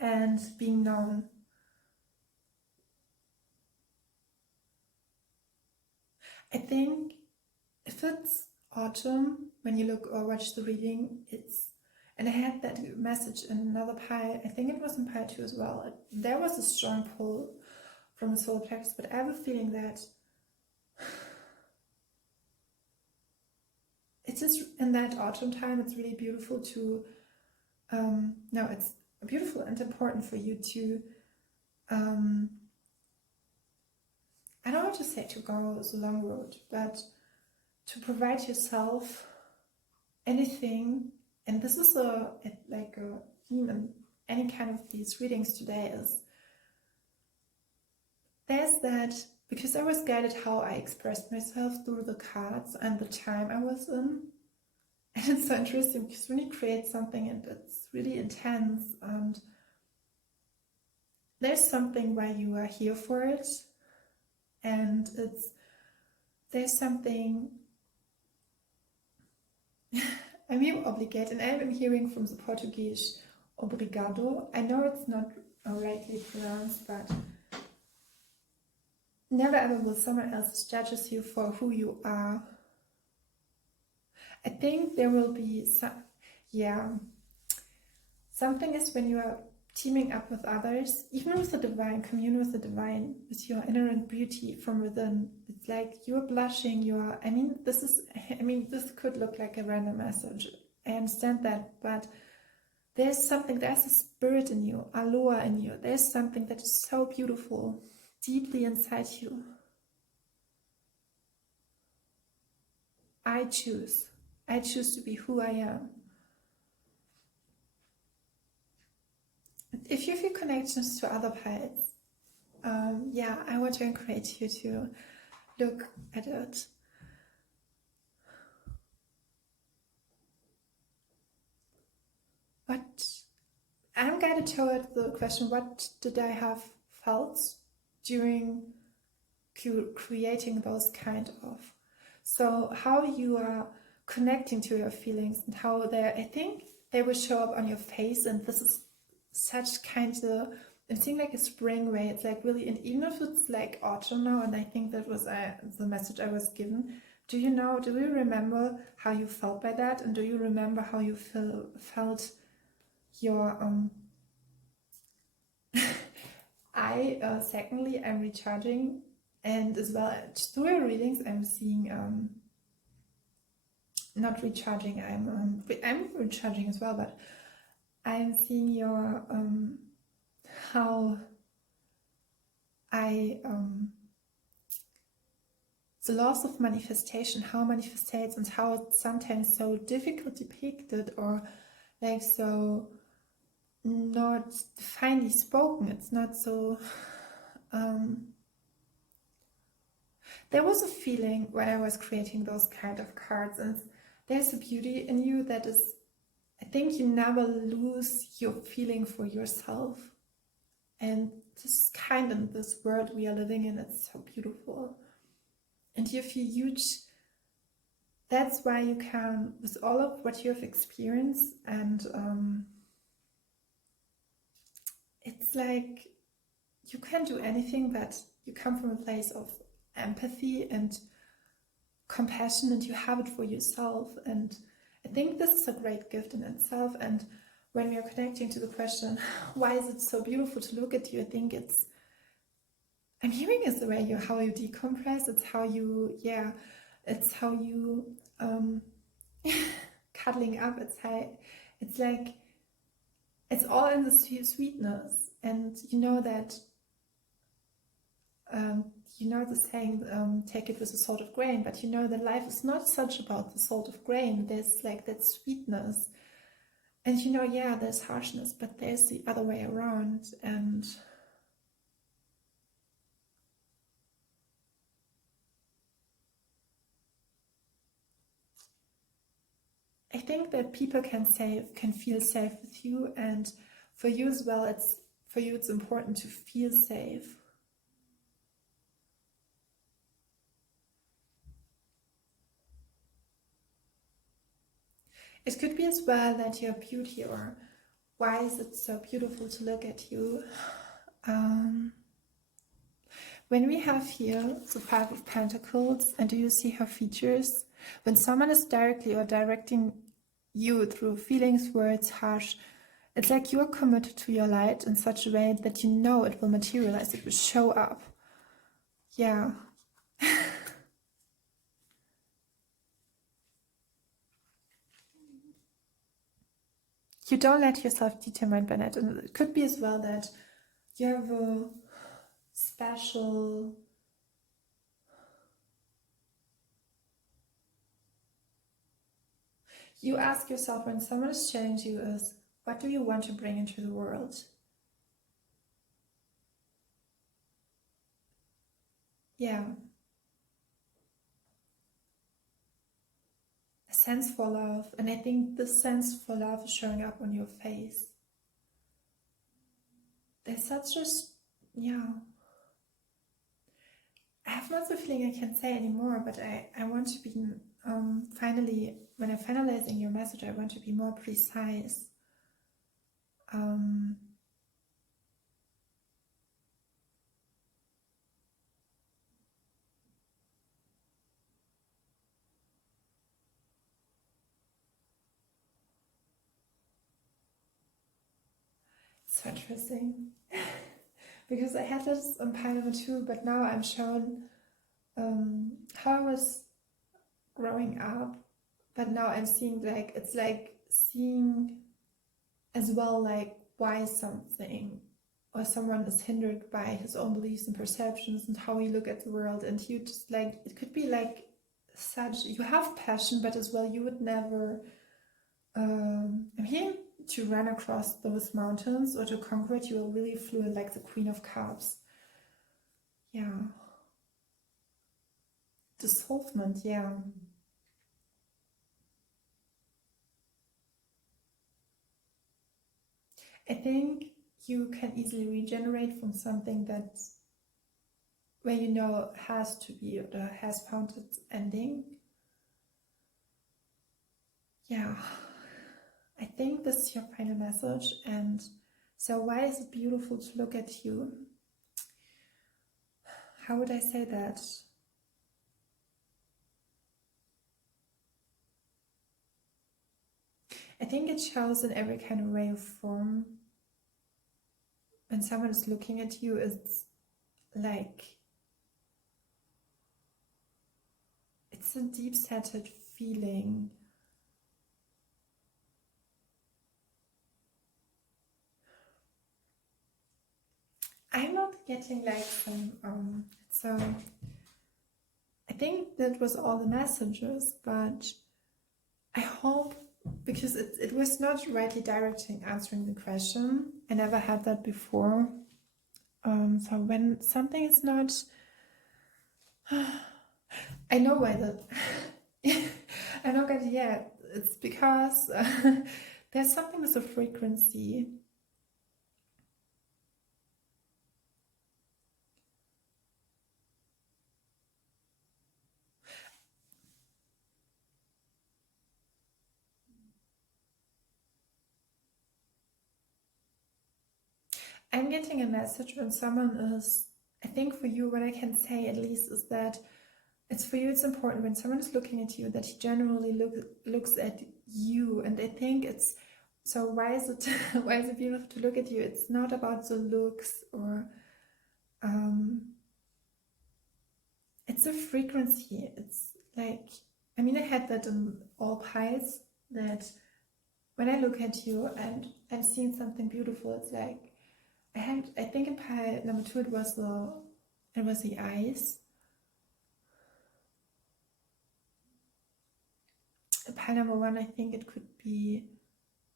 and being known. I think if it's autumn, when you look or watch the reading, and I had that message in another pile, I think it was in pile 2 as well. There was a strong pull from the solar plexus, but I have a feeling that it's just in that autumn time, it's really beautiful to, no, it's beautiful and important for you to, I don't want to say to go the long road, but to provide yourself anything. And this is like a theme in any kind of these readings today, is there's that, because I was guided how I expressed myself through the cards and the time I was in. And it's so interesting because when you create something and it's really intense, and there's something why you are here for it, and there's something I'm here obligated, and I'm hearing from the Portuguese obrigado. I know it's not rightly pronounced, but never ever will someone else judges you for who you are. I think there will be something is when you are teaming up with others, even with the divine, commune with the divine, with your inherent beauty from within. It's like you're blushing, this could look like a random message. I understand that, but there's a spirit in you, aloha in you. There's something that is so beautiful, deeply inside you. I choose to be who I am. If you feel connections to other parts, I want to encourage you to look at it. I'm guided toward the question, what did I have felt during creating those kind of, so how you are connecting to your feelings and how I think they will show up on your face. And this is such kind of, it seems like a spring way. It's like really, and even if it's like autumn now, and I think that was the message I was given. Do you remember how you felt by that? And do you remember how you felt your secondly, I'm recharging, and as well through your readings I'm seeing not recharging, I'm recharging as well, but I'm seeing your how the loss of manifestation, how manifestates, and how it's sometimes so difficult depicted, or like so not finely spoken. It's not so there was a feeling when I was creating those kind of cards, and there's a beauty in you that is, I think you never lose your feeling for yourself. And this kind of this world we are living in, it's so beautiful. and you feel huge. That's why you can, with all of what you have experienced, and it's like you can do anything, but you come from a place of empathy and compassion, and you have it for yourself. And I think this is a great gift in itself. And when we are connecting to the question, why is it so beautiful to look at you? I think I'm hearing is the way how you decompress. It's how you, it's how you cuddling up. It's like it's all in the sweetness, and you know that. You know the saying, take it with a salt of grain, but you know that life is not such about the salt of grain. There's like that sweetness, and you know, there's harshness, but there's the other way around. And I think that people can feel safe with you, and for you as well, it's important to feel safe. It could be as well that your beauty, or why is it so beautiful to look at you? When we have here the Five of Pentacles, and do you see her features? When someone is directly or directing you through feelings, words, harsh, it's like you're committed to your light in such a way that you know it will materialize, it will show up. Yeah. You don't let yourself determine by that. And it could be as well that you have a special you ask yourself when someone is sharing to you is, what do you want to bring into the world? Yeah. A sense for love. And I think this sense for love is showing up on your face. There's such a, I have not the feeling I can say anymore, but I want to be, finally, when I'm finalizing your message, I want to be more precise. It's so interesting. Because I had this on pile number 2, but now I'm shown how I was growing up, but now I'm seeing like, it's like seeing as well like why something or someone is hindered by his own beliefs and perceptions and how you look at the world. And you just like, it could be like such, you have passion, but as well you would never, I'm here to run across those mountains or to conquer it. You are really fluent, like the Queen of Cups. Yeah. Dissolvement, yeah. I think you can easily regenerate from something that where you know has to be or has found its ending. Yeah. I think this is your final message. And so why is it beautiful to look at you? How would I say that? I think it shows in every kind of way of form. When someone is looking at you, it's like, it's a deep-seated feeling. I'm not getting like some, so I think that was all the messages, but I hope, because it was not rightly directing answering the question. I never had that before. So when something is not, I know why that, I'm not gonna, it's because there's something with the frequency. I'm getting a message when someone is, I think for you, what I can say at least is that it's for you, it's important when someone is looking at you that he generally looks at you. And I think it's, so why is it why is it beautiful to look at you? It's not about the looks or it's a frequency. It's like, I mean, I had that in all pies, that when I look at you and I'm seeing something beautiful, it's like I think in pie number 2 it was the eyes. In pie number 1 I think it could be,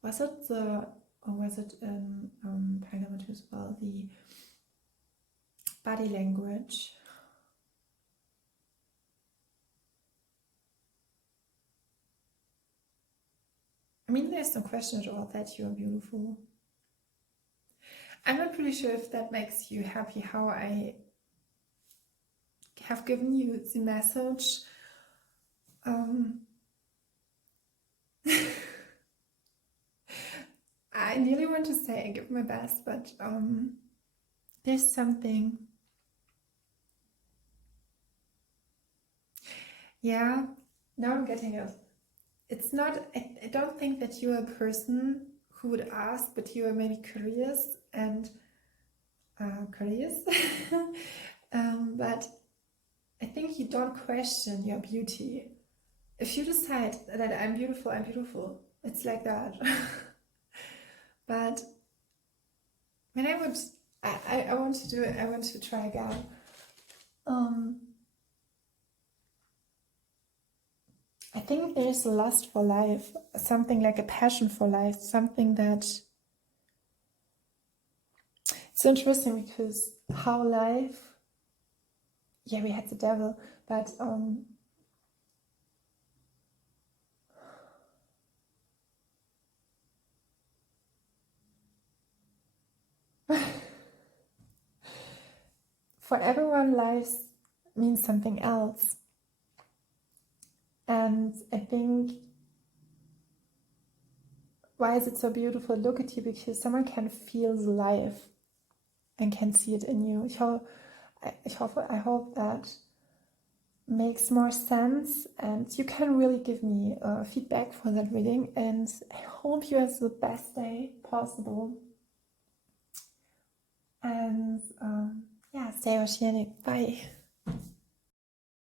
was it in pie number 2 as well, the body language. I mean, there's no question at all that you are beautiful. I'm not pretty sure if that makes you happy, how I have given you the message. I nearly want to say I give my best, but there's something. Yeah, now I'm getting it. It's not, I don't think that you're a person who would ask, but you are maybe curious and but I think you don't question your beauty. If you decide that I'm beautiful, I'm beautiful. It's like that. But when I want to do it, I want to try again. I think there's a lust for life, something like a passion for life, something that, it's interesting because how life, yeah, we had the devil, but for everyone, life means something else. And I think, why is it so beautiful? Look at you, because someone can feel the life and can see it in you. I hope that makes more sense, and you can really give me feedback for that reading, and I hope you have the best day possible. And yeah, stay oceanic. Bye.